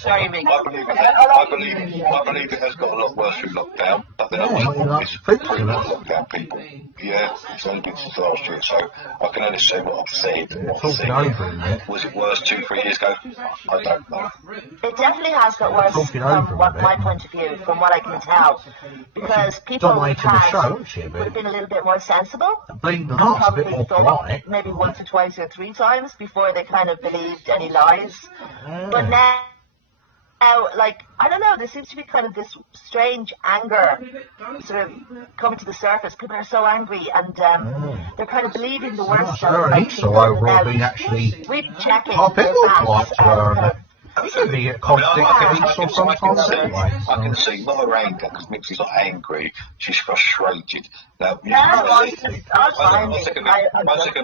Sorry, Mick. I believe it has got a lot worse through lockdown, but they're not lockdown people. Yeah, it's only been since last year, so I can only say what I've said. Was it worse 2-3 years ago? I don't know. It definitely has got worse from my point of view, from what I can tell, because people would have been a little bit more sensible, probably thought maybe once or twice or 3 times before they kind of believed any lies. But now, like, I don't know, there seems to be kind of this strange anger sort of coming to the surface. People are so angry and they're kind of believing the worst of it. We check it. You can be a contradiction sometimes anyway. I can see not her anger, because Mixie's not angry, she's frustrated. Now, one second,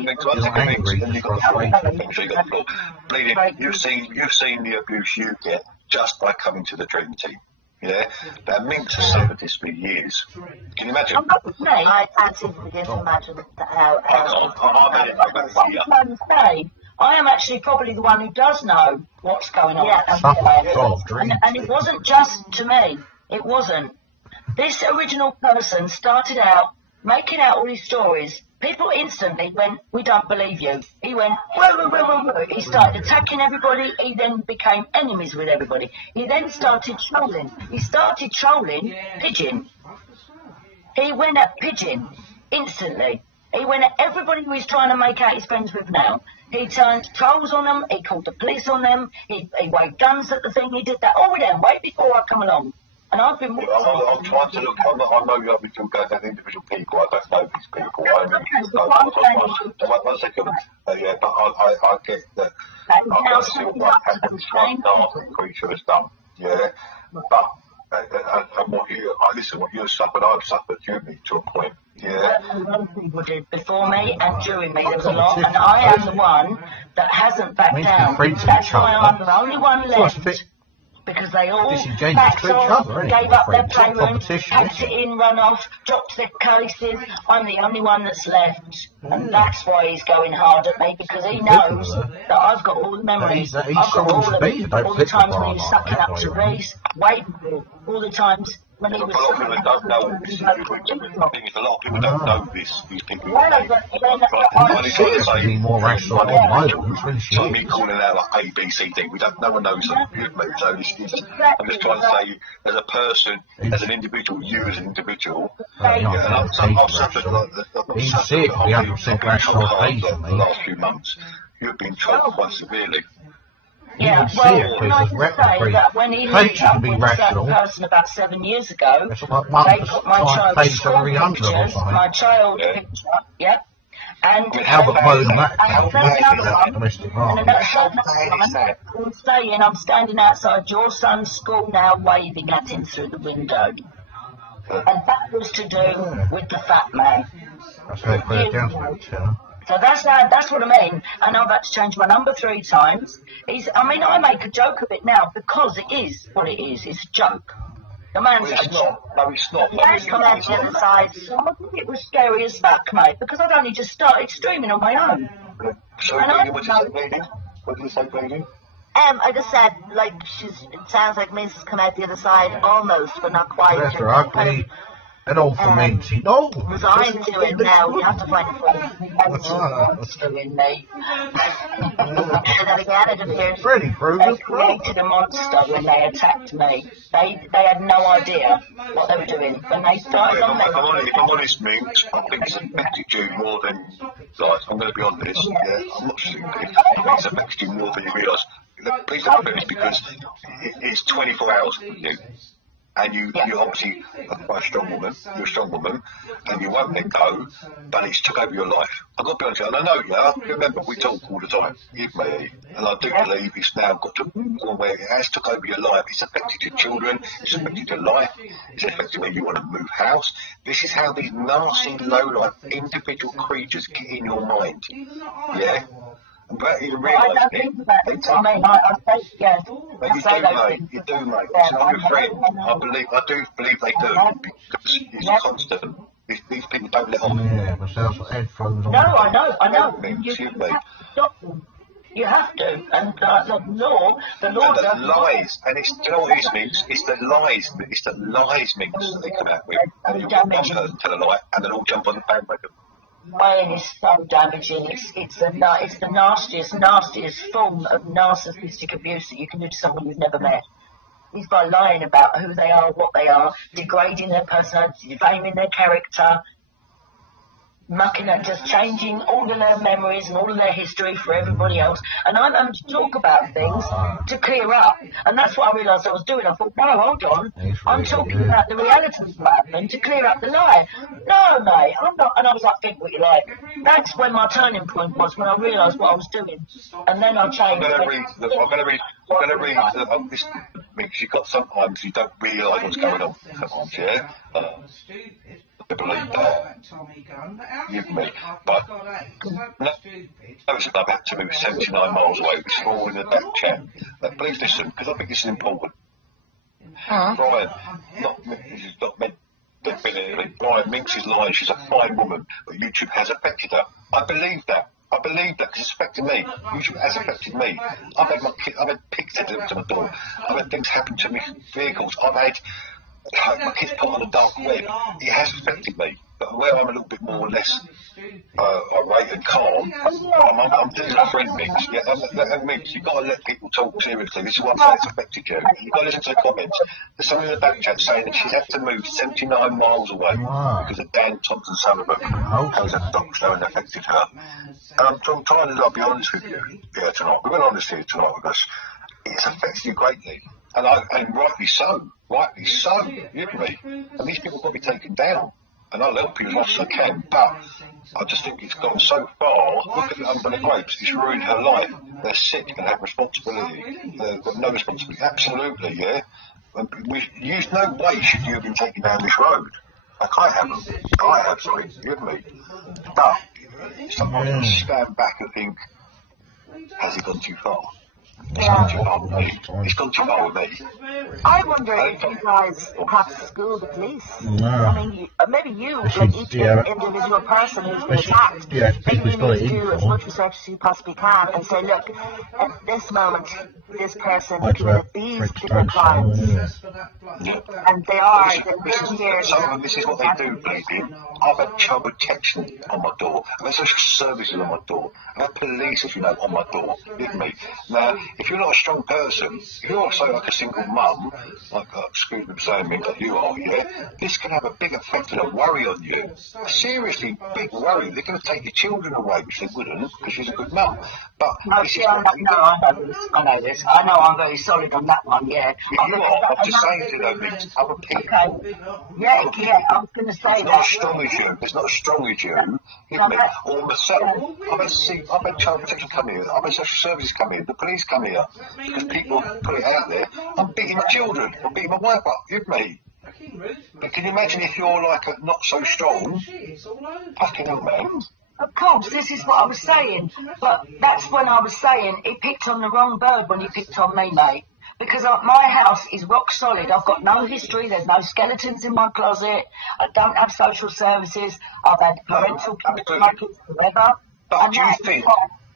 Mix, then you've got the floor. Bleeding, you've seen the abuse you get just by coming to the Dream Team. Yeah? Now, Minx has suffered this for years. Can you imagine? I can't even begin to imagine how. I am actually probably the one who does know what's going on. And it wasn't just to me. It wasn't. This original person started out making out all these stories. People instantly went, we don't believe you. He went, whoa. He started attacking everybody. He then became enemies with everybody. He then started trolling. He started trolling Pigeon. He went at Pigeon instantly. He went at everybody who he's trying to make out his friends with now. He turned trolls on them. He called the police on them. He waved guns at the thing. He did that all with them way before I come along. And I've been... I'm trying to look, I know you haven't still going at individual people, I don't know these people. One second, yeah, but I get that. I don't see what happens, what creature has done, yeah, but and what you suffered, I've suffered, you me to a point, yeah. A lot of people did before me and during me, there was a lot, and I am the one that hasn't backed down. That's why I'm the only one left. Because they all backed off, gave up their playroom, packed it in, run off, dropped their cases. I'm the only one that's left. And that's why he's going hard at me, because he knows that I've got all the memories. I've got all the times when he was sucking up to Reese, waiting for all the times when he was sucking up to Reese. A lot of people don't know this. These people be more rational on moments when she me calling out like A, B, C, D. No one knows that. So I'm just trying to say, as a person, as an individual, you as an individual, I've suffered the 100% rational last few months. You've been trolled quite severely. Yeah, well, can I just say that when he lived up with that person about 7 years ago, they put my child's school pictures, my child picture, yep. And I have another one, and another one saying I'm standing outside your son's school now waving at him through the window. And that was to do with the fat man. So that's what I mean. And I've had to change my number 3 times. I make a joke of it now because it is what it is. It's a joke. The man's it's not. No, it's not. He has come out the other side. So I think it was scary as fuck, mate, because I'd only just started streaming on my own. So, what did you say, Brady? I just said, like, it sounds like Miss has come out the other side almost, but not quite. That's ugly. An old fermented. No. Resigned to it now. You have to find a friend. That's doing me. Say that again, it appears. Freddy Krueger. They created a monster when they attacked me. They had no idea what they were doing. When they started on me. If I'm honest, Minx, I think it's affected you more than, like, I'm going to be honest, yeah, I'm not stupid. I think it's affected you more than you realise. Please don't do this because it's 24 hours for you. And you're obviously quite a strong woman, you're a strong woman, and you won't let go, but it's took over your life. I've got to be honest, and I know, yeah, remember, we talk all the time, you me, and I do believe it's now got to where it has took over your life. It's affected your children, it's affected your life, it's affected when you want to move house. This is how these nasty, low-life, individual creatures get in your mind, yeah? But you realise I don't think about it. I mean, I say yes. But you do, mate. You do, mate. It's not your friend. I do believe they do because it's constant. These people don't let on. Yeah, but sounds like headphones on. No, I know. You have to stop them. You have to. And the law. And the lies. And it's, do you know what it means? It's the lies. It's the lies, Minx, that they come out with. And you get one person tell a lie, and then all jump on the bandwagon. Lying is so damaging. It's the nastiest form of narcissistic abuse that you can do to someone you've never met. It's by lying about who they are, what they are, degrading their personality, defaming their character, mucking up, just changing all of their memories and all of their history for everybody else. And I'm having to talk about things to clear up. And that's what I realised I was doing. I thought, no, hold on. I'm talking about the reality of what happened to clear up the lie. No, mate, I'm not. And I was like, think what you like. That's when my turning point was, when I realised what I was doing. And then I changed. I'm going to read this, because you've got sometimes you don't realise what's going on. Sometimes, yeah? I believe that. You've me. But I was about to move 79 miles away. It was all in the back chat. But please listen, because I think this is important. Brian, this is not meant definitely. Brian Minx is lying. She's a fine woman, but YouTube has affected her. I believe that. I believe that because it's affected me. Usually it has affected me. I've had pigs delivered to my door. I've had things happen to me, vehicles. I've had my kids put on a dark web. It has affected me. But where I'm a little bit more or less irate and calm, I'm doing a friend mix. Yeah, that mix. You've got to let people talk seriously. This is what I'm saying, it's affected you. You've got to listen to the comments. There's someone in the back chat saying that she had to move 79 miles away because of Dan Thompson Sullivan. How was that doctor and affected her? And I'm trying to be honest with you here tonight. We're going to be honest here tonight because it's affected you greatly. And rightly so. Rightly so. You know me. And these people got to be taken down. And I'll help you as much as I can, but I just think it's gone so far. Look at the unborn grapes, it's ruined her life. They're sick and have responsibility. They've got no responsibility. Absolutely, yeah. And there's no way should you have been taken down this road. Like I haven't. I have, sorry, you and me. But sometimes you stand back and think, has it gone too far? It's gone too far with me. It's gone too far with me. I wonder if you guys have school the police. I mean, maybe you, like each individual person who's been attacked, maybe you need to do as much research as you possibly can and say, look, at this moment, this person committed these particular crimes, and they are here. So this is what they do, baby. I've had child protection on my door. I've had social services on my door. I've had police, if you know, on my door. With me. Now, if you're not a strong person, if you're also like a single mum, like excuse me for saying me, like you are, yeah, this can have a big effect and a worry on you. A seriously big worry. They're going to take your children away, which they wouldn't, because she's a good mum. But this is what they do. I know this. I know I'm very solid on that one, yeah. You are. I'm just saying to them, it's other people. Okay. Yeah, I was going to say it's not as strong as you. It's not as strong as you. Or myself. I've had child protection come here. I've had social services come here. The police come here. Because people put it out there. I'm beating my children. I'm beating my wife up. You me. But can you imagine if you're like not so strong? Fucking hell, man. Of course, this is what I was saying. But that's when I was saying it picked on the wrong bird when you picked on me, mate. Because my house is rock solid. I've got no history. There's no skeletons in my closet. I don't have social services. I've had parental care for my kids forever. But do you think,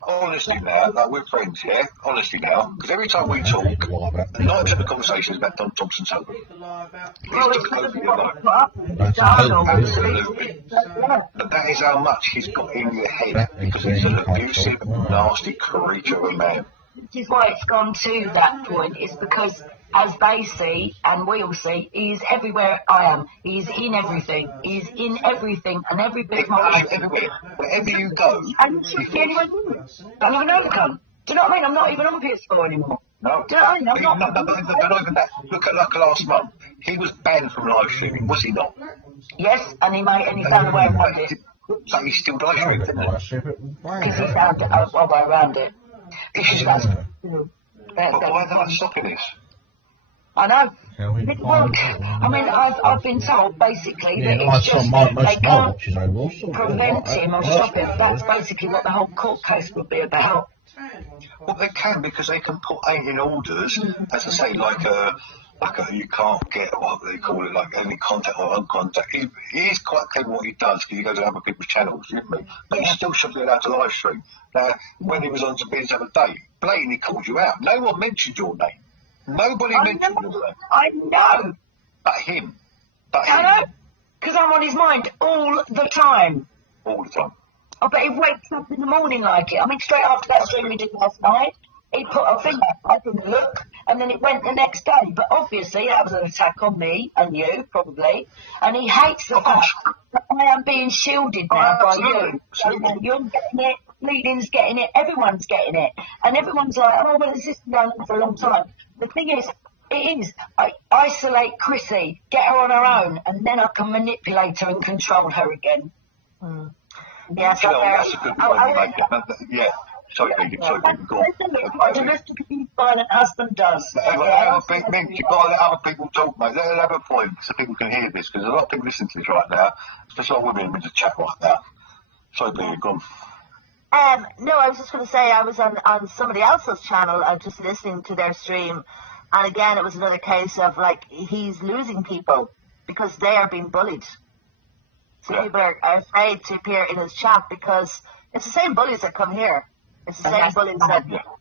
honestly now, like we're friends, yeah? Honestly now, because every time we talk, 90% of the conversation is about Don Thompson Sullivan. He's took over your life. Absolutely. But that is how much he's got in your head, because he's an abusive, nasty creature of a man. Which is why it's gone to that point, is because as they see, and we all see, he's everywhere I am. He's in everything. He's in everything, and every bit of my life. Wherever you go. And you shouldn't see anyone do it. Don't even know the cunt. Do you know what I mean? I'm not even on PS4 anymore. No. Do you know what I mean? I'm not. Not even that. Look at like last month. He was banned from live streaming, was he not? Yes, and he found a way around it. So he's still live streaming. Because he found a way around it. But why are they not stopping this? I know. I mean, I've been told basically that it's just they can't prevent him or stop him. That's basically what the whole court case would be about. Well, they can, because they can put in orders, as I say, like you can't get what they call it, like only contact or uncontact. He is quite clever what he does, because he goes on other people's channels, isn't he? But he still should be allowed to live stream. Now, when he was on Zoubida's the other day, blatantly called you out. No one mentioned your name. Nobody mentioned your name. I know. But him. I know. Because I'm on his mind all the time. All the time. I bet he wakes up in the morning like it. I mean, straight after that stream we did last night, he put a thing up. I didn't look, and then it went the next day. But obviously, that was an attack on me and you, probably. And he hates the fact that I am being shielded now by you. You're getting it, Leading's getting it, everyone's getting it. And everyone's like, oh, well, this has been going on for a long time. The thing is, I isolate Chrissy, get her on her own, and then I can manipulate her and control her again. Yeah, so that's a good point. Yeah. Sorry, go on. Domestically violent husband does. You've got to let other people talk, mate. Let them have a point so people can hear this, because there's a lot of people listening to this right now. Especially all women in the chat right now. Sorry, Billy, go on. No, I was just going to say I was on somebody else's channel, just listening to their stream, and again it was another case of like he's losing people because they are being bullied. So people are afraid to appear in his chat because It's the same bullies that come here. It's the same bullies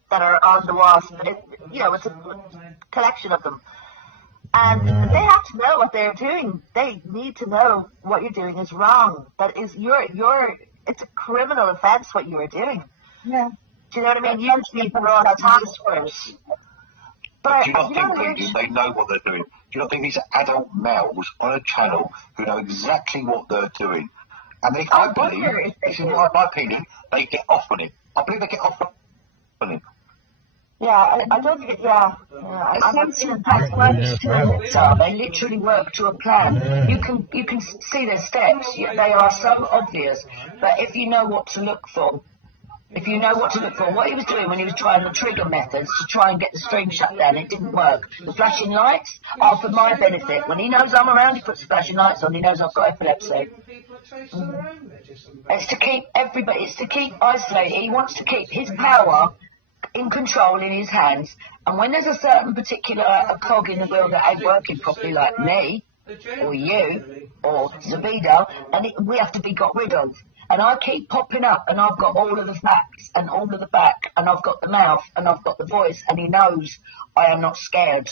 that are on the WASP. It's a collection of them. And they have to know what they're doing. They need to know what you're doing is wrong. That is, it's a criminal offence what you are doing. Yeah. Do you know what I mean? Usually for all the task force. But do you not think, Bleeding, they know what they're doing? Do you not think these adult males on a channel who know exactly what they're doing? And I believe, this is my opinion, they get off on it. I believe they get off on it. Yeah, I don't think, I haven't seen that. So they literally work to a plan. You can see their steps. They are so obvious. But if you know what to look for, what he was doing when he was trying the trigger methods to try and get the stream shut down, it didn't work. The flashing lights are for my benefit. When he knows I'm around, he puts flashing lights on. He knows I've got epilepsy. It's to keep everybody. It's to keep isolated. He wants to keep his power in control in his hands. And when there's a certain particular cog in the wheel that ain't working properly, like me, or you, or Zoubida, and we have to be got rid of. And I keep popping up, and I've got all of the facts and all of the back, and I've got the mouth, and I've got the voice, and he knows I am not scared.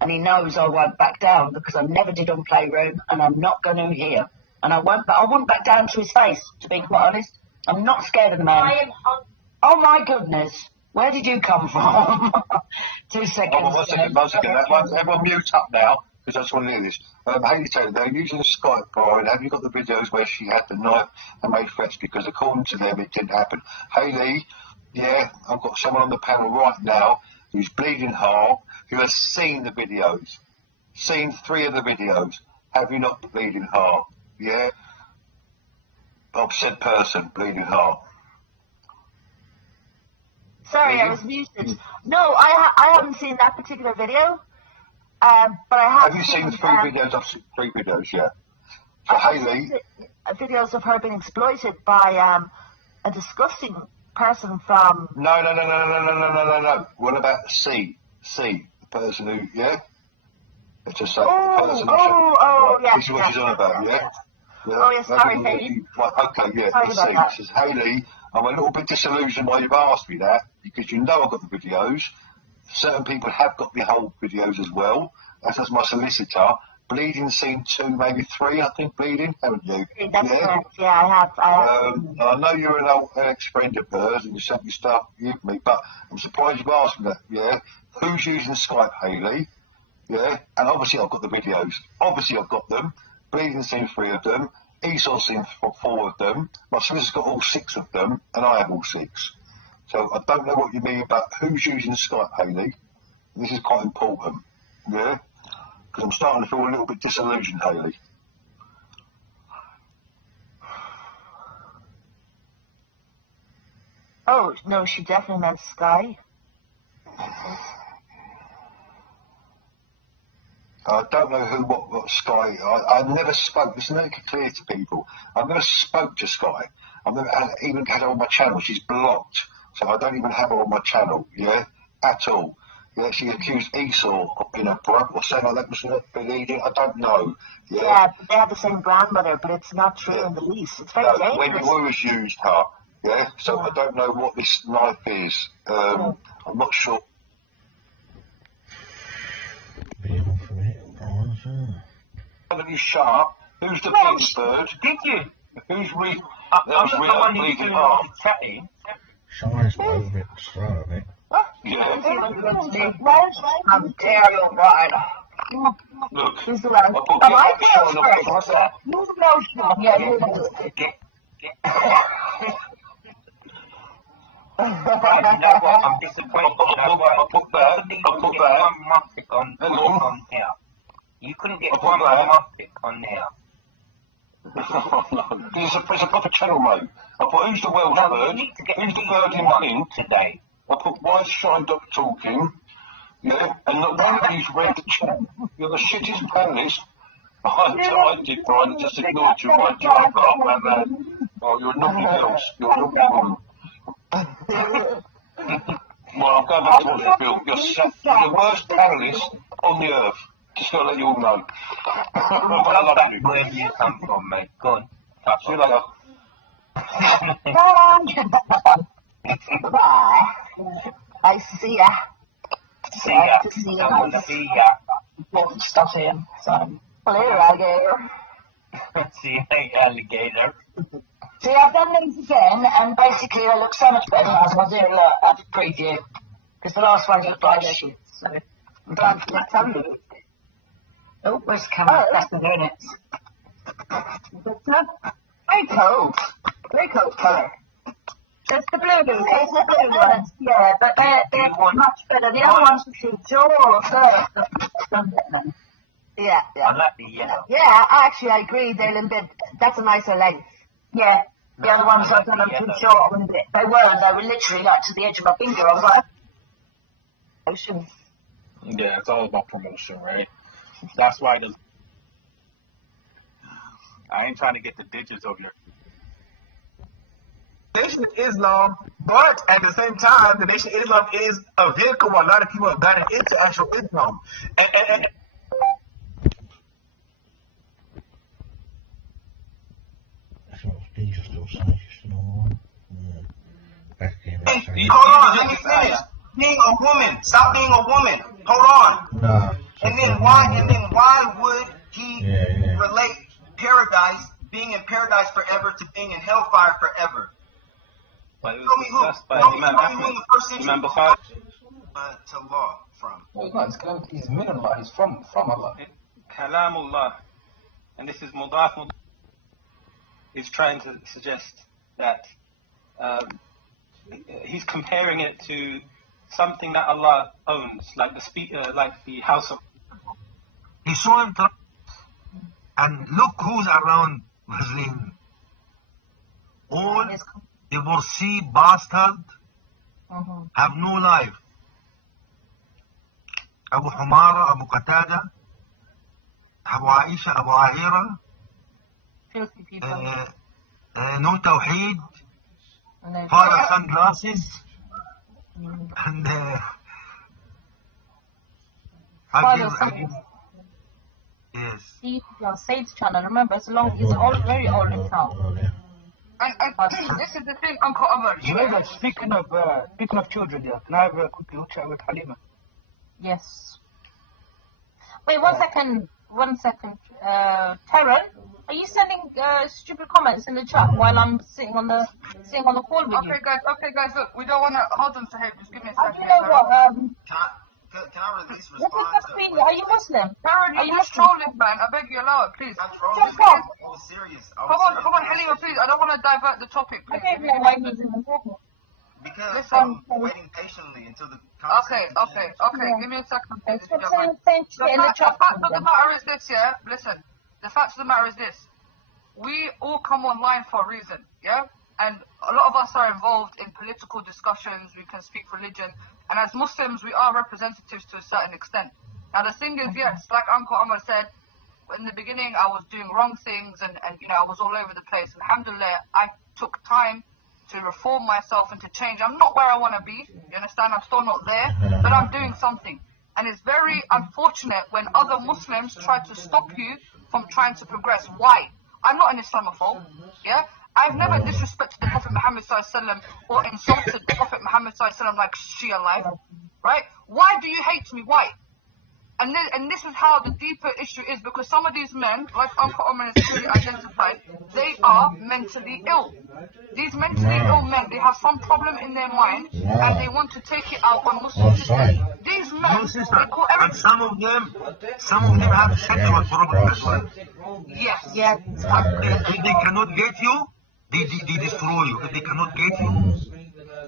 And he knows I won't back down, because I never did on Playroom, and I'm not going to here. And I won't back down to his face, to be quite honest. I'm not scared of the man. Oh my goodness, where did you come from? 2 seconds. Oh, one second. Everyone mute up now, because I just want to hear this. Haley Taylor, they're using a Skype bar, and have you got the videos where she had the knife and made threats? Because according to them, it didn't happen. Haley, yeah, I've got someone on the panel right now who's bleeding hard, who has seen the videos. Seen 3 of the videos. Have you not, bleeding hard? Yeah? Upset person, bleeding hard. Sorry, I was muted. No, I haven't seen that particular video. But I have. Have you seen 3 videos? I've seen 3 videos, yeah. So Haley, videos of her being exploited by a disgusting person from. No. What about C? The person who, yeah? It's just the person yes. This is what she's on about, yeah? Oh, yes, sorry, Haley. Okay, yeah. Let's see. It says, Haley, I'm a little bit disillusioned why you've asked me that, because you know I've got the videos. Certain people have got the whole videos as well. As my solicitor. Bleeding seen 2, maybe 3, I think, Bleeding, haven't you? That's correct, yeah, I have. I know you're an ex-friend of hers and you sent me stuff with me, but I'm surprised you've asked me that, yeah? Who's using Skype, Haley? Yeah? And obviously I've got the videos. Obviously I've got them. Bleeding seen 3 of them. Esau's seen 4 of them. My solicitor's got all 6 of them, and I have all 6. So I don't know what you mean about who's using Skype, Haley. This is quite important, yeah? Because I'm starting to feel a little bit disillusioned, Haley. Oh, no, she definitely meant Sky. I don't know what Sky. I never spoke. Let's make it clear to people. I never spoke to Sky. I've never even had her on my channel. She's blocked, so I don't even have her on my channel. Yeah, at all. Yeah, she accused Esau of being a brother or something like that. Was not believing. I don't know. Yeah, but they have the same grandmother, but it's not true in the least. It's very dangerous. When you always used her. Yeah, so I don't know what this knife is. I'm not sure. Sharp. Who's the pink bird? Did you? Who's with? I'm not the one who's doing all the chatting. Someone's a bit slow a bit. Yeah. I'm terrified. Look, Who's the last? What's that? Who's the last? Yeah, You know what? I'm disappointed. I'll put that. One muffin on here. You couldn't get one muffin on there. It's a proper channel, mate. I put who's the Welsh bird? Who's the bird in pink today? I put why is Shine Dog talking? Yeah, and look, one of these read the chat. You're the shittest panelist. I did, Brian. Just ignored you. Right, you are up, man. Oh, you're a naughty girl. You're a naughty woman. Well, I'm going back to what Bill. You're the worst panelist on the earth. Just to let you all know. Where do you come from, mate? Go on. See you later. Bye. I see ya. See ya. Won't stop him. So, well, here, alligator. See ya, alligator. See, I've done these again, and basically they look so much better than I was doing a preview. Because the last one looked like shit. So, I'm trying to get something. Oh, where's the camera? That's the units. Very cold. Very cold colour. It's the blue boots. It's the blue ones. Yeah, but they're much better. The other ones are too short. Yeah. I like the yellow. Yeah, actually, I agree. They're a little bit. That's a nicer length. Yeah. The other ones I thought were too short. They were literally like to the edge of my finger. I was like, promotion. Yeah, it's all about promotion, right? That's why I ain't trying to get the digits of your Nation of Islam, but at the same time, the Nation of Islam is a vehicle where a lot of people have gotten into actual Islam. And hold on, let me finish. Being a woman, stop being a woman. Hold on. No. And then why would he relate paradise, being in paradise forever, to being in hellfire forever? But it Tell me who? was discussed by Imam Who in the first century? Imam Bukhari. To law from. No, he's min Allah. He's from Allah. Kalamullah. And this is mudaf. He's trying to suggest that he's comparing it to something that Allah owns, like the house of. he saw him and look who's around Muslim. All divorcee bastard have no life. Abu Humara, Abu Qatada, Abu Aisha, Abu Ahira, Filthy people. no Tawheed, father sunglasses, and yes. See your Said's channel. Remember, it's very old in town. And this is the thing, Uncle Omar. Speaking of children, yeah, can I have a quick little chat with Halima? Yes. Wait, 1 second. 1 second. Karen, are you sending stupid comments in the chat while I'm sitting on the call with you? Okay, guys, look, we don't want to hold on to him. Just give me a second. You know what? Can I release response? Are you Muslim? Karen, Are you just trolling, man. I beg you, allow it, please. I'm trolling. I was serious. Come on, Halima, please. I don't want to divert the topic, please. I don't know why he's in the problem. Because I'm waiting patiently until the Okay. Give me a second. The fact of the matter is this, yeah? Listen. The fact of the matter is this. We all come online for a reason, yeah? And a lot of us are involved in political discussions. We can speak religion. And as Muslims, we are representatives to a certain extent. Now, the thing is, yes, like Uncle Omar said, in the beginning, I was doing wrong things and I was all over the place. Alhamdulillah, I took time to reform myself and to change. I'm not where I want to be, you understand? I'm still not there, but I'm doing something. And it's very unfortunate when other Muslims try to stop you from trying to progress. Why? I'm not an Islamophobe, yeah? I've never disrespected the Prophet Muhammad ﷺ or insulted the Prophet Muhammad ﷺ like Siyaa life, right? Why do you hate me? Why? And this is how the deeper issue is, because some of these men, like Uncle Omar has clearly identified, they are mentally ill. These mentally ill men, they have some problem in their mind, and they want to take it out on Muslim sisters. These men, they call and some of them have sexual problems as well. Yes. If they cannot get you, they destroy you. If they cannot get you,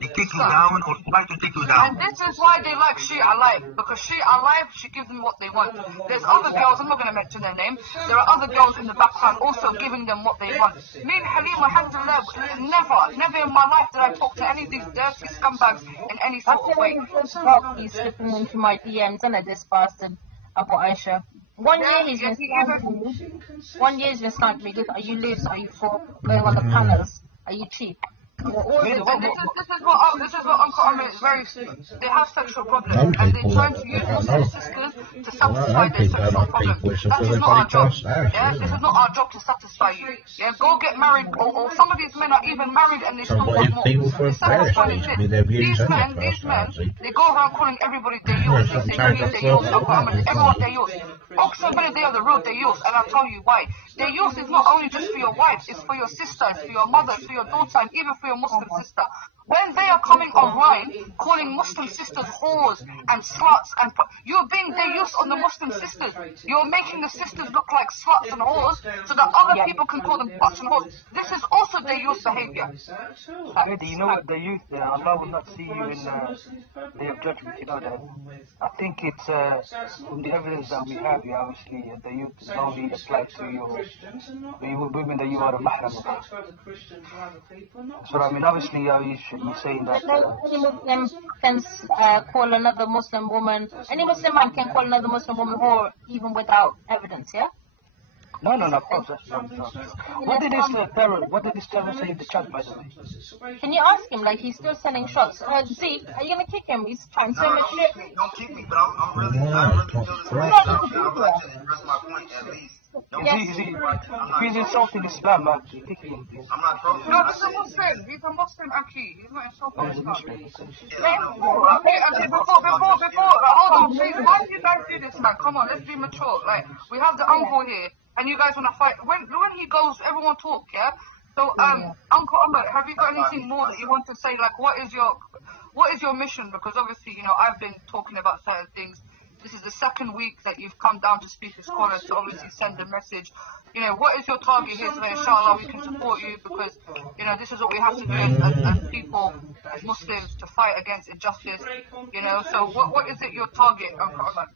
they take you down or try to take you down. And this is why they like Siyaa Live, because Siyaa Live, she gives them what they want. There's other girls, I'm not going to mention their name, there are other girls in the background also giving them what they want. Me and Halima, alhamdulillah, never in my life did I talk to any of these dirty scumbags in any sort of way. He's slipping into my DMs, and this bastard, Abu Aisha. 1 year he's been sniping me. 1 year he's been sniping me. Are you loose? Are you for going on the panels? Are you cheap? This is what Uncle Omar is very. They have sexual problems, and they're trying to use Muslim sisters to satisfy their sexual problems. That is not our job. Yeah, this is not our job to satisfy you. Yeah, go get married, or some of these men are even married and they still want more. The saddest one is this. These men, they go around calling everybody deyus. They say me deyus, everyone deyus. Somebody they are the real deyus, and I'll tell you why. Deyus is not only just for your wife, it's for your sisters, for your mother, for your daughter, and even for your Muslim sister. When they are coming online, calling Muslim sisters whores and sluts, and you're being deyus on the Muslim sisters. You're making the sisters look like sluts and whores, so that other people can call them sluts and whores. This is also deyus behavior. Do you know what the youth there? Allah will not see you in the day of judgment, you know that. I think it's from the evidence that we have here, obviously, the youth is only applied to your women that you are a mahram of. So I mean, obviously, you're saying that. Any Muslim can call another Muslim woman. Any Muslim man can call another Muslim woman whore even without evidence. Yeah. No, of course, that's not. What did this terrorist say in the chat, by the way? Can you ask him? Like, he's still sending shots. Zeke, are you gonna kick him? He's trying so much shit. Don't kick me, but I'm really feeling that's my point, at least. He's insulting Islam, man. I'm not talking. No, this is a Muslim. He's a Muslim, actually. He's not insulting Islam. Hold on, please. Why do you guys do this, man? Come on, let's be mature. Like, we have the uncle here, and you guys want to fight. When he goes, everyone talk, yeah? So, Uncle Umar, have you got anything more that you want to say? Like, what is your mission? Because obviously, I've been talking about certain things. This is the second week that you've come down to Speaker Scholars to obviously send a message. What is your target here today? Inshallah, we can support you because, this is what we have to do as people, as Muslims, to fight against injustice. So what is it your target, Uncle Umar?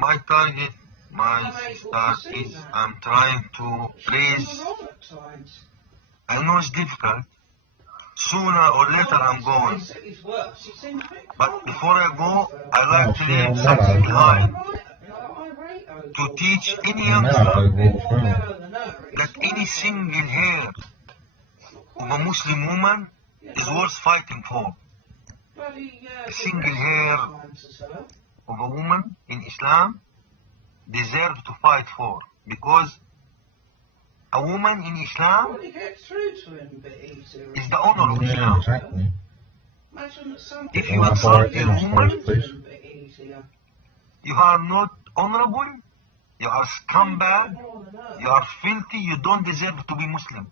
My target, my sister, is I'm trying to raise. I know it's difficult. Sooner or later I'm going. But before I go, I like to leave something behind. To teach any youngster that any single hair of a Muslim woman is worth fighting for. A single hair of a woman in Islam deserves to fight for. Because a woman in Islam is the honor of Islam. If you insult a woman, you are not honorable, you are scumbag, you are filthy, you don't deserve to be Muslim.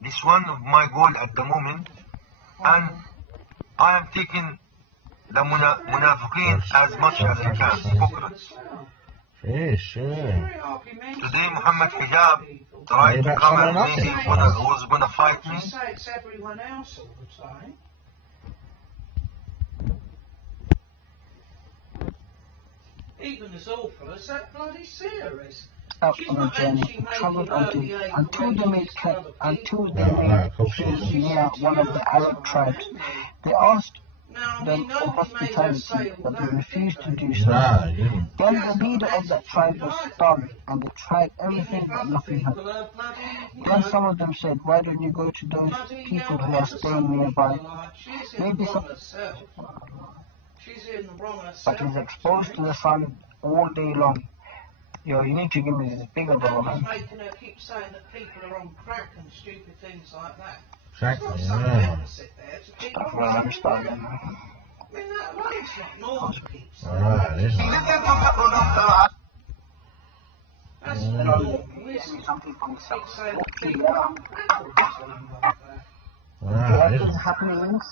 This is one of my goals at the moment, and I am taking the munafiqeen as much as I can, hypocrites. Today Muhammad Hijab tried to come and maybe was gonna fight me. Even as awful as that bloody Siyaa is. Out on a journey, travelled until they made Siyaa, one of the Arab tribes. They asked them for hospitality, but they refused to do so. Then the leader of that tribe was starving, and they tried everything but nothing happened. Then some of them said, why don't you go to those people who are staying nearby? Maybe some... But he's exposed to the sun all day long. Yo, you need to give me this bigger bro, man. Making her keep saying that people are on crack and stupid things like that. Exactly, yeah. Stuff where I'm starting. I mean, that's not normal. Alright, it is. That's some people Alright, it is. happenings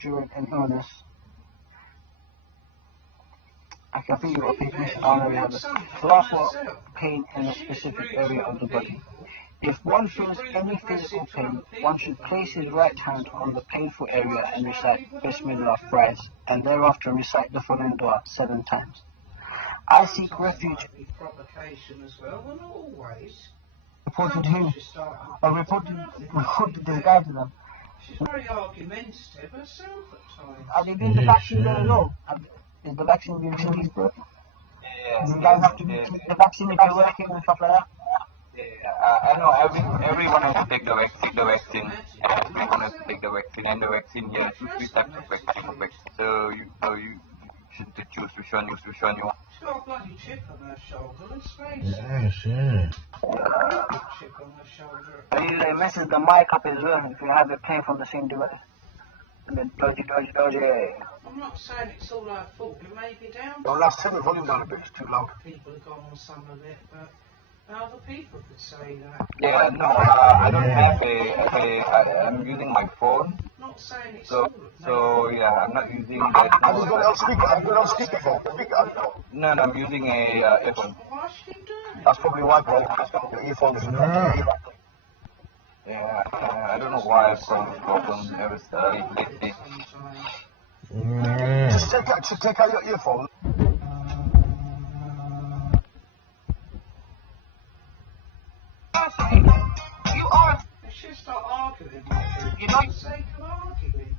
during an illness. I think you allow for pain in a specific area of the body. If one feels any physical pain, one should place his right hand on the painful area and recite Bismillah thrice, and thereafter recite the following dua 7 times. I seek refuge. Reported who? Or reported this guy to them. She's very argumentative herself at times. Have you been to vaccine there as well? Is the vaccine being released, bro? Yeah. Do you guys have to take the vaccine if you're working and stuff like that? Yeah, I know everyone has to take the vaccine. Everyone has to take the vaccine, and the vaccine, yes, we start the vaccine. So you the juice which one you want. She's got a bloody chip on her shoulder, let's face it. Yes, yeah. Chip on her shoulder. And he like messes the mic up as well if you have it playing from the same device. And then dodgy. I'm not saying it's all our fault. It may be down to Well, let's turn the volume down a bit. It's too loud. people have gone on some of it, but other people could say that. Yeah, no, I don't have I'm using my phone. Not saying it's So, all of so yeah, I'm not using I just got it on speaker. I've got it on speakerphone. No, I'm using a iPhone. Why is she doing it? That's probably why, bro. Your earphone is Yeah, I don't know why I've got this problem ever lately. Just take out your earphone. You are. They should start arguing. You know, for the sake of arguing.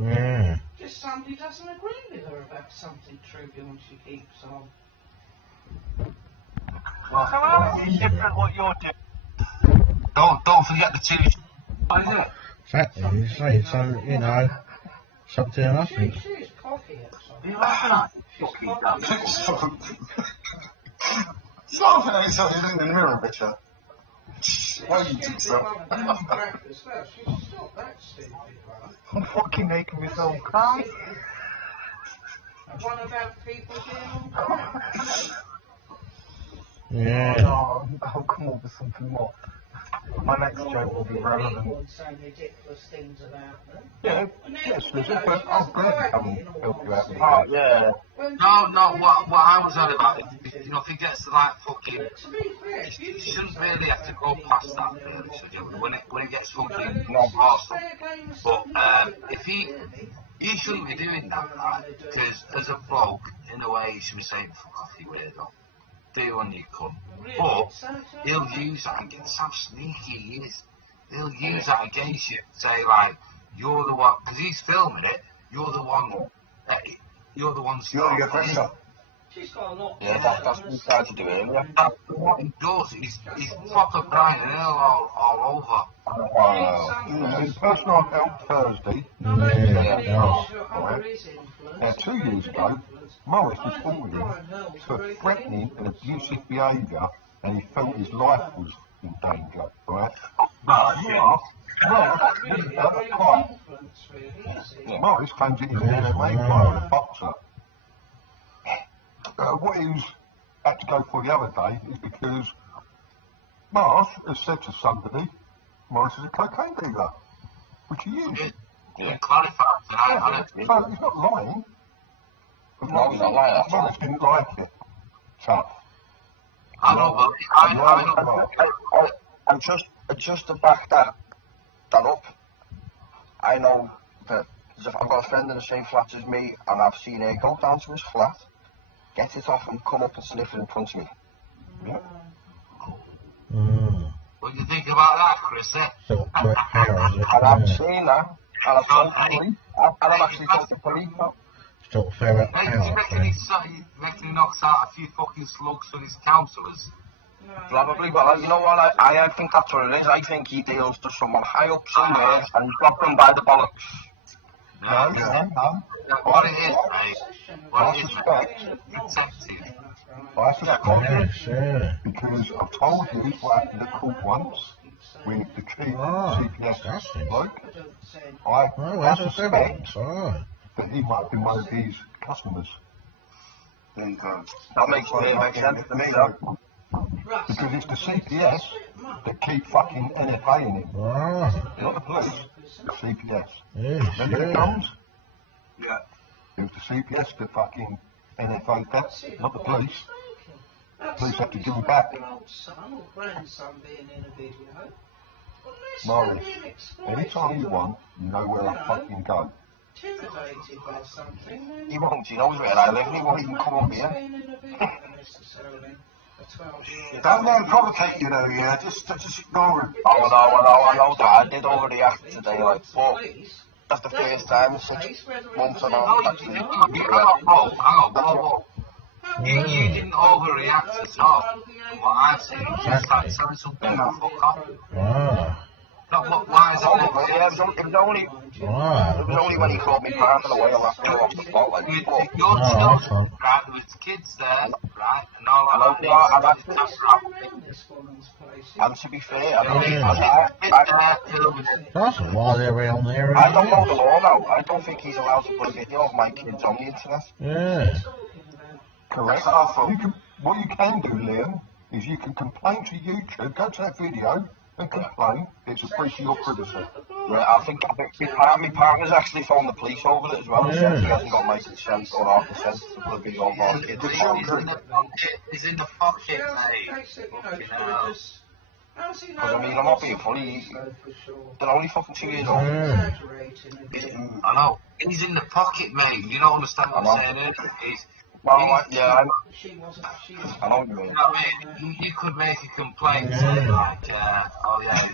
Yeah. Just somebody doesn't agree with her about something trivial and she keeps on. Well, so how is it different what you're doing? Don't forget the TV. What is it? Exactly, you say, so, you know, it's up to nothing. She's coffee outside. Stop it, it's something in the mirror, bitch. Why do you do so? I'm fucking making myself cry. One about people being on Yeah. I'll come up with something more. My next joke will be relevant. people saying ridiculous things about them. Yeah, yes, but I'll gladly come and help you out with Oh, that. yeah. No, what I was on about, you know, if he gets to like fucking, you shouldn't really have to go past that, should you? When it gets fucking awesome. But if he shouldn't be doing that, right? Because as a bloke, in a way, you should be saying, fuck off, you weirdo. Do when you come. But he'll use that against how sneaky he is. He'll use that against you. Say like, you're the one, because he's filming it. You're the one. You're the one. You're your pressure. Yeah, that's what he tried to do earlier. That's what he does. He's proper Brian Hill all over. His personal help Thursday. Yeah. 2 years ago, Morris was ordered for threatening and abusive behaviour, and he felt his life was in danger, right? Morris claims that he's been made by a boxer. What he's had to go for the other day is because Morris has said to somebody, Morris is a cocaine dealer, which he is. Yeah, clarify. He's not lying. No, he's not lying. Morris didn't like it. Tough. I know, but And just to back that up, I know that I've got a friend in the same flat as me, and I've seen her go down to his flat, get it off, and come up and sniff it in front of me. Yeah. What do you think about that, Chris? And I've seen that, and I've told the police, and I've actually told the police now. Still fair out You reckon he knocks out a few fucking slugs for his counsellors? Probably, but you know what, I think that's what it is. I think he deals to someone high up somewhere and got them by the bollocks. No. What it is, right? What it is, I suspect, because I've told you what happened at court once, with the chief CPS bloke. I suspect that he might have been one of these customers. And, that makes sense to me, though. Because it's the CPS that keep fucking NFAing him. Not the police, the CPS. Remember the guns? Yeah. It was the CPS that fucking NFA'd that, not the police. The police have to do it back. Morris, anytime you want, you know where I fucking go. He won't, he knows where I live, he won't even come up here. Don't let him provocate you though, yeah, just ignore him. I know that, I did overreact today, like, but that's the first time in 6 months and all, actually. You didn't overreact at all. What I said, you just like, sorry, something, fuck off. No, why is it? Yeah, it was only when he called me part of the way I left him off the spot. Like, If your children, right, with kids there, right, and all and to be fair, I That's a lot around there. I don't know the law now. I don't think he's allowed to put a video of my kids on the internet. Yeah. Correct. What you can do, Liam, is you can complain to YouTube, go to that video and complain. It's a breach of your privacy. Right, I think my partner's actually phoned the police over it as well. Yeah. He hasn't got my consent or our consent to put a video of our kids. He's in the pocket, mate. Because I mean, I'm not being funny. They're only fucking 2 years old. I know. He's in the pocket, mate. You don't understand what I'm saying, I know you mean. You could make a complaint, like, oh yeah,